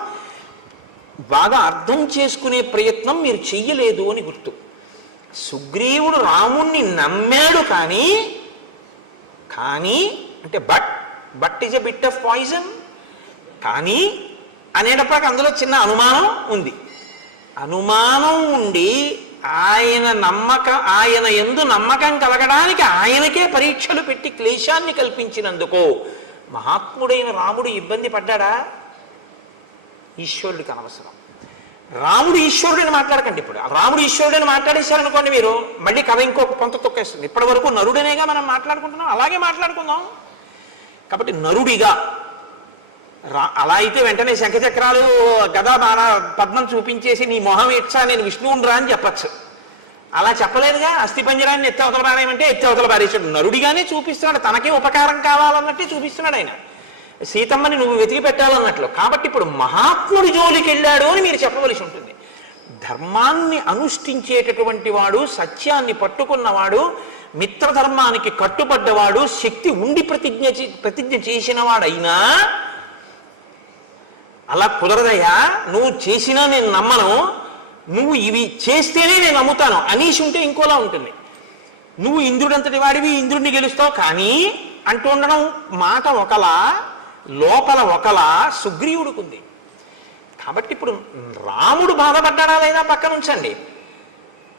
బాగా అర్థం చేసుకునే ప్రయత్నం మీరు చెయ్యలేదు అని గుర్తు. సుగ్రీవుడు రాముణ్ణి నమ్మాడు, కానీ అంటే but is a bit of poison, కానీ అనేటప్పటికి అందులో చిన్న అనుమానం ఉంది. అనుమానం ఉండి ఆయన యందు నమ్మకం కలగడానికి ఆయనకే పరీక్షలు పెట్టి క్లేశాన్ని కల్పించినందుకు మహాత్ముడైన రాముడు ఇబ్బంది పడ్డాడా? ఈశ్వరుడికి అనవసరం. రాముడు ఈశ్వరుడని మాట్లాడకండి. ఇప్పుడు రాముడు ఈశ్వరుడని మాట్లాడేశారనుకోండి, మీరు మళ్ళీ కథ ఇంకొక పొంత తొక్కేస్తుంది. ఇప్పటి వరకు నరుడనేగా మనం మాట్లాడుకుంటున్నాం, అలాగే మాట్లాడుకుందాం. కాబట్టి నరుడిగా అలా అయితే వెంటనే శంఖచక్రాలు గదా బాణ పద్మం చూపించేసి నీ మొహం ఇచ్చా నేను విష్ణువుని రా అని చెప్పచ్చు. అలా చెప్పలేదుగా. అస్థిపంజరాన్ని ఎత్తి అవతల పారేయమంటే ఎత్తి అవతల పారేసాడు. నరుడిగానే చూపిస్తున్నాడు, తనకే ఉపకారం కావాలన్నట్టే చూపిస్తున్నాడు ఆయన. సీతమ్మని నువ్వు వెతికి పెట్టాలన్నట్లు. కాబట్టి ఇప్పుడు మహాత్ముడి జోలికి వెళ్ళాడు అని మీరు చెప్పవలసి ఉంటుంది. ధర్మాన్ని అనుష్ఠించేటటువంటి వాడు, సత్యాన్ని పట్టుకున్నవాడు, మిత్రధర్మానికి కట్టుబడ్డవాడు, శక్తి ఉండి ప్రతిజ్ఞ చేసిన వాడైనా అలా కుదరదయ్యా, నువ్వు చేసినా నేను నమ్మను, నువ్వు ఇవి చేస్తేనే నేను నమ్ముతాను అనేసి ఉంటే ఇంకోలా ఉంటుంది. నువ్వు ఇంద్రుడంతటి వాడివి, ఇంద్రుడిని గెలుస్తావు కానీ అంటూ ఉండడం మాట ఒకలా, లోపల ఒకలా సుగ్రీవుడికి ఉంది. కాబట్టి ఇప్పుడు రాముడు బాధపడ్డాడా లేదా పక్కన ఉంచండి.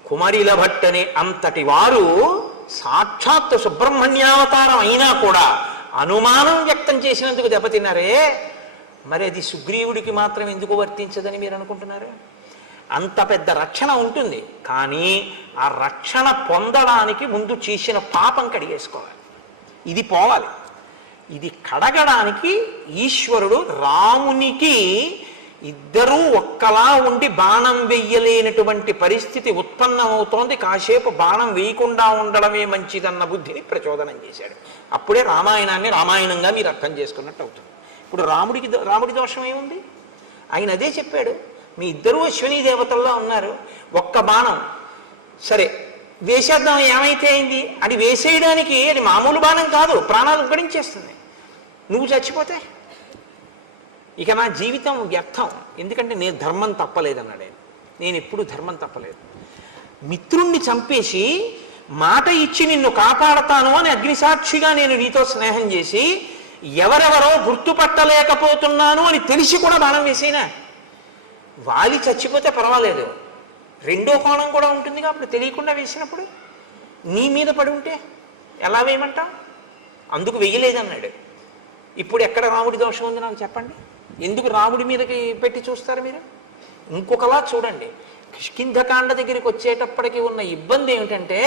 కుమారిల భట్టనే అంతటి వారు సాక్షాత్ సుబ్రహ్మణ్యావతారం అయినా కూడా అనుమానం వ్యక్తం చేసినందుకు దెబ్బతిన్నారే, మరి అది సుగ్రీవుడికి మాత్రం ఎందుకు వర్తించదని మీరు అనుకుంటున్నారు? అంత పెద్ద రక్షణ ఉంటుంది, కానీ ఆ రక్షణ పొందడానికి ముందు చేసిన పాపం కడిగేసుకోవాలి. ఇది పోవాలి. ఇది కడగడానికి ఈశ్వరుడు రామునికి ఇద్దరూ ఒక్కలా ఉండి బాణం వెయ్యలేనటువంటి పరిస్థితి ఉత్పన్నమవుతోంది. కాసేపు బాణం వేయకుండా ఉండడమే మంచిదన్న బుద్ధిని ప్రచోదనం చేశాడు. అప్పుడే రామాయణాన్ని రామాయణంగా మీరు అర్థం చేసుకున్నట్టు అవుతుంది. ఇప్పుడు రాముడి దోషం ఏముంది? ఆయన అదే చెప్పాడు, మీ ఇద్దరూ అశ్విని దేవతల్లో ఉన్నారు, ఒక్క బాణం సరే వేసేద్దాం ఏమైతే అయింది అని వేసేయడానికి అది మామూలు బాణం కాదు, ప్రాణాలు ఉగ్గడించేస్తుంది. నువ్వు చచ్చిపోతే ఇక నా జీవితం వ్యర్థం. ఎందుకంటే నేను ధర్మం తప్పలేదన్నాడు. నేను ఎప్పుడు ధర్మం తప్పలేదు. మిత్రుణ్ణి చంపేసి మాట ఇచ్చి నిన్ను కాపాడతాను అని అగ్నిసాక్షిగా నేను నీతో స్నేహం చేసి ఎవరెవరో గుర్తుపట్టలేకపోతున్నాను అని తెలిసి కూడా బాణం వేసేనా? వాలి చచ్చిపోతే పర్వాలేదు, రెండో కోణం కూడా ఉంటుంది కాబట్టి తెలియకుండా వేసినప్పుడు నీ మీద పడి ఉంటే ఎలా వేయమంటావు? అందుకు వెయ్యలేదన్నాడు. ఇప్పుడు ఎక్కడ రాముడి దోషం ఉంది నాకు చెప్పండి. ఎందుకు రాముడి మీదకి పెట్టి చూస్తారు మీరు? ఇంకొకలా చూడండి. కిష్కింధకాండ దగ్గరికి వచ్చేటప్పటికి ఉన్న ఇబ్బంది ఏమిటంటే,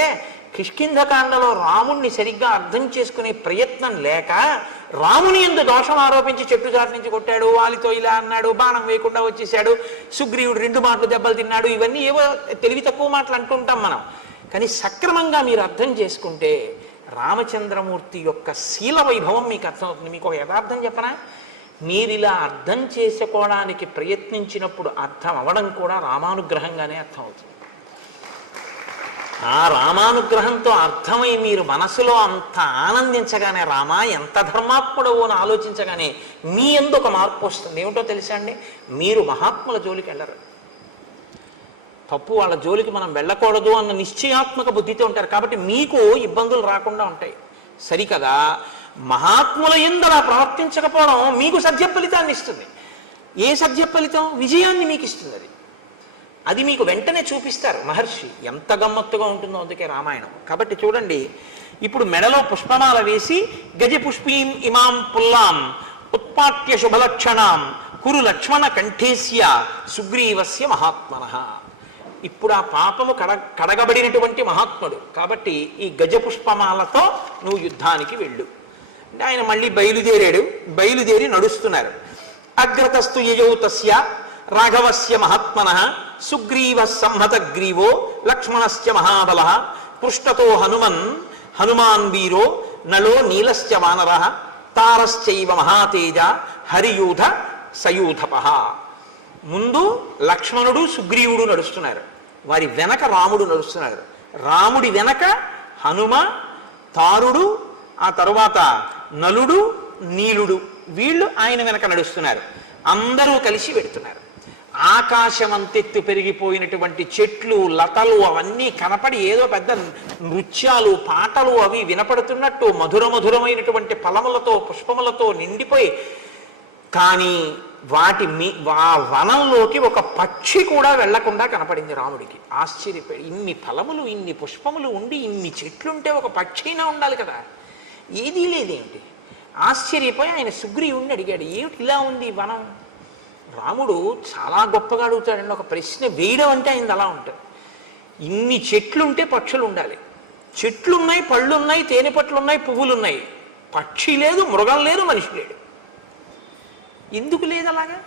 కిష్కింధకాండలో రాముణ్ణి సరిగ్గా అర్థం చేసుకునే ప్రయత్నం లేక రాముని యందు దోషం ఆరోపించి చెట్టు చాటు నుంచి కొట్టాడు, వాలితో ఇలా అన్నాడు, బాణం వేయకుండా వచ్చేసాడు, సుగ్రీవుడు 2 మాటలు దెబ్బలు తిన్నాడు, ఇవన్నీ ఏవో తెలివి తక్కువ మాటలు అంటుంటాం మనం. కానీ సక్రమంగా మీరు అర్థం చేసుకుంటే రామచంద్రమూర్తి యొక్క శీల వైభవం మీకు అర్థమవుతుంది. మీకు ఒక యథార్థం చెప్పనా? మీరు ఇలా అర్థం చేసుకోవడానికి ప్రయత్నించినప్పుడు అర్థం అవ్వడం కూడా రామానుగ్రహంగానే అర్థమవుతుంది. ఆ రామానుగ్రహంతో అర్థమై మీరు మనసులో అంత ఆనందించగానే, రామా ఎంత ధర్మాత్ముడవో అని ఆలోచించగానే మీ యందు ఒక మార్పు వస్తుంది. ఏమిటో తెలుసా అండి? మీరు మహాత్ముల జోలికి వెళ్ళరు. తప్పు వాళ్ళ జోలికి మనం వెళ్ళకూడదు అన్న నిశ్చయాత్మక బుద్ధితో ఉంటారు కాబట్టి మీకు ఇబ్బందులు రాకుండా ఉంటాయి. సరికదా? మహాత్ముల యందు అలా ప్రవర్తించకపోవడం మీకు సత్య ఫలితాన్ని ఇస్తుంది. ఏ సత్య ఫలితం? విజయాన్ని మీకు ఇస్తుంది. అది మీకు వెంటనే చూపిస్తారు మహర్షి. ఎంత గమ్మత్తుగా ఉంటుందో అందుకే రామాయణం. కాబట్టి చూడండి, ఇప్పుడు మెడలో పుష్పమాల వేసి గజపుష్పీం ఇమాం పుల్లాం ఉత్పాట్య శుభలక్షణాం కురు లక్ష్మణ కంఠేస్య సుగ్రీవస్య మహాత్మనః. ఇప్పుడు ఆ పాపము కడగబడినటువంటి మహాత్ముడు కాబట్టి ఈ గజపుష్పమాలతో నువ్వు యుద్ధానికి వెళ్ళు. ఆయన మళ్ళీ బయలుదేరి నడుస్తున్నారు. అగ్రతస్తు యయౌ తస్య రాఘవస్య మహాత్మనః సుగ్రీవ సంహతగ్రీవో లక్ష్మణస్య మహాబలః పృష్ఠతో హనుమాన్ వీరో నలో నీలస్య వానరః తారశ్చైవ మహాతేజ హరియూధ సయూధపః. ముందు లక్ష్మణుడు సుగ్రీవుడు నడుస్తున్నారు, వారి వెనక రాముడు నడుస్తున్నారు. రాముడి వెనక హనుమ, తారుడు, ఆ తరువాత నలుడు, నీలుడు, వీళ్ళు ఆయన వెనక నడుస్తున్నారు. అందరూ కలిసి వెడుతున్నారు. ఆకాశం అంతెత్తు పెరిగిపోయినటువంటి చెట్లు, లతలు అవన్నీ కనపడి ఏదో పెద్ద నృత్యాలు, పాటలు అవి వినపడుతున్నట్టు మధురమైనటువంటి ఫలములతో, పుష్పములతో నిండిపోయి, కానీ ఆ వనంలోకి ఒక పక్షి కూడా వెళ్లకుండా కనపడింది రాముడికి. ఆశ్చర్యపోయి, ఇన్ని ఫలములు, ఇన్ని పుష్పములు ఉండి, ఇన్ని చెట్లుంటే ఒక పక్షి అయినా ఉండాలి కదా, ఏదీ లేదేంటి? ఆశ్చర్యపోయి ఆయన సుగ్రీవుణ్ణి అడిగాడు, ఏమిటి ఇలా ఉంది వనం? రాముడు చాలా గొప్పగా అడుగుతాడండి. ఒక ప్రశ్న వేయడం అంటే ఆయన అలా ఉంటుంది. ఇన్ని చెట్లుంటే పక్షులు ఉండాలి, చెట్లున్నాయి, పళ్ళున్నాయి, తేనె పట్లున్నాయి, పువ్వులున్నాయి, పక్షి లేదు, మృగం లేదు, మనిషి లేడు. ఎందుకు లేదు అలాగా?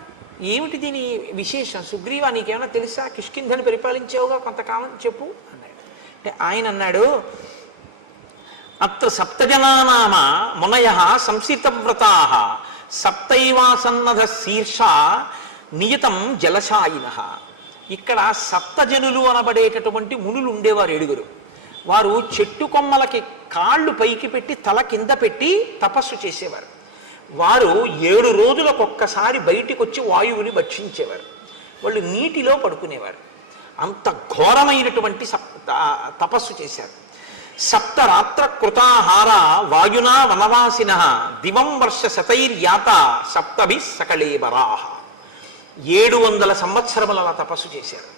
ఏమిటి దీని విశేషం? సుగ్రీవా, నీకేమైనా తెలుసా? కిష్కింధని పరిపాలించావుగా కొంతకాలం, చెప్పు అన్నాడు. అంటే ఆయన అన్నాడు, అత్ర సప్తజనానామ మునయః సంసితవ్రతాః సప్తైవాసన్నధ శీర్ష నియతం జలశాయినః. ఇక్కడ సప్తజనులు అనబడేటటువంటి మునులు ఉండేవారు 7. వారు చెట్టు కొమ్మలకి కాళ్ళు పైకి పెట్టి తల కింద పెట్టి తపస్సు చేసేవారు. వారు 7 రోజులకొక్కసారి బయటికి వచ్చి వాయువుని భక్షించేవారు. వాళ్ళు నీటిలో పడుకునేవారు. అంత ఘోరమైనటువంటి తపస్సు చేశారు. సప్తరాత్ర కృతాహార వాయునా వనవాసిన దివం వర్ష శతైర్యాత సప్తభి సకళేబరాహ. 700 సంవత్సరములు అలా తపస్సు చేశారు.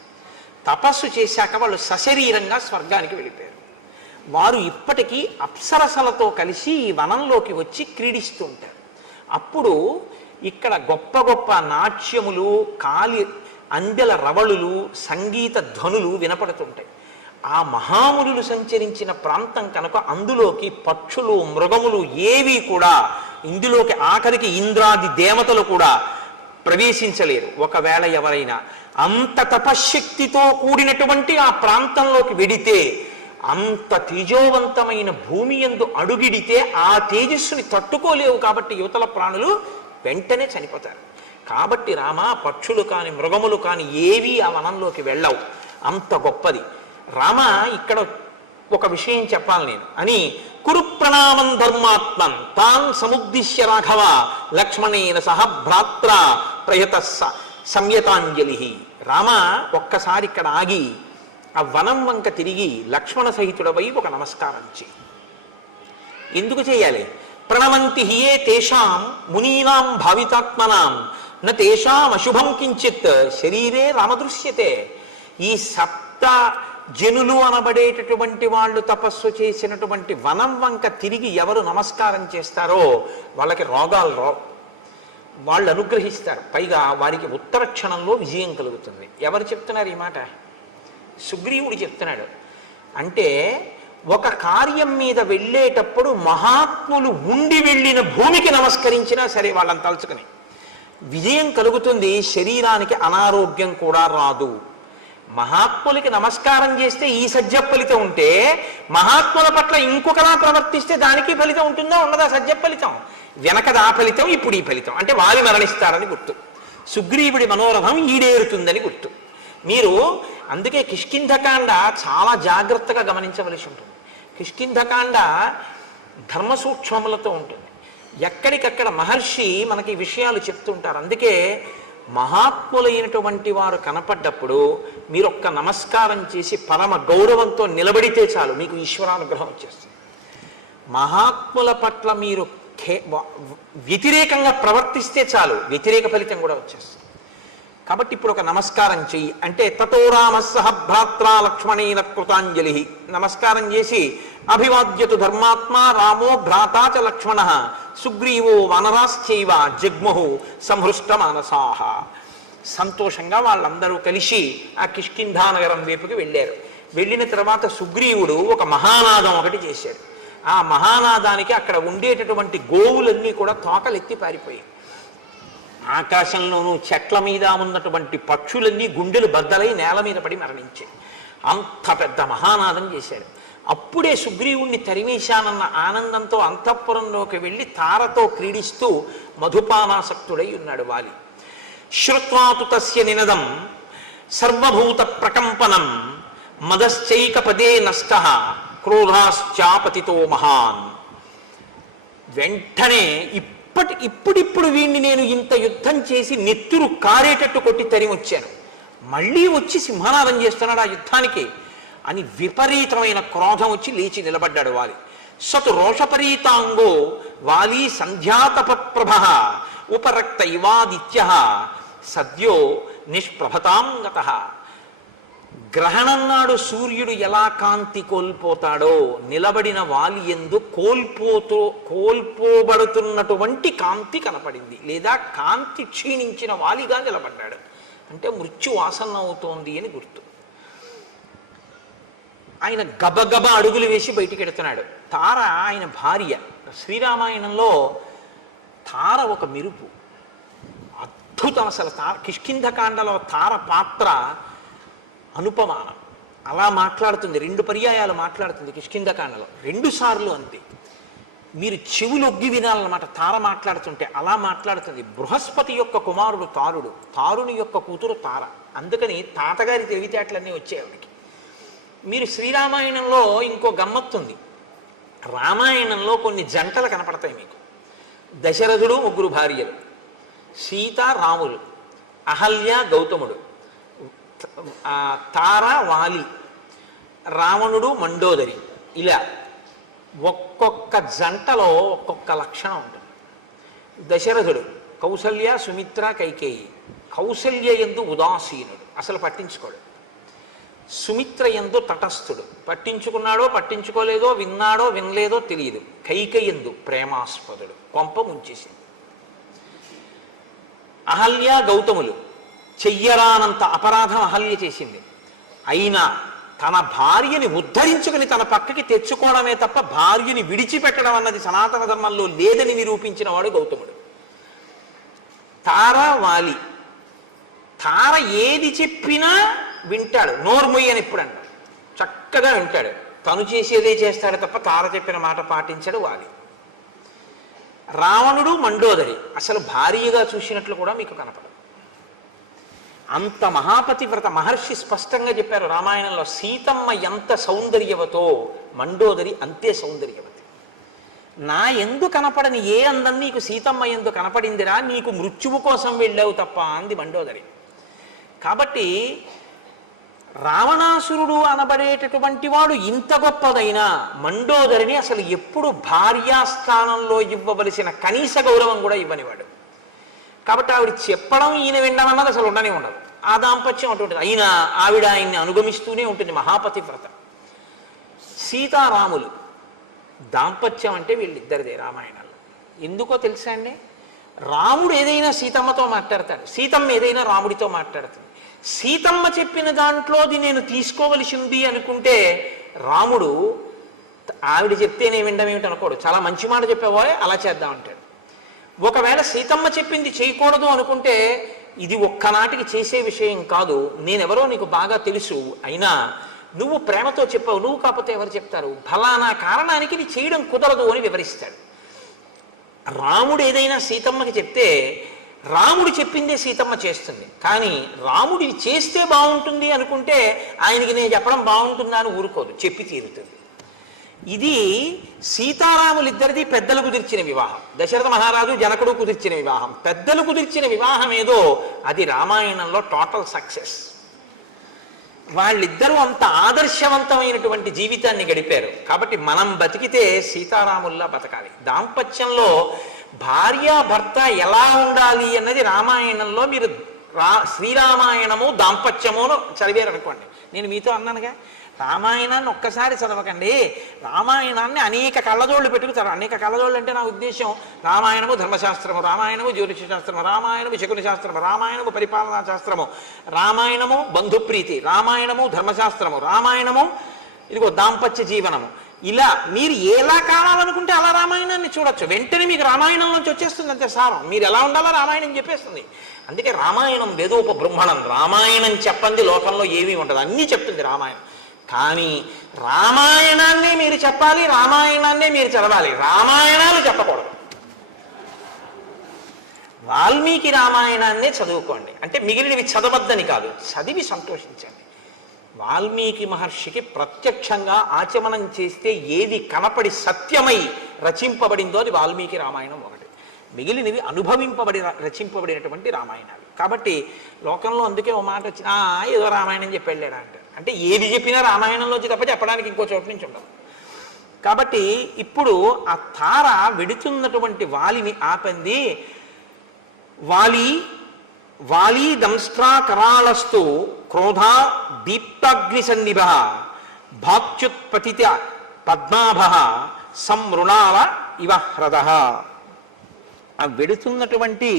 తపస్సు చేశాక వాళ్ళు సశరీరంగా స్వర్గానికి వెళ్ళిపోయారు. వారు ఇప్పటికీ అప్సరసలతో కలిసి ఈ వనంలోకి వచ్చి క్రీడిస్తూ ఉంటారు. అప్పుడు ఇక్కడ గొప్ప గొప్ప నాట్యములు, అందెల రవళులు, సంగీత ధ్వనులు వినపడుతుంటాయి. ఆ మహామునులు సంచరించిన ప్రాంతం కనుక అందులోకి పక్షులు, మృగములు ఏవి కూడా, ఇందులోకి ఆఖరికి ఇంద్రాది దేవతలు కూడా ప్రవేశించలేరు. ఒకవేళ ఎవరైనా అంత తపశ్శక్తితో కూడినటువంటి ఆ ప్రాంతంలోకి వెడితే, అంత తేజోవంతమైన భూమి యందు అడుగిడితే ఆ తేజస్సుని తట్టుకోలేవు. కాబట్టి యువతల ప్రాణులు వెంటనే చనిపోతారు. కాబట్టి రామ, పక్షులు కాని, మృగములు కాని ఏవి ఆ వనంలోకి వెళ్ళవు. అంత గొప్పది. రామ, ఇక్కడ ఒక విషయం చెప్పాలి నేను అని కురు ప్రణామం ధర్మాత్మన్ తాన్ సముద్దిశ్య రాఘవ లక్ష్మణేన సహ భ్రాత్ర ప్రయత సంయతాంజలి. రామ, ఒక్కసారి ఇక్కడ ఆగి ఆ వనం వంక తిరిగి లక్ష్మణ సహితుడవై ఒక నమస్కారం చేయి. ఎందుకు చేయాలి? ప్రణవంతి హియే తేషాం మునీనాం భావితాత్మనాం న తేషాం అశుభం కించిత్ శరీరే రామదృశ్యతే. ఈ సప్త జనులు అనబడేటటువంటి వాళ్ళు తపస్సు చేసినటువంటి వనం వంక తిరిగి ఎవరు నమస్కారం చేస్తారో వాళ్ళకి రోగాలు రావు, వాళ్ళు అనుగ్రహిస్తారు, పైగా వారికి ఉత్తర క్షణంలో విజయం కలుగుతుంది. ఎవరు చెప్తున్నారు ఈ మాట? సుగ్రీవుడు చెప్తున్నాడు. అంటే ఒక కార్యం మీద వెళ్ళేటప్పుడు మహాత్ములు ఉండి వెళ్ళిన భూమికి నమస్కరించినా సరే వాళ్ళని తలుచుకుని విజయం కలుగుతుంది, శరీరానికి అనారోగ్యం కూడా రాదు. మహాత్ములకి నమస్కారం చేస్తే ఈ సజ్జ ఫలితం ఉంటే మహాత్ముల పట్ల ఇంకొకలా ప్రవర్తిస్తే దానికి ఫలితం ఉంటుందా ఉండదా? సజ్జ ఫలితం వెనకది ఆ ఫలితం, ఇప్పుడు ఈ ఫలితం. అంటే వారి మరణిస్తారని గుర్తు, సుగ్రీవుడి మనోరథం ఈడేరుతుందని గుర్తు. మీరు అందుకే కిష్కింధకాండ చాలా జాగ్రత్తగా గమనించవలసి ఉంటుంది. కిష్కింధకాండ ధర్మ సూక్ష్మములతో ఉంటుంది. ఎక్కడికక్కడ మహర్షి మనకి విషయాలు చెప్తుంటారు. అందుకే మహాత్ములైనటువంటి వారు కనపడ్డప్పుడు మీరు ఒక్క నమస్కారం చేసి పరమ గౌరవంతో నిలబడితే చాలు, మీకు ఈశ్వరానుగ్రహం వచ్చేస్తుంది. మహాత్ముల పట్ల మీరు వ్యతిరేకంగా ప్రవర్తిస్తే చాలు, వ్యతిరేక ఫలితం కూడా వచ్చేస్తుంది. కాబట్టి ఇప్పుడు ఒక నమస్కారం చెయ్యి అంటే తతో రామస్సహ భ్రాత్రా లక్ష్మణేన కృతాంజలి. నమస్కారం చేసి అభివాద్యతు ధర్మాత్మా రామో భ్రాతా చ లక్ష్మణ సుగ్రీవో వనరాశ్చైవ జగ్ముహు సంహృష్ట మానసాహ. సంతోషంగా వాళ్ళందరూ కలిసి ఆ కిష్కింధానగరం వైపుకి వెళ్ళారు. వెళ్ళిన తర్వాత సుగ్రీవుడు ఒక మహానాదం ఒకటి చేశాడు. ఆ మహానాదానికి అక్కడ ఉండేటటువంటి గోవులన్నీ కూడా తోకలెత్తి పారిపోయాయి. ఆకాశంలోనూ చెట్ల మీద ఉన్నటువంటి పక్షులన్నీ గుండెలు బద్దలై నేల మీద పడి మరణించాయి. అంత పెద్ద మహానాదం చేశాడు. అప్పుడే సుగ్రీవుణ్ణి తరిమేశానన్న ఆనందంతో అంతఃపురంలోకి వెళ్ళి తారతో క్రీడిస్తూ మధుపానాసక్తుడై ఉన్నాడు వాలి. శ్రుత్వాతు తస్య నినదం సర్వభూత ప్రకంపనం మదశ్చైక పదే నష్టః క్రోధాశ్చాపతితో మహాన్. వెంటనే ఇప్పుడిప్పుడు వీణ్ణి నేను ఇంత యుద్ధం చేసి నెత్తురు కారేటట్టు కొట్టి తరిమొచ్చాను, మళ్ళీ వచ్చి సింహనాదం చేస్తున్నాడు ఆ యుద్ధానికి అని విపరీతమైన క్రోధం వచ్చి లేచి నిలబడ్డాడు వాలి. సతు రోషపరీతాంగో వాలి సంధ్యాతపప్రభ ఉపరక్త ఇవాదిత్య సద్యో నిష్ప్రభతాంగత. గ్రహణం నాడు సూర్యుడు ఎలా కాంతి కోల్పోతాడో నిలబడిన వాలి యందు కోల్పోబడుతున్నటువంటి కాంతి కనపడింది, లేదా కాంతి క్షీణించిన వాలిగా నిలబడ్డాడు. అంటే మృత్యు ఆసన్నం అవుతోంది అని గుర్తు. ఆయన గబగబ అడుగులు వేసి బయటికి ఎడుతున్నాడు. తార ఆయన భార్య. శ్రీరామాయణంలో తార ఒక మెరుపు, అద్భుతం. అసలు కిష్కింధకాండలో తార పాత్ర అనుపమానం. అలా మాట్లాడుతుంది, 2 పర్యాయాలు మాట్లాడుతుంది కిష్కింధకాండలో, 2 సార్లు అంతే. మీరు చెవులు ఒగ్గి వినాలన్నమాట తార మాట్లాడుతుంటే. అలా మాట్లాడుతుంది. బృహస్పతి యొక్క కుమారుడు తారుడు, తారుని యొక్క కూతురు తార. అందుకని తాతగారి తెలివితేటలన్నీ వచ్చాయి ఆవిడికి. మీరు శ్రీరామాయణంలో ఇంకో గమ్మత్తుంది. రామాయణంలో కొన్ని జంటలు కనపడతాయి మీకు. దశరథుడు 3 భార్యలు, సీత రాములు, అహల్య గౌతముడు, తార వాలి, రావణుడు మండోదరి. ఇలా ఒక్కొక్క జంటలో ఒక్కొక్క లక్షణం ఉంటుంది. దశరథుడు కౌసల్య సుమిత్ర కైకేయి. కౌసల్య యందు ఉదాసీనుడు, అసలు పట్టించుకోడు. సుమిత్ర యందు తటస్థుడు, పట్టించుకున్నాడో పట్టించుకోలేదో, విన్నాడో వినలేదో తెలియదు. కైకేయి యందు ప్రేమాస్పదుడు, కొంప ముంచేసింది. అహల్య గౌతములు చెయ్యరానంత అపరాధం అహల్య చేసింది. అయినా తన భార్యని ఉద్ధరించుకుని తన పక్కకి తెచ్చుకోవడమే తప్ప భార్యని విడిచిపెట్టడం అన్నది సనాతన ధర్మంలో లేదని నిరూపించిన వాడు గౌతముడు. తార వాలి. తార ఏది చెప్పినా వింటాడు, నోర్మొయ్యి అని ఎప్పుడు అంటాడు, చక్కగా వింటాడు. తను చేసేదే చేస్తాడు తప్ప తార చెప్పిన మాట పాటించాడు వాలి. రావణుడు మండోదరి అసలు భార్యగా చూసినట్లు కూడా మీకు కనపడదు. అంత మహాపతివ్రత. మహర్షి స్పష్టంగా చెప్పారు రామాయణంలో, సీతమ్మ ఎంత సౌందర్యవతో మండోదరి అంతే సౌందర్యవతి. నా ఎందు కనపడని ఏ అందం నీకు సీతమ్మ ఎందు కనపడిందిరా, నీకు మృత్యువు కోసం వెళ్ళావు తప్ప అంది మండోదరి. కాబట్టి రావణాసురుడు అనబడేటటువంటి వాడు ఇంత గొప్పదైనా మండోదరిని అసలు ఎప్పుడు భార్యాస్థానంలో ఇవ్వవలసిన కనీస గౌరవం కూడా ఇవ్వనివాడు. కాబట్టి ఆవిడ చెప్పడం ఈయన వినడం అన్నది అసలు ఉండనే ఉండదు. ఆ దాంపత్యం అటువంటి. అయినా ఆవిడ ఆయన్ని అనుగమిస్తూనే ఉంటుంది, మహాపతివ్రత. సీతారాములు దాంపత్యం అంటే వీళ్ళిద్దరిదే రామాయణంలో. ఎందుకో తెలుసా అండి? రాముడు ఏదైనా సీతమ్మతో మాట్లాడతాడు, సీతమ్మ ఏదైనా రాముడితో మాట్లాడుతుంది. సీతమ్మ చెప్పిన దాంట్లోది నేను తీసుకోవలసి ఉంది అనుకుంటే రాముడు ఆవిడ చెప్తేనే వినడం ఏమిటి అనుకోడు, చాలా మంచి మాట చెప్పావో అలా చేద్దాం అంటాడు. ఒకవేళ సీతమ్మ చెప్పింది చేయకూడదు అనుకుంటే ఇది ఒక్కనాటికి చేసే విషయం కాదు, నేనెవరో నీకు బాగా తెలుసు, అయినా నువ్వు ప్రేమతో చెప్పావు, నువ్వు కాకపోతే ఎవరు చెప్తారు, ఫలానా కారణానికి ఇది చేయడం కుదరదు అని వివరిస్తాడు. రాముడు ఏదైనా సీతమ్మకి చెప్తే రాముడు చెప్పిందే సీతమ్మ చేస్తుంది. కానీ రాముడు చేస్తే బాగుంటుంది అనుకుంటే ఆయనకి నేను చెప్పడం బాగుంటుందా అని ఊరుకోదు, చెప్పి తీరుతుంది. ఇది సీతారాములిద్దరిది పెద్దలు కుదిర్చిన వివాహం. దశరథ మహారాజు జనకుడు కుదిర్చిన వివాహం. పెద్దలు కుదిర్చిన వివాహం ఏదో అది రామాయణంలో టోటల్ సక్సెస్. వాళ్ళిద్దరూ అంత ఆదర్శవంతమైనటువంటి జీవితాన్ని గడిపారు. కాబట్టి మనం బతికితే సీతారాముల్లా బతకాలి. దాంపత్యంలో భార్యాభర్త ఎలా ఉండాలి అన్నది రామాయణంలో మీరు శ్రీరామాయణము దాంపత్యమును చదివారు అనుకోండి. నేను మీతో అన్నానుగా, రామాయణాన్ని ఒక్కసారి చదవకండి, రామాయణాన్ని అనేక కళ్ళజోళ్ళు పెట్టుకుతారు. అనేక కళ్ళజోళ్ళు అంటే నా ఉద్దేశం రామాయణము ధర్మశాస్త్రము, రామాయణము జ్యోతిష శాస్త్రము, రామాయణము శకుని శాస్త్రము, రామాయణము పరిపాలనా శాస్త్రము, రామాయణము బంధుప్రీతి, రామాయణము ధర్మశాస్త్రము, రామాయణము ఇదిగో దాంపత్య జీవనము. ఇలా మీరు ఎలా కావాలనుకుంటే అలా రామాయణాన్ని చూడొచ్చు. వెంటనే మీకు రామాయణం నుంచి వచ్చేస్తుంది అంతే సారం. మీరు ఎలా ఉండాలో రామాయణం చెప్పేస్తుంది. అందుకే రామాయణం వేదోపబృంహణం. రామాయణం చెప్పండి లోకంలో ఏమీ ఉండదు, అన్నీ చెప్తుంది రామాయణం. కానీ రామాయణాన్నే మీరు చెప్పాలి, రామాయణాన్నే మీరు చదవాలి, రామాయణాలు చెప్పకూడదు. వాల్మీకి రామాయణాన్నే చదువుకోండి, అంటే మిగిలినవి చదవద్దని కాదు, చదివి సంతోషించండి. వాల్మీకి మహర్షికి ప్రత్యక్షంగా ఆచమనం చేస్తే ఏది కనపడి సత్యమై రచింపబడిందో అది వాల్మీకి రామాయణం ఒకటి. మిగిలినవి అనుభవింపబడి రచింపబడినటువంటి రామాయణాలు. కాబట్టి లోకంలో అందుకే ఓ మాట వచ్చిన ఏదో రామాయణం చెప్పి వెళ్ళాడా అంటారు. అంటే ఏది చెప్పినా రామాయణంలోంచి తప్ప చెప్పడానికి ఇంకో చోటు నుంచి ఉండదు. కాబట్టి ఇప్పుడు ఆ తార వెడుతున్నటువంటి వాలిని ఆపంది. వాలి దంస్ట్రా కరాళస్తు క్రోధా దీప్తాగ్ని సన్నిభ భాత్యుత్పతిత పద్మాభ సంమృణాల ఇవ హ్రద. ఆ వెడుతున్నటువంటి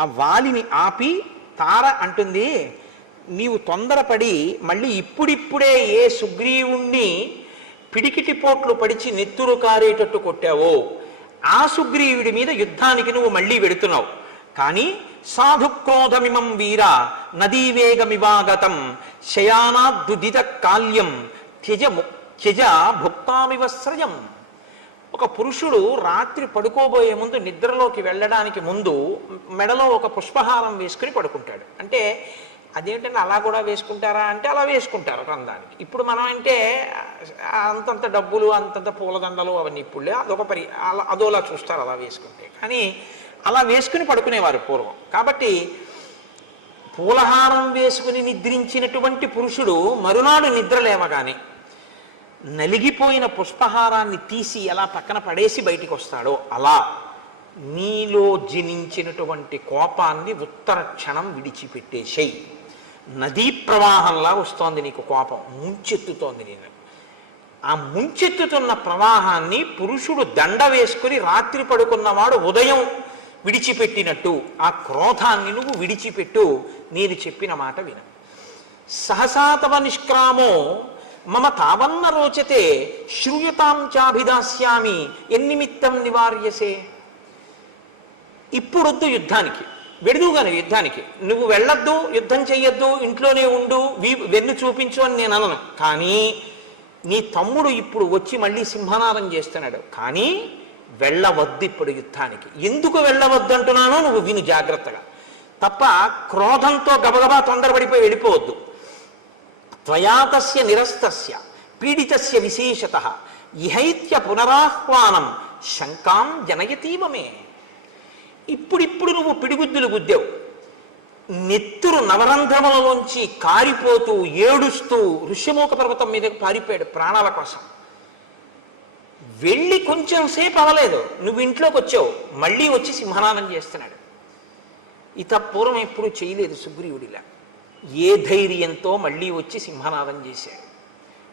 ఆ వాలిని ఆపి తార అంటుంది, నీవు తొందరపడి మళ్ళీ ఇప్పుడిప్పుడే ఏ సుగ్రీవుణ్ణి పిడికిటి పోట్లు పడిచి నెత్తురు కారేటట్టు కొట్టావో ఆ సుగ్రీవుడి మీద యుద్ధానికి నువ్వు మళ్ళీ వెడుతున్నావు. కానీ సాధుక్రోధమిమం వీర నదీవేగమివాగతం శయానాద్దుదిత కాల్యం త్యజ భుక్తామివస్రజం. ఒక పురుషుడు రాత్రి పడుకోబోయే ముందు, నిద్రలోకి వెళ్ళడానికి ముందు మెడలో ఒక పుష్పహారం వేసుకుని పడుకుంటాడు. అంటే అదేంటంటే అలా కూడా వేసుకుంటారా అంటే అలా వేసుకుంటారు రందానికి. ఇప్పుడు మనం అంటే అంతంత డబ్బులు అంతంత పూలదండలు అవన్నీ ఇప్పుడులే, అదోలా చూస్తారు అలా వేసుకుంటే. కానీ అలా వేసుకుని పడుకునేవారు పూర్వం. కాబట్టి పూలహారం వేసుకుని నిద్రించినటువంటి పురుషుడు మరునాడు నిద్ర లేవగానే నలిగిపోయిన పుష్పహారాన్ని తీసి ఎలా పక్కన పడేసి బయటికి వస్తాడో అలా నీలో జనించినటువంటి కోపాన్ని ఉత్తర క్షణం విడిచిపెట్టేసేయి. నదీ ప్రవాహంలా వస్తోంది నీకు కోపం, ముంచెత్తుతోంది నేను. ఆ ముంచెత్తుతున్న ప్రవాహాన్ని పురుషుడు దండ వేసుకుని రాత్రి పడుకున్నవాడు ఉదయం విడిచిపెట్టినట్టు ఆ క్రోధాన్ని నువ్వు విడిచిపెట్టు. నేను చెప్పిన మాట విను. సహసాతవ నిష్క్రామో మమ తావన్న రోచతే శ్రూయతాం చాభిదాస్యామి ఎన్నిమిత్తం నివార్యసే. ఇప్పుడొద్దు యుద్ధానికి, వెడుదుగాను యుద్ధానికి, నువ్వు వెళ్ళొద్దు, యుద్ధం చెయ్యొద్దు, ఇంట్లోనే ఉండు, వెన్ను చూపించు అని నేను అనను. కానీ నీ తమ్ముడు ఇప్పుడు వచ్చి మళ్ళీ సింహనాదం చేస్తున్నాడు. కానీ వెళ్ళవద్దు ఇప్పుడు యుద్ధానికి. ఎందుకు వెళ్ళవద్దు అంటున్నానో నువ్వు విను జాగ్రత్తగా. తప్ప క్రోధంతో గబగబా తొందరపడిపోయి వెళ్ళిపోవద్దు. త్వయాతస్య నిరస్తస్య పీడితస్య విశేషతః ఇహైత్య పునరాహ్వానం శంకాం జనయతీవమే. ఇప్పుడిప్పుడు నువ్వు పిడిగుద్దులు గుద్దావు, నెత్తురు నవరంధ్రములలోంచి కారిపోతూ ఏడుస్తూ ఋష్యమూక పర్వతం మీదకు పారిపోయాడు ప్రాణాల కోసం. వెళ్ళి కొంచెం సేపు అవ్వలేదు, నువ్వు ఇంట్లోకి వచ్చావు, మళ్ళీ వచ్చి సింహనాదం చేస్తున్నాడు. పూర్వం ఎప్పుడు చేయలేదు సుగ్రీవుడిలా. ఏ ధైర్యంతో మళ్ళీ వచ్చి సింహనాదం చేశాడు.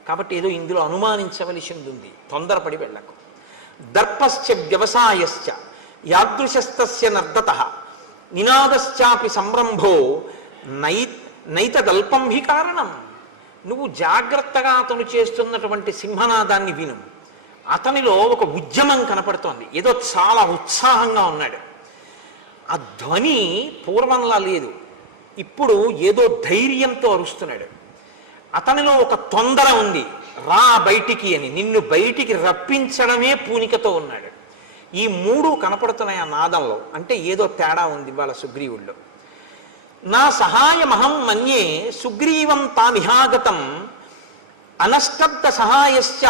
కాబట్టి ఏదో ఇందులో అనుమానించవలసింది ఉంది, తొందరపడి వెళ్ళకు. దర్పశ్చ వ్యవసాయశ్చ యాదృశస్తస్య నర్దత నినాదశ్చాపి సంరంభో నైతదల్పం హి కారణం. నువ్వు జాగ్రత్తగా అతను చేస్తున్నటువంటి సింహనాదాన్ని విను. అతనిలో ఒక ఉద్యమం కనపడుతోంది, ఏదో చాలా ఉత్సాహంగా ఉన్నాడు. ఆ ధ్వని పూర్వంలా లేదు, ఇప్పుడు ఏదో ధైర్యంతో అరుస్తున్నాడు. అతనిలో ఒక తొందర ఉంది, రా బయటికి అని, నిన్ను బయటికి రప్పించడమే పూనికతో ఉన్నాడు. ఈ మూడు కనపడుతున్నాయి ఆ నాదంలో. అంటే ఏదో తేడా ఉంది వాళ్ళ సుగ్రీవుల్లో. నా సహాయమహం మన్యే సుగ్రీవం తామిహాగతం అనష్టబ్ద సహాయశ్చ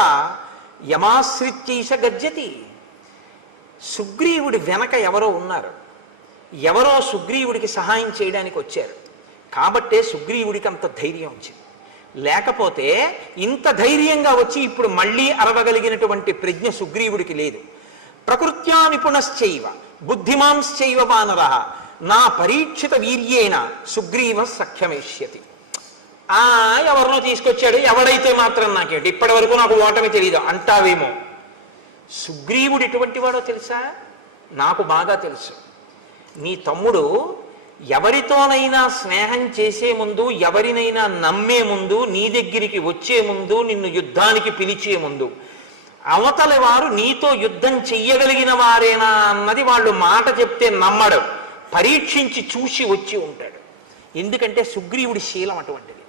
యమాశ్రిత్యైష గజ్జతి. సుగ్రీవుడి వెనక ఎవరో ఉన్నారు, ఎవరో సుగ్రీవుడికి సహాయం చేయడానికి వచ్చారు. కాబట్టే సుగ్రీవుడికి అంత ధైర్యం వచ్చింది. లేకపోతే ఇంత ధైర్యంగా వచ్చి ఇప్పుడు మళ్ళీ అరవగలిగినటువంటి ప్రజ్ఞ సుగ్రీవుడికి లేదు. ప్రకృత్యా నిపుణశ్చైవ బుద్ధిమాంశ్చైవ వానరః నా పరీక్షిత వీర్యేన సుగ్రీవ సఖ్యమేష్యతి. ఎవరినో తీసుకొచ్చాడు, ఎవడైతే మాత్రం నాకేంటి, ఇప్పటి వరకు నాకు ఓటమి తెలియదు అంటావేమో. సుగ్రీవుడు ఎటువంటి వాడో తెలుసా? నాకు బాగా తెలుసు. నీ తమ్ముడు ఎవరితోనైనా స్నేహం చేసే ముందు, ఎవరినైనా నమ్మే ముందు, నీ దగ్గరికి వచ్చే ముందు, నిన్ను యుద్ధానికి పిలిచే ముందు అవతలి వారు నీతో యుద్ధం చెయ్యగలిగిన వారేనా అన్నది వాళ్ళు మాట చెప్తే నమ్మడం, పరీక్షించి చూసి వచ్చి ఉంటాడు. ఎందుకంటే సుగ్రీవుడి శీలం అటువంటిది.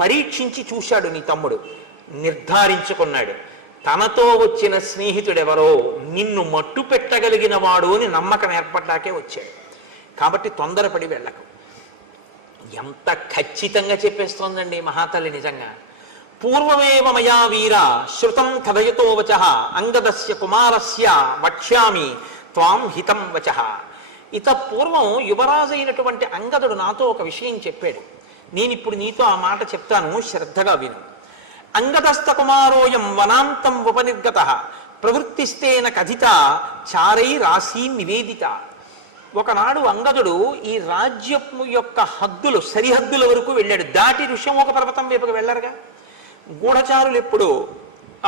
పరీక్షించి చూశాడు నీ తమ్ముడు, నిర్ధారించుకున్నాడు తనతో వచ్చిన స్నేహితుడెవరో నిన్ను మట్టు పెట్టగలిగిన వాడు అని నమ్మకం ఏర్పడ్డాకే వచ్చాడు. కాబట్టి తొందరపడి వెళ్ళకు. ఎంత ఖచ్చితంగా చెప్పేస్తోందండి మహాతల్లి నిజంగా. పూర్వమేవ మయా వీర శృతం కథయతో వచ అంగదస్య కుమారస్య వక్ష్యామి త్వాం హితం వచ. పూర్వం యువరాజు అయినటువంటి అంగదుడు నాతో ఒక విషయం చెప్పాడు. నేను ఇప్పుడు నీతో ఆ మాట చెప్తాను, శ్రద్ధగా విను. అంగదస్త కుమారోయం వనాంతం ఉపనిర్గత ప్రవృత్తిస్తేన కథిత చారై రాశీ నివేదిత. ఒకనాడు అంగదుడు ఈ రాజ్యము యొక్క హద్దులు, సరిహద్దుల వరకు వెళ్ళాడు. దాటి ఋష్యమూక పర్వతం వైపుకు వెళ్ళరుగా. గూఢచారులు ఎప్పుడు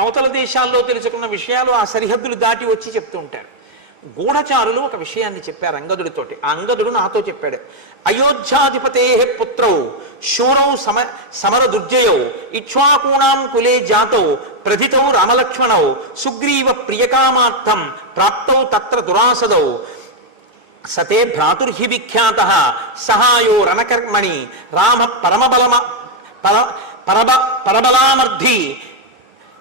అవతల దేశాల్లో తెలుసుకున్న విషయాలు ఆ సరిహద్దులు దాటి వచ్చి చెప్తూ ఉంటారు. గూఢచారులు ఒక విషయాన్ని చెప్పారు అంగదుడితోటి. ఆ అంగదుడు నాతో చెప్పాడు, అయోధ్యాధిపతే పుత్రౌ శూరౌ సమర దుర్జయౌ ఇక్ష్వాకూణాం కులే జాతౌ ప్రథితౌ రామలక్ష్మణౌ సుగ్రీవ ప్రియకామార్థం ప్రాప్తౌ తత్ర దురాసదౌ సతే భ్రాతుర్హి విఖ్యాత సహాయో రణకర్మణి రామ పరబలామర్థి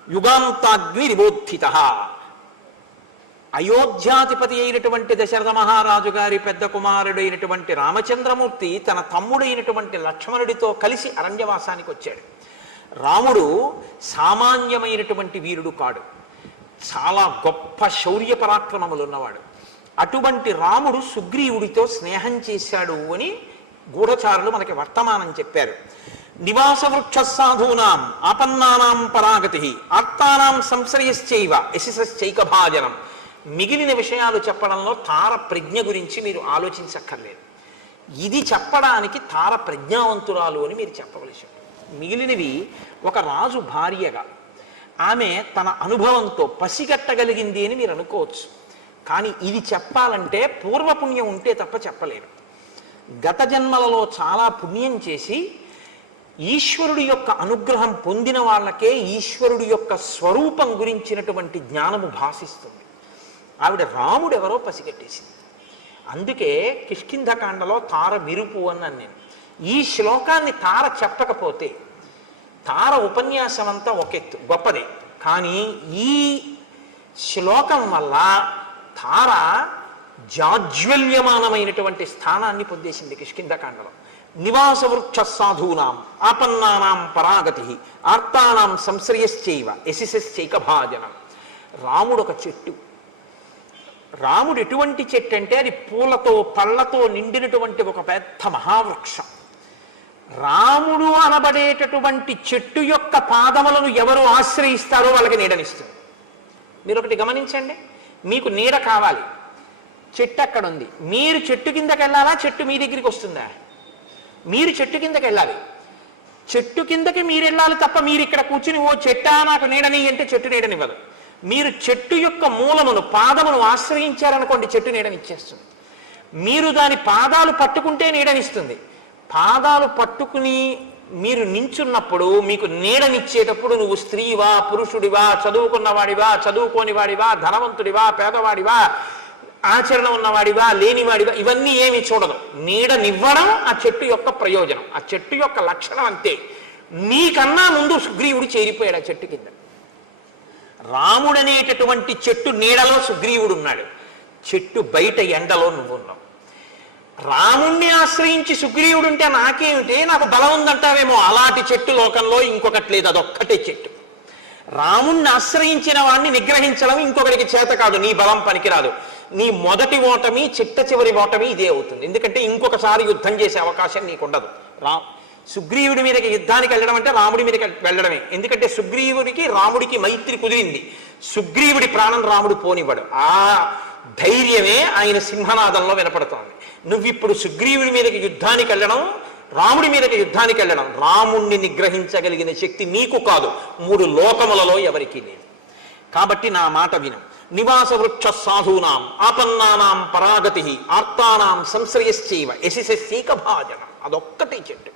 యుగాంతాగ్ని నిబోధిత. అయోధ్యాధిపతి అయినటువంటి దశరథ మహారాజు గారి పెద్ద కుమారుడైనటువంటి రామచంద్రమూర్తి తన తమ్ముడైనటువంటి లక్ష్మణుడితో కలిసి అరణ్యవాసానికి వచ్చాడు. రాముడు సామాన్యమైనటువంటి వీరుడు కాడు, చాలా గొప్ప శౌర్య పరాక్రమములు ఉన్నవాడు. అటువంటి రాముడు సుగ్రీవుడితో స్నేహం చేశాడు అని గూఢచారులు మనకి వర్తమానం చెప్పారు. నివాస వృక్ష సాధూనాం ఆపన్నానాం పరాగతి ఆర్తానాం సంశ్రయశ్చైవ యశశ్చైకభాజనం. మిగిలిన విషయాలు చెప్పడంలో తార ప్రజ్ఞ గురించి మీరు ఆలోచించక్కర్లేదు. ఇది చెప్పడానికి తార ప్రజ్ఞావంతురాలు అని మీరు చెప్పవలసి. మిగిలినవి ఒక రాజు భార్యగా ఆమె తన అనుభవంతో పసిగట్టగలిగింది అని మీరు అనుకోవచ్చు. కానీ ఇది చెప్పాలంటే పూర్వపుణ్యం ఉంటే తప్ప చెప్పలేరు. గత జన్మలలో చాలా పుణ్యం చేసి ఈశ్వరుడి యొక్క అనుగ్రహం పొందిన వాళ్ళకే ఈశ్వరుడి యొక్క స్వరూపం గురించినటువంటి జ్ఞానము భాసిస్తుంది. ఆవిడ రాముడు ఎవరో పసిగట్టేసింది. అందుకే కిష్కింధకాండలో తార విరుపు అన్నాను నేను. ఈ శ్లోకాన్ని తార చెప్పకపోతే, తార ఉపన్యాసం అంతా ఒకెత్తు గొప్పదే, కానీ ఈ శ్లోకం వల్ల తార జాజ్వల్యమానమైనటువంటి స్థానాన్ని పొందేసింది కిష్కింధకాండలో. నివాస వృక్ష సాధూనాం ఆపన్నానాం పరాగతి ఆర్తానాం సంశ్రయశ్చైవ యశశ్చైకభాజనం. రాముడు ఒక చెట్టు. రాముడు ఎటువంటి చెట్టు అంటే అది పూలతో పళ్ళతో నిండినటువంటి ఒక పెద్ద మహావృక్షం. రాముడు అనబడేటటువంటి చెట్టు యొక్క పాదములను ఎవరు ఆశ్రయిస్తారో వాళ్ళకి నీడనిస్తుంది. మీరు ఒకటి గమనించండి, మీకు నీడ కావాలి, చెట్టు అక్కడ ఉంది, మీరు చెట్టు కిందకి వెళ్ళాలా, చెట్టు మీ దగ్గరికి వస్తుందా? మీరు చెట్టు కిందకి వెళ్ళాలి. చెట్టు కిందకి మీరు వెళ్ళాలి తప్ప మీరు ఇక్కడ కూర్చుని ఓ చెట్టా నాకు నీడని అంటే చెట్టు నీడనివ్వదు. మీరు చెట్టు యొక్క మూలమును పాదమును ఆశ్రయించారనుకోండి, చెట్టు నీడనిచ్చేస్తుంది. మీరు దాని పాదాలు పట్టుకుంటే నీడనిస్తుంది. పాదాలు పట్టుకుని మీరు నించున్నప్పుడు మీకు నీడనిచ్చేటప్పుడు నువ్వు స్త్రీవా పురుషుడివా, చదువుకున్నవాడివా చదువుకోని వాడివా, ధనవంతుడివా పేదవాడివా, ఆచరణ ఉన్నవాడివా లేనివాడివా, ఇవన్నీ ఏమి చూడదు. నీడనివ్వడం ఆ చెట్టు యొక్క ప్రయోజనం, ఆ చెట్టు యొక్క లక్షణం అంతే. నీకన్నా ముందు సుగ్రీవుడు చేరిపోయాడు ఆ చెట్టు కింద. రాముడనేటటువంటి చెట్టు నీడలో సుగ్రీవుడు ఉన్నాడు, చెట్టు బయట ఎండలో నువ్వున్నావు. రాముణ్ణి ఆశ్రయించి సుగ్రీవుడు ఉంటే నాకేమిటి, నాకు బలం ఉందంటావేమో, అలాంటి చెట్టు లోకంలో ఇంకొకటి లేదు, అదొక్కటే చెట్టు. రాముణ్ణి ఆశ్రయించిన వాడిని నిగ్రహించడం ఇంకొకరికి చేత కాదు, నీ బలం పనికిరాదు. నీ మొదటి ఓటమి చిట్ట చివరి ఓటమి ఇదే అవుతుంది. ఎందుకంటే ఇంకొకసారి యుద్ధం చేసే అవకాశం నీకు ఉండదు. సుగ్రీవుడి మీదకి యుద్ధానికి వెళ్ళడం అంటే రాముడి మీదకి వెళ్ళడమే. ఎందుకంటే సుగ్రీవుడికి రాముడికి మైత్రి కుదిరింది, సుగ్రీవుడి ప్రాణం రాముడు పోనివ్వడు. ఆ ధైర్యమే ఆయన సింహనాదంలో వినపడుతోంది. నువ్విప్పుడు సుగ్రీవుడి మీదకి యుద్ధానికి వెళ్ళడం, రాముడి మీదకి యుద్ధానికి వెళ్ళడం, రాముణ్ణి నిగ్రహించగలిగిన శక్తి నీకు కాదు, 3 లోకములలో ఎవరికీ లేదు. కాబట్టి నా మాట విను. నివాస వృక్ష సాధూనాం ఆపన్నానాం పరాగతి ఆర్తానాం సంశ్రయశ్చైవ యశిశీక భాజన, అదొక్కటే చెట్టు.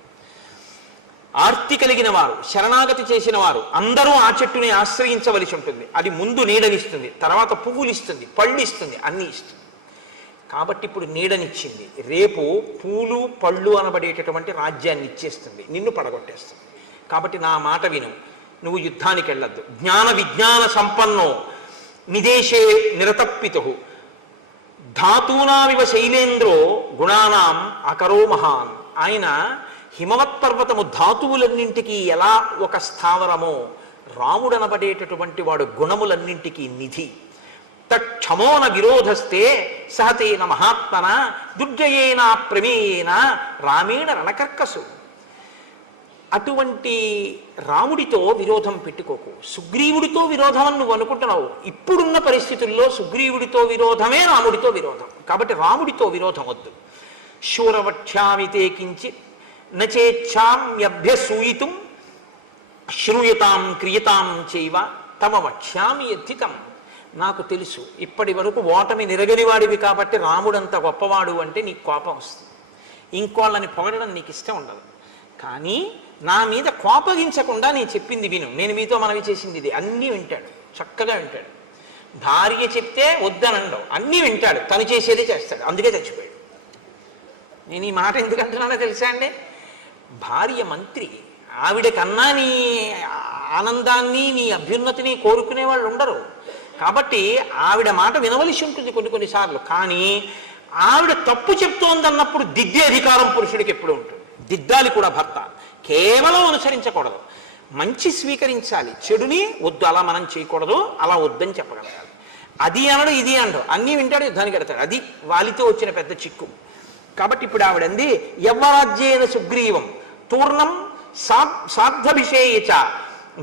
ఆర్తి కలిగిన వారు, శరణాగతి చేసిన వారు అందరూ ఆ చెట్టుని ఆశ్రయించవలసి ఉంటుంది. అది ముందు నీడనిస్తుంది, తర్వాత పువ్వులు ఇస్తుంది, పళ్ళు ఇస్తుంది, అన్నీ ఇస్తుంది. కాబట్టి ఇప్పుడు నీడనిచ్చింది, రేపు పూలు పళ్ళు అనబడేటటువంటి రాజ్యాన్ని ఇచ్చేస్తుంది, నిన్ను పడగొట్టేస్తుంది. కాబట్టి నా మాట విను, నువ్వు యుద్ధానికి వెళ్ళొద్దు. జ్ఞాన విజ్ఞాన సంపన్నో నిదేశే నిరతప్పితు ధాతూనామివ శైలేంద్రో గుణానాం అకరో మహాన్. ఆయన హిమవత్పర్వతము ధాతువులన్నింటికీ ఎలా ఒక స్థావరమో, రాముడనబడేటటువంటి వాడు గుణములన్నింటికీ నిధి. తక్షమోన విరోధస్తే సహతేన మహాత్మన దుర్జయేన ప్రమేయేన రామేణ రణకర్కసు. అటువంటి రాముడితో విరోధం పెట్టుకోకు. సుగ్రీవుడితో విరోధం అని నువ్వు అనుకుంటున్నావు. ఇప్పుడున్న పరిస్థితుల్లో సుగ్రీవుడితో విరోధమే రాముడితో విరోధం. కాబట్టి రాముడితో విరోధం వద్దు. శూరవక్ష్యామితే కించి నచేచ్ఛామ్యభ్యసూయితుం శ్రూయతాం క్రియతాం చైవ తమ వక్ష్యామి యద్ధితం. నాకు తెలుసు ఇప్పటి వరకు ఓటమి నిరగనివాడివి కాబట్టి రాముడంత గొప్పవాడు అంటే నీకు కోపం వస్తుంది, ఇంకోళ్ళని పొగడడం నీకు ఇష్టం ఉండదు. కానీ నా మీద కోపగించకుండా నేను చెప్పింది విను. నేను మీతో మనవి చేసింది ఇది. అన్నీ వింటాడు, చక్కగా వింటాడు. భార్య చెప్తే వద్దనండవు, అన్నీ వింటాడు, తను చేసేదే చేస్తాడు. అందుకే చచ్చిపోయాడు. నేను ఈ మాట ఎందుకు అంటున్నానో తెలుసా అండి? భార్య మంత్రి, ఆవిడకన్నా నీ ఆనందాన్ని నీ అభ్యున్నతిని కోరుకునే వాళ్ళు ఉండరు. కాబట్టి ఆవిడ మాట వినవలసి ఉంటుంది కొన్నిసార్లు. కానీ ఆవిడ తప్పు చెప్తోందన్నప్పుడు దిద్దే అధికారం పురుషుడికి ఎప్పుడు ఉంటుంది. దిద్దాలి కూడా భర్త, కేవలం అనుసరించకూడదు. మంచి స్వీకరించాలి, చెడుని వద్దు అలా మనం చేయకూడదు, అలా వద్దని చెప్పగలగాలి. అది అనడు ఇది అనడు, అన్నీ వింటాడు, యుద్ధానికి ఎడతాడు. అది వాలితో వచ్చిన పెద్ద చిక్కు. కాబట్టి ఇప్పుడు ఆవిడంది యవ్వరాజ్యేన సుగ్రీవం తూర్ణం సార్థభిషేయచ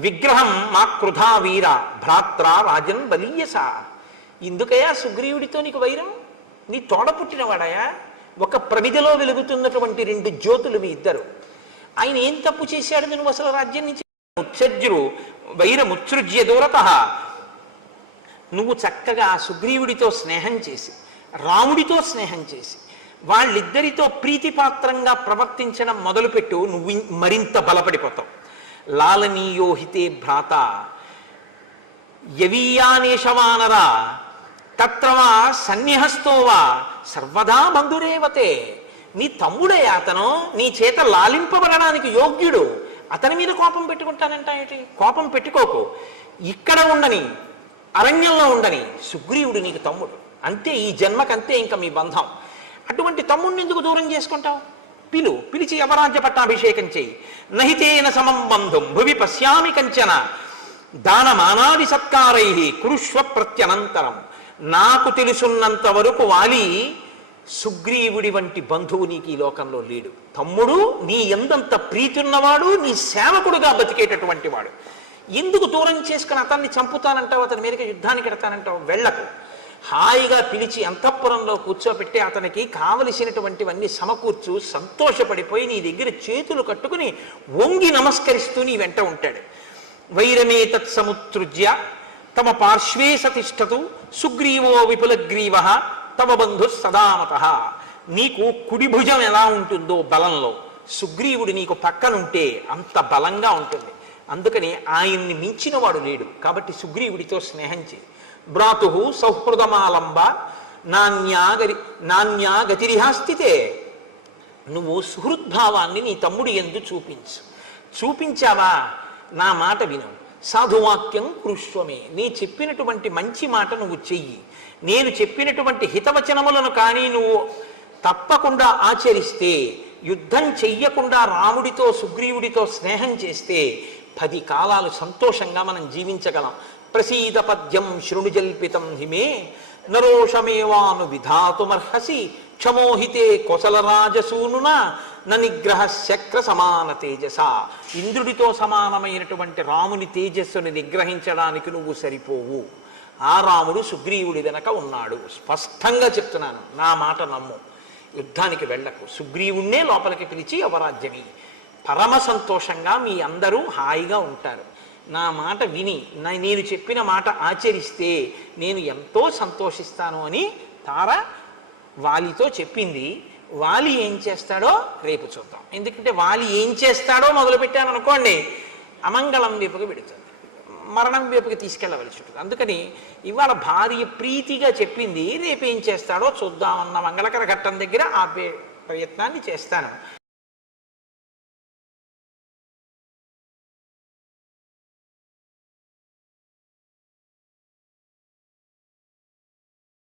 విగ్రహం మా కృధా వీర భ్రాత్ర రాజన్ బలీయస. ఎందుకయ్యా సుగ్రీవుడితో నీకు వైరం? నీ తోడ పుట్టినవాడయా, ఒక ప్రమిదలో వెలుగుతున్నటువంటి 2 జ్యోతులు మీ ఇద్దరు. ఆయన ఏం తప్పు చేశాడు నువ్వు అసలు రాజ్యం నుంచి? ఉత్సర్జురు వైరముత్సృజ్య దూరత. నువ్వు చక్కగా సుగ్రీవుడితో స్నేహం చేసి రాముడితో స్నేహం చేసి వాళ్ళిద్దరితో ప్రీతిపాత్రంగా ప్రవర్తించడం మొదలుపెట్టు, నువ్వు మరింత బలపడిపోతావు. లాలనీయోహితే భ్రాత యవీయానేషవానరా తత్రవా సన్నిహస్తోవా సర్వదా బంధురేవతే. నీ తమ్ముడే అతను, నీ చేత లాలింపబడడానికి యోగ్యుడు, అతని మీద కోపం పెట్టుకుంటానంట ఏంటి? కోపం పెట్టుకోకు. ఇక్కడ ఉండని, అరణ్యంలో ఉండని, సుగ్రీవుడు నీకు తమ్ముడు అంతే, ఈ జన్మకంతే ఇంకా మీ బంధం. అటువంటి తమ్ముడిని ఎందుకు దూరం చేసుకుంటావు? పిలిచి యవరాజ్య పట్టాభిషేకం చేయి. నహితేన సమం బంధుం భువి పశ్యామి కంచన దానమానాది సత్కారై కురుష్వ ప్రత్యనంతరం. నాకు తెలుసున్నంత వరకు వాలి సుగ్రీవుడి వంటి బంధువు నీకు ఈ లోకంలో లేడు. తమ్ముడు నీ ఎందంత ప్రీతి ఉన్నవాడు, నీ సేవకుడుగా బతికేటటువంటి వాడు. ఎందుకు దూరం చేసుకుని అతన్ని చంపుతానంటావు, అతని మీదకి యుద్ధానికి ఎడతానంటావు? వెళ్ళకు. హాయిగా పిలిచి అంతఃపురంలో కూర్చోబెట్టి అతనికి కావలసినటువంటివన్నీ సమకూర్చు, సంతోషపడిపోయి నీ దగ్గర చేతులు కట్టుకుని వంగి నమస్కరిస్తూ నీ వెంట ఉంటాడు. వైరమే తత్సముత్సృజ్య తమ పార్శ్వే సతిష్టతు సుగ్రీవో విపులగ్రీవ తమ బంధు సదామత. నీకు కుడి భుజం ఎలా ఉంటుందో బలంలో, సుగ్రీవుడు నీకు పక్కనుంటే అంత బలంగా ఉంటుంది. అందుకని ఆయన్ని మించిన వాడు లేడు. కాబట్టి సుగ్రీవుడితో స్నేహం చేయి. భ్రాతు సౌహృదమాలంబ నాణ్యా గతిరిహాస్థితే. నువ్వు సుహృద్భావాన్ని నీ తమ్ముడి యందు చూపించావా, నా మాట విను. సాధువాక్యం కురుష్వమే, నీ చెప్పినటువంటి మంచి మాట నువ్వు చెయ్యి. నేను చెప్పినటువంటి హితవచనములను కానీ నువ్వు తప్పకుండా ఆచరిస్తే, యుద్ధం చెయ్యకుండా రాముడితో సుగ్రీవుడితో స్నేహం చేస్తే 10 కాలాలు సంతోషంగా మనం జీవించగలం. ప్రసీద పద్యం శృణుజల్పితం హిమే నరోషమేవాను విధాతుమర్హసి క్షమోహితే కోసలరాజసూనున నిగ్రహ శక్ర సమాన తేజస. ఇంద్రుడితో సమానమైనటువంటి రాముని తేజస్సుని నిగ్రహించడానికి నువ్వు సరిపోవు. ఆ రాముడు సుగ్రీవుడి వెనక ఉన్నాడు. స్పష్టంగా చెప్తున్నాను, నా మాట నమ్ము. యుద్ధానికి వెళ్ళకు. సుగ్రీవుణ్ణే లోపలికి పిలిచి అవరాజ్యమి. పరమ సంతోషంగా మీ అందరూ హాయిగా ఉంటారు. నా మాట విని నేను చెప్పిన మాట ఆచరిస్తే నేను ఎంతో సంతోషిస్తాను అని తార వాలితో చెప్పింది. వాలి ఏం చేస్తాడో రేపు చూద్దాం. ఎందుకంటే వాలి ఏం చేస్తాడో మొదలుపెట్టాను అనుకోండి, అమంగళం వైపుకి పెడుతుంది, మరణం వైపుకి తీసుకెళ్ళవలసి ఉంటుంది. అందుకని ఇవాళ భార్య ప్రీతిగా చెప్పింది, రేపు ఏం చేస్తాడో చూద్దామన్న మంగళకర ఘట్టం దగ్గర ఆపే ప్రయత్నాన్ని చేస్తాను.